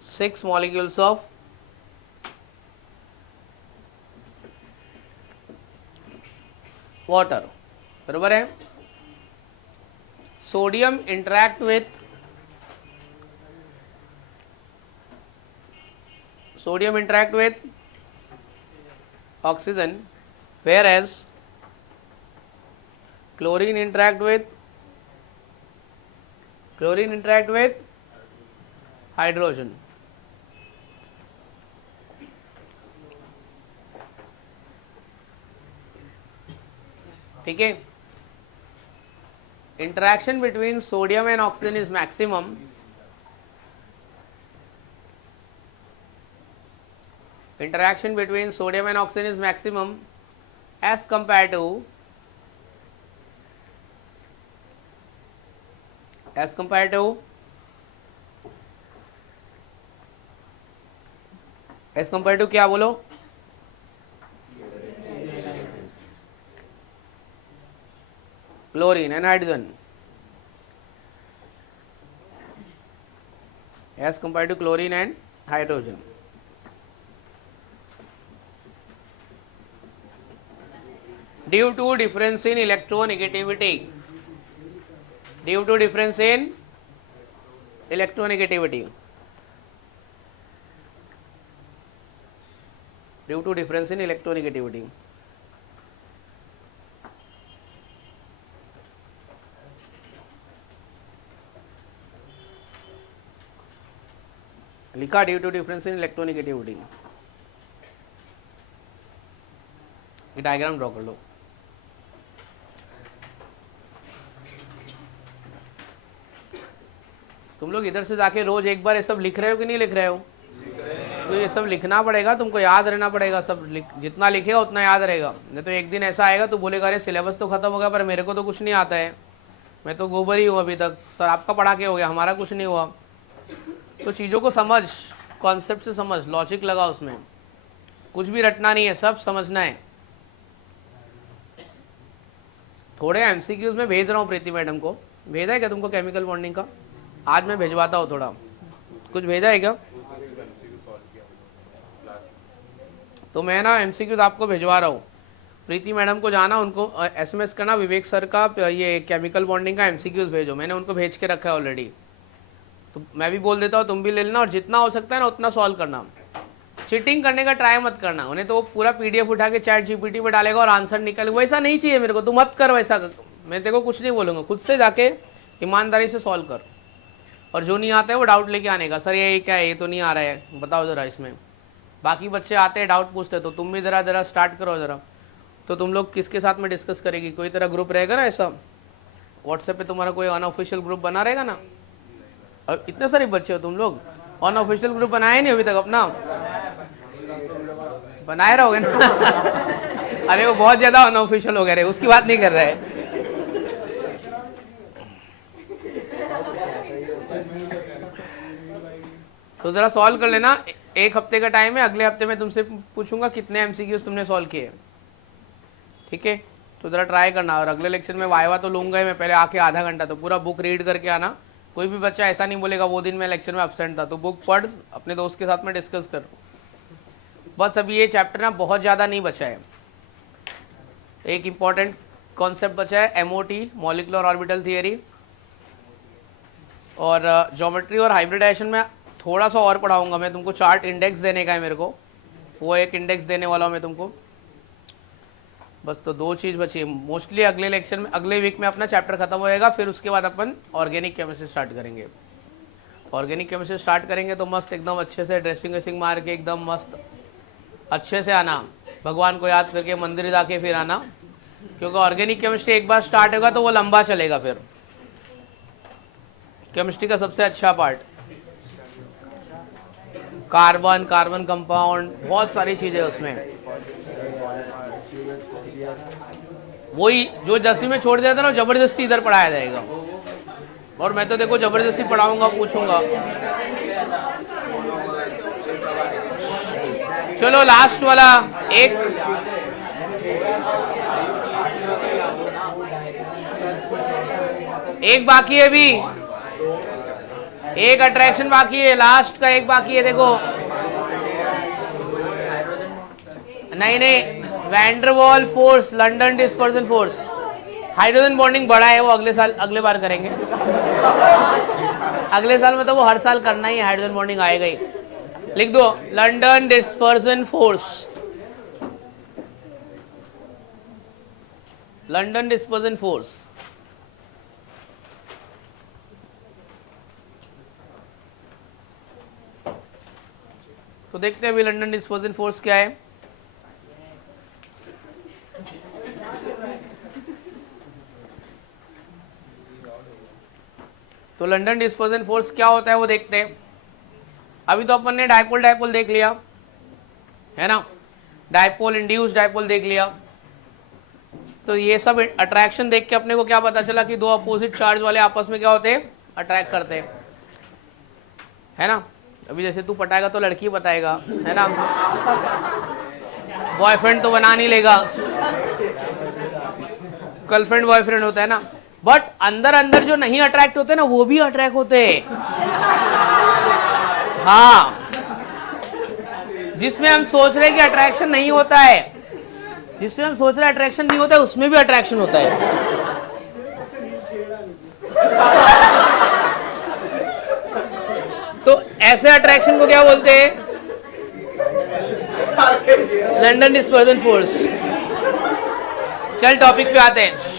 6 molecules of water. बराबर है। Sodium interact with oxygen, whereas chlorine interact with hydrogen। ठीक है। Interaction between sodium and oxygen is maximum as compared to क्या बोलो, chlorine and hydrogen. As compare to chlorine and hydrogen. Due to difference in electronegativity, due to difference in electronegativity, due to difference in electronegativity. लिखा due to difference in electronegativity. ये diagram draw कर लो। तुम लोग इधर से जाके रोज एक बार ये सब लिख रहे हो कि नहीं लिख रहे हो? तो ये सब लिखना पड़ेगा, तुमको याद रहना पड़ेगा, सब जितना लिखेगा उतना याद रहेगा। नहीं तो एक दिन ऐसा आएगा तो बोलेगा अरे सिलेबस तो खत्म हो गया पर मेरे को तो कुछ नहीं आता है, मैं तो गोबर ही हूँ अभी तक, सर आपका पढ़ा के हो गया, हमारा कुछ नहीं हुआ। तो चीज़ों को समझ, कॉन्सेप्ट से समझ, लॉजिक लगा उसमें, कुछ भी रटना नहीं है, सब समझना है। थोड़े एमसीक्यूज में भेज रहा हूँ प्रीति मैडम को। भेजा है क्या तुमको केमिकल बॉन्डिंग का? आज मैं भेजवाता हूँ, थोड़ा कुछ भेजा है क्या? तो मैं ना एमसीक्यूज आपको भेजवा रहा हूँ। प्रीति मैडम को जाना, उनको एसएमएस करना, विवेक सर का ये केमिकल बॉन्डिंग का एमसीक्यूज भेजो। मैंने उनको भेज के रखा है ऑलरेडी, तो मैं भी बोल देता हूँ, तुम भी ले लेना और जितना हो सकता है ना उतना सॉल्व करना। चीटिंग करने का ट्राई मत करना, उन्हें तो वो पूरा पीडीएफ उठा के चैट जीपीटी पे डालेगा और आंसर निकल, वैसा नहीं चाहिए मेरे को, तू मत कर वैसा। मैं तेरे को कुछ नहीं बोलूँगा, खुद से जाके ईमानदारी से सॉल्व कर। और जो नहीं आता है वो डाउट लेके आने का, सर ये क्या है, ये तो नहीं आ रहा है, बताओ ज़रा इसमें। बाकी बच्चे आते हैं डाउट पूछते, तो तुम भी ज़रा स्टार्ट करो ज़रा। तो तुम लोग किसके साथ में डिस्कस करेगी? कोई तेरा ग्रुप रहेगा ना ऐसा व्हाट्सएप पे, तुम्हारा कोई अनऑफिशियल ग्रुप बना रहेगा ना? और इतने सारे बच्चे हो तुम लोग, अनऑफिशियल ग्रुप बनाए नहीं अभी तक अपना? बनाए रहोगे ना? अरे वो बहुत ज़्यादा अनऑफिशियल हो गए रे, उसकी बात नहीं कर रहे हैं। तो ज़रा सॉल्व कर लेना, एक हफ्ते का टाइम है, अगले हफ्ते में तुमसे पूछूंगा कितने एमसीक्यूज तुमने सॉल्व किए, ठीक है? तो ज़रा ट्राई करना। और अगले लेक्चर में वाइवा तो लूंगा ही मैं, पहले आके आधा घंटा तो पूरा बुक रीड करके आना। कोई भी बच्चा ऐसा नहीं बोलेगा वो दिन मैं लेक्चर में एब्सेंट था, तो बुक पढ़, अपने दोस्त के साथ में डिस्कस कर। बस अभी ये चैप्टर ना बहुत ज़्यादा नहीं बचा है, एक इम्पॉर्टेंट कॉन्सेप्ट बचा है, एमओटी, मॉलिक्यूलर ऑर्बिटल थियरी, और ज्योमेट्री और हाइब्रिडाइजेशन में थोड़ा सा और पढ़ाऊंगा मैं तुमको। चार्ट इंडेक्स देने का है मेरे को, वो एक इंडेक्स देने वाला हूँ मैं तुमको। बस तो दो चीज़ बची है। मोस्टली अगले लेक्चर में, अगले वीक में अपना चैप्टर खत्म होएगा, फिर उसके बाद अपन ऑर्गेनिक केमिस्ट्री स्टार्ट करेंगे। ऑर्गेनिक केमिस्ट्री स्टार्ट करेंगे तो मस्त एकदम अच्छे से ड्रेसिंग वेसिंग मार के एकदम मस्त अच्छे से आना, भगवान को याद करके मंदिर जाके फिर आना, क्योंकि ऑर्गेनिक केमिस्ट्री एक बार स्टार्ट होगा तो वो लंबा चलेगा। फिर केमिस्ट्री का सबसे अच्छा पार्ट कार्बन, कार्बन कंपाउंड, बहुत सारी चीज़ें उसमें। वही जो 10वीं में छोड़ दिया था ना, जबरदस्ती इधर पढ़ाया जाएगा। और मैं तो देखो जबरदस्ती पढ़ाऊंगा, पूछूंगा। चलो लास्ट वाला एक बाकी है अभी, एक अट्रैक्शन बाकी है, लास्ट का एक बाकी है। देखो नहीं, van der Waals force, London dispersion force, hydrogen bonding बड़ा है, वो अगले साल, अगले बार करेंगे। अगले साल में तो वो हर साल करना ही है, हाइड्रोजन बॉन्डिंग आएगा ही। लिख दो London dispersion force, London dispersion force. तो देखते हैं अभी लंदन डिस्पर्जन फोर्स क्या है। तो लंदन डिस्पर्जन फोर्स क्या होता है वो देखते हैं। अभी तो अपन ने डायपोल डायपोल देख लिया है ना, डायपोल, इंड्यूस्ड डायपोल देख लिया। तो ये सब अट्रैक्शन देख के अपने को क्या पता चला कि दो अपोजिट चार्ज वाले आपस में क्या होते हैं, अट्रैक्ट करते हैं, है ना। अभी जैसे तू पटाएगा तो लड़की बताएगा, है ना, बॉयफ्रेंड तो बना नहीं लेगा, गर्लफ्रेंड बॉयफ्रेंड होता है ना। बट अंदर अंदर जो नहीं अट्रैक्ट होते ना, वो भी अट्रैक्ट होते हैं। हाँ, जिसमें हम सोच रहे हैं कि अट्रैक्शन नहीं होता है, जिसमें हम सोच रहे हैं अट्रैक्शन नहीं होता है, उसमें भी अट्रैक्शन होता है। तो ऐसे अट्रैक्शन को क्या बोलते हैं? London dispersion force. चल टॉपिक पे आते हैं।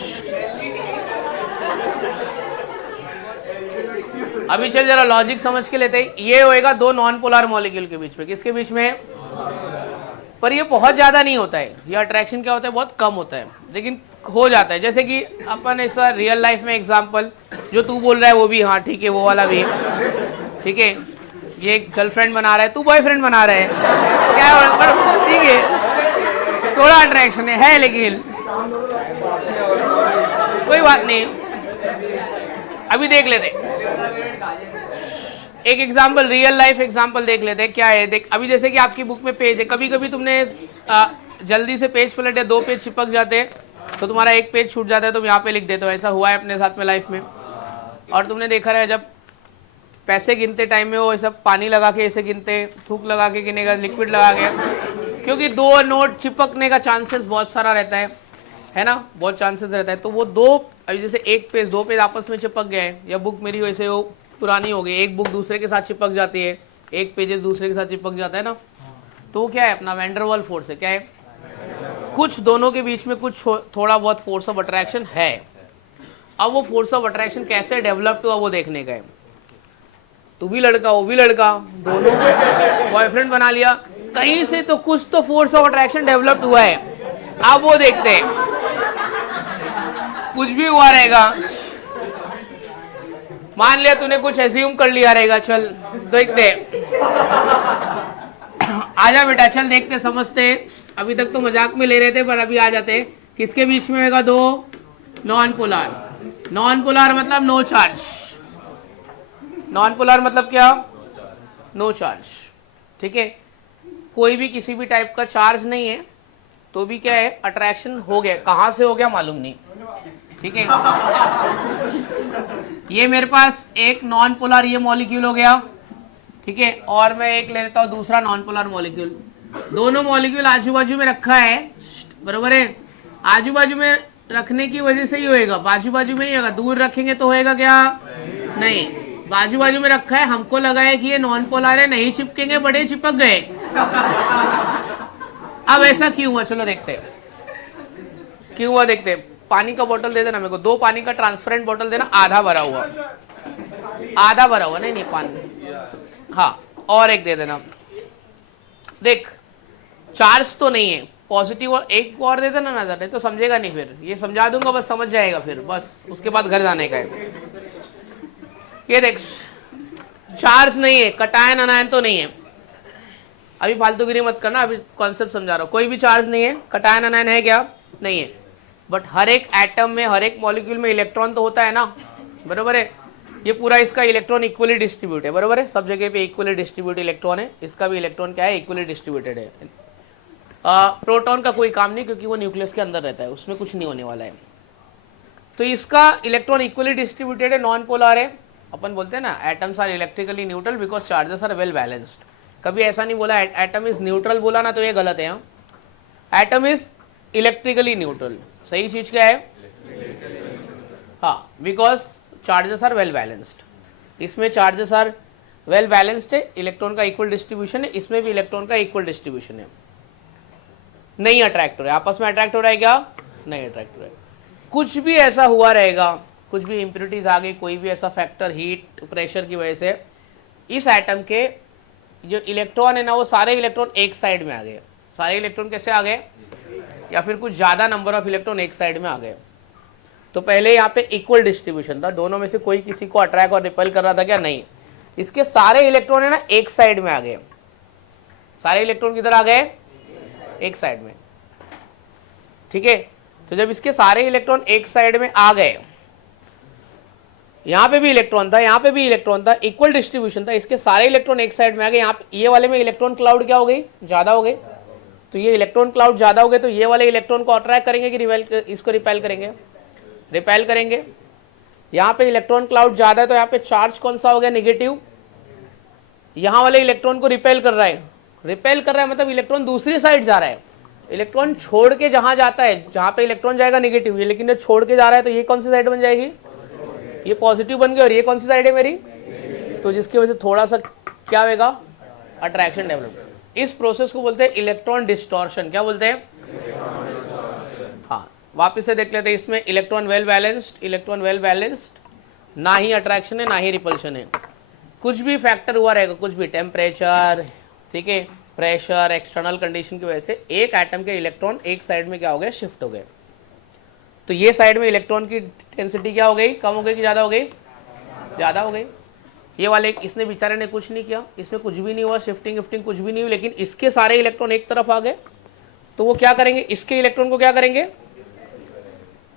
अभी चल जरा लॉजिक समझ के लेते हैं। ये होएगा दो नॉन पोलर मॉलिक्यूल के बीच में, किसके बीच में? पर ये बहुत ज्यादा नहीं होता है, ये अट्रैक्शन क्या होता है, बहुत कम होता है, लेकिन हो जाता है। जैसे कि अपन ऐसा रियल लाइफ में एग्जांपल, जो तू बोल रहा है वो भी, हाँ ठीक है, वो वाला भी है, ठीक है। ये गर्लफ्रेंड बना रहा है, तू बॉयफ्रेंड बना रहा है, क्या है, पर ठीक है, थोड़ा अट्रैक्शन है, लेकिन कोई बात नहीं। अभी देख लेते एक एग्जांपल, रियल लाइफ एग्जांपल देख लेते हैं क्या है। देख, अभी जैसे कि आपकी बुक में पेज है, कभी कभी तुमने जल्दी से पेज पलट या 2 पेज चिपक जाते हैं, तो तुम्हारा एक पेज छूट जाता है, तुम यहाँ पे लिख देते हो। ऐसा हुआ है अपने साथ में लाइफ में। और तुमने देखा है, जब पैसे गिनते टाइम में वो सब पानी लगा के ऐसे गिनते, थूक लगा के गिनेगा, लिक्विड लगा के, क्योंकि 2 नोट चिपकने का चांसेस बहुत सारा रहता है ना, बहुत चांसेस रहता है। तो वो 2, जैसे एक पेज 2 पेज आपस में चिपक गए, या बुक मेरी वैसे वो पुरानी हो गई, एक बुक दूसरे के साथ चिपक जाती है, एक पेजेस दूसरे के साथ चिपक जाता है ना, तो वो क्या है, अपना वैंडरवाल फोर्स है। क्या है? कुछ दोनों के बीच में कुछ थोड़ा बहुत फोर्स ऑफ अट्रैक्शन है। अब वो फोर्स ऑफ अट्रैक्शन कैसे डेवलप हुआ वो देखने का है। तू भी लड़का, वो भी लड़का, दोनों बॉयफ्रेंड बना लिया, कहीं से तो कुछ तो फोर्स ऑफ अट्रैक्शन डेवलप हुआ है। अब वो देखते हैं, कुछ भी हुआ रहेगा। मान लिया तूने कुछ एज्यूम कर लिया रहेगा, चल देखते आजा बेटा, चल देखते समझते। अभी तक तो मजाक में ले रहे थे, पर अभी आ जाते। किसके बीच में होगा? 2 नॉन पोलर। नॉन पोलर मतलब नो चार्ज। नॉन पोलर मतलब क्या? नो चार्ज, ठीक है। कोई भी किसी भी टाइप का चार्ज नहीं है, तो भी क्या है, अट्रैक्शन हो गया। कहां से हो गया मालूम नहीं, ठीक है। ये मेरे पास एक नॉन पोलर ये मॉलिक्यूल हो गया, ठीक है, और मैं एक ले लेता हूँ दूसरा नॉन पोलर मॉलिक्यूल। दोनों मॉलिक्यूल आजू बाजू में रखा है, बरोबर है। आजू बाजू में रखने की वजह से ही होएगा, बाजू बाजू में ही होगा। दूर रखेंगे तो होएगा क्या? नहीं, बाजू बाजू में रखा है। हमको लगा है कि ये नॉन पोलर है, नहीं चिपकेंगे, बड़े चिपक गए। अब ऐसा क्यों हुआ, चलो देखते क्यों हुआ, देखते। पानी का बोतल दे देना मेरे को, 2 पानी का ट्रांसपेरेंट बोतल देना, आधा भरा हुआ, आधा भरा हुआ, नहीं पानी, हाँ, और एक दे देना। देख, चार्ज तो नहीं है, पॉजिटिव, एक और दे देना नजर, नहीं तो समझेगा नहीं। फिर ये समझा दूंगा, बस समझ जाएगा, फिर बस उसके बाद घर जाने का है। ये देख, चार्ज नहीं है, कटायन अनायन तो नहीं है। अभी फालतूगिरी मत करना, अभी कॉन्सेप्ट समझा रहा हूं। कोई भी चार्ज नहीं है, कटायन अनायन है क्या? नहीं है। बट हर एक एटम में, हर एक मॉलिक्यूल में इलेक्ट्रॉन तो होता है ना, बरोबर है। ये पूरा इसका इलेक्ट्रॉन इक्वली डिस्ट्रीब्यूट है, बरोबर है। सब जगह पे इक्वली डिस्ट्रीब्यूट इलेक्ट्रॉन है, इसका भी इलेक्ट्रॉन क्या है, इक्वली डिस्ट्रीब्यूटेड है। प्रोटॉन का कोई काम नहीं, क्योंकि वो न्यूक्लियस के अंदर रहता है, उसमें कुछ नहीं होने वाला है। तो इसका इलेक्ट्रॉन इक्वली डिस्ट्रीब्यूटेड है, नॉन पोलर है। अपन बोलते हैं ना, atoms are electrically neutral because charges are well balanced. कभी ऐसा नहीं बोला एटम इज न्यूट्रल, बोला ना तो ये गलत है। एटम इज इलेक्ट्रिकली न्यूट्रल, सही चीज क्या है? हाँ, because charges are well balanced. इसमें चार्जेस आर वेल बैलेंस्ड है, इलेक्ट्रॉन का इक्वल डिस्ट्रीब्यूशन है, इसमें भी इलेक्ट्रॉन का इक्वल डिस्ट्रीब्यूशन है। नहीं अट्रैक्ट हो रहा है, आपस में अट्रैक्ट हो रहा है क्या? नहीं अट्रैक्ट हो रहा है। कुछ भी ऐसा हुआ रहेगा, कुछ भी इंप्योरिटीज आ गई, कोई भी ऐसा फैक्टर, हीट, प्रेशर की वजह से इस एटम के जो इलेक्ट्रॉन है ना, वो सारे इलेक्ट्रॉन एक साइड में आ गए। सारे इलेक्ट्रॉन कैसे आ गए? या फिर कुछ ज्यादा नंबर ऑफ इलेक्ट्रॉन एक साइड में आ गए। तो पहले यहाँ पे इक्वल डिस्ट्रीब्यूशन था, दोनों में से कोई किसी को अट्रैक्ट और रिपेल कर रहा था क्या? नहीं। इसके सारे इलेक्ट्रॉन है ना एक साइड में आ गए। सारे इलेक्ट्रॉन किधर आ गए? एक साइड में, ठीक है। तो जब इसके सारे इलेक्ट्रॉन एक साइड में आ गए, यहाँ पे भी इलेक्ट्रॉन था, यहाँ पे भी इलेक्ट्रॉन था, इक्वल डिस्ट्रीब्यूशन था, इसके सारे इलेक्ट्रॉन एक साइड में आ गए। यहाँ पे ये वाले में इलेक्ट्रॉन क्लाउड क्या हो गई? ज्यादा हो गई। तो ये इलेक्ट्रॉन क्लाउड ज्यादा हो गए, तो ये वाले इलेक्ट्रॉन को अट्रैक्ट करेंगे कि इसको रिपेल करेंगे? रिपेल करेंगे। यहाँ पे इलेक्ट्रॉन क्लाउड ज्यादा है, तो यहाँ पे चार्ज कौन सा हो गया? नेगेटिव। यहाँ वाले इलेक्ट्रॉन को रिपेल कर रहा है। रिपेल कर रहा है मतलब इलेक्ट्रॉन दूसरी साइड जा रहा है। इलेक्ट्रॉन छोड़ के जहां जाता है, जहां पे इलेक्ट्रॉन जाएगा नेगेटिव, ये लेकिन ये छोड़ के जा रहा है, तो ये कौन सी साइड बन जाएगी? ये पॉजिटिव बन गई। और ये कौन सी साइड है मेरी? तो जिसकी वजह से थोड़ा सा क्या होगा? Attraction develop. इस प्रोसेस को बोलते हैं इलेक्ट्रॉन डिस्टॉर्शन। क्या बोलते हैं? हाँ, वापिस से देख लेते हैं। इसमें electron well balanced, electron well balanced, ना ही अट्रैक्शन है ना ही रिपल्शन है। कुछ भी फैक्टर हुआ रहेगा, कुछ भी टेम्परेचर, ठीक है, प्रेशर, एक्सटर्नल कंडीशन की वजह से एक एटम के इलेक्ट्रॉन एक साइड में क्या हो गए? शिफ्ट हो गए। तो ये साइड में इलेक्ट्रॉन की डेंसिटी क्या हो गई? कम हो गई कि ज़्यादा हो गई? ज़्यादा हो गई। ये वाले इसने बेचारे ने कुछ नहीं किया, इसमें कुछ भी नहीं हुआ, शिफ्टिंग विफ्टिंग कुछ भी नहीं हुई, लेकिन इसके सारे इलेक्ट्रॉन एक तरफ आ गए। तो वो क्या करेंगे? इसके इलेक्ट्रॉन को क्या करेंगे?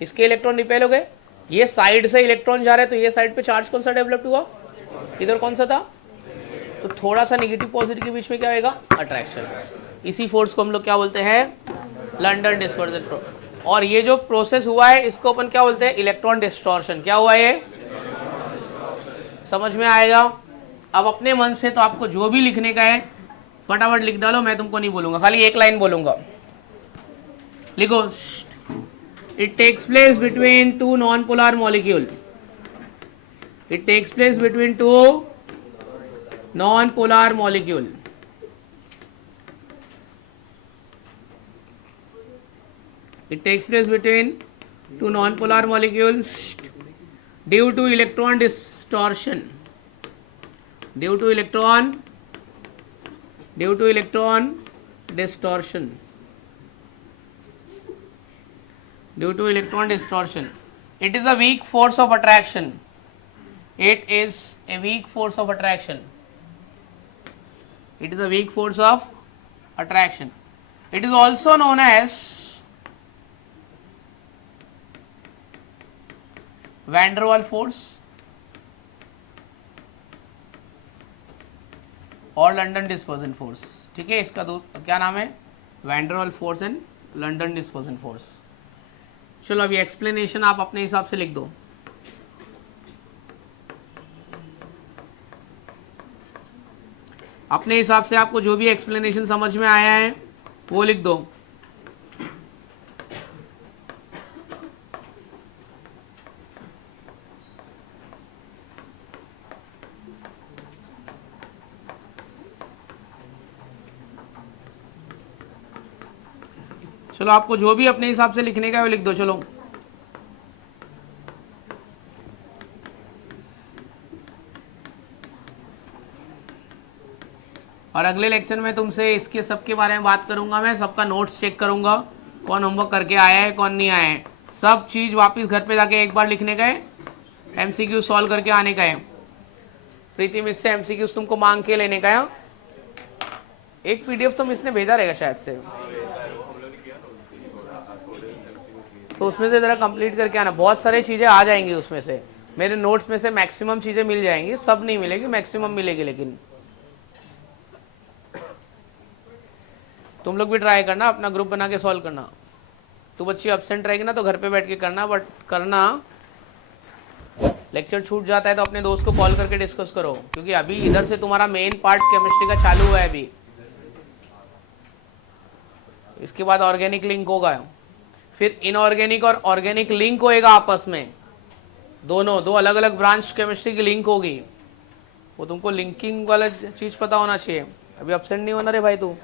इसके इलेक्ट्रॉन रिपेल हो गए। ये साइड से इलेक्ट्रॉन जा रहे हैं, तो ये साइड पे चार्ज कौन सा डेवलप हुआ? इधर कौन सा था? तो थोड़ा सा नेगेटिव पॉजिटिव के बीच में क्या होगा? अट्रैक्शन। इसी फोर्स को हम लोग क्या बोलते हैं? London dispersion force. और ये जो प्रोसेस हुआ है इसको अपन क्या बोलते हैं? Electron distortion. क्या हुआ ये? समझ में आएगा? अब अपने मन से तो आपको जो भी लिखने का है फटाफट लिख डालो, मैं तुमको नहीं बोलूंगा, खाली एक लाइन बोलूंगा। लिखो, it takes place between two non polar molecule. It takes place between two non-polar molecule. It takes place between two non-polar molecules due to electron distortion. Due to electron distortion. Due to electron distortion. It is a weak force of attraction. It is a weak force of attraction. It is a weak force of attraction. It is also known as Van der Waals force और London dispersion force. ठीक है, इसका क्या नाम है? Van der Waals force and London dispersion force. चलो अभी explanation आप अपने हिसाब से लिख दो। अपने हिसाब से आपको जो भी एक्सप्लेनेशन समझ में आया है वो लिख दो। चलो आपको जो भी अपने हिसाब से लिखने का है वो लिख दो। चलो और अगले लेक्चर में तुमसे इसके सब के बारे में बात करूंगा। मैं सबका नोट्स चेक करूंगा, कौन होमवर्क करके आया है कौन नहीं आया है। सब चीज़ वापस घर पे जाके एक बार लिखने का है, एमसीक्यू सॉल्व करके आने का है। प्रीति मिस से एमसीक्यूज तुमको मांग के लेने का है। एक पीडीएफ तो मिस ने भेजा रहेगा शायद से, तो उसमें से ज़रा कंप्लीट करके आना। बहुत सारी चीज़ें आ जाएंगी उसमें से, मेरे नोट्स में से मैक्सिमम चीज़ें मिल जाएंगी, सब नहीं मिलेगी, मैक्सिमम मिलेगी। लेकिन तुम लोग भी ट्राई करना, अपना ग्रुप बना के सॉल्व करना। तू बच्ची एब्सेंट रहेगी ना तो घर पे बैठ के करना, बट करना लेक्चर छूट जाता है तो अपने दोस्त को कॉल करके डिस्कस करो, क्योंकि अभी इधर से तुम्हारा मेन पार्ट केमिस्ट्री का चालू हुआ है अभी। इसके बाद ऑर्गेनिक लिंक होगा, फिर इनऑर्गेनिक और ऑर्गेनिक लिंक होएगा आपस में। दोनों दो अलग अलग ब्रांच केमिस्ट्री की लिंक होगी, वो तुमको लिंकिंग वाला चीज़ पता होना चाहिए। अभी एब्सेंट नहीं होना रे भाई तू।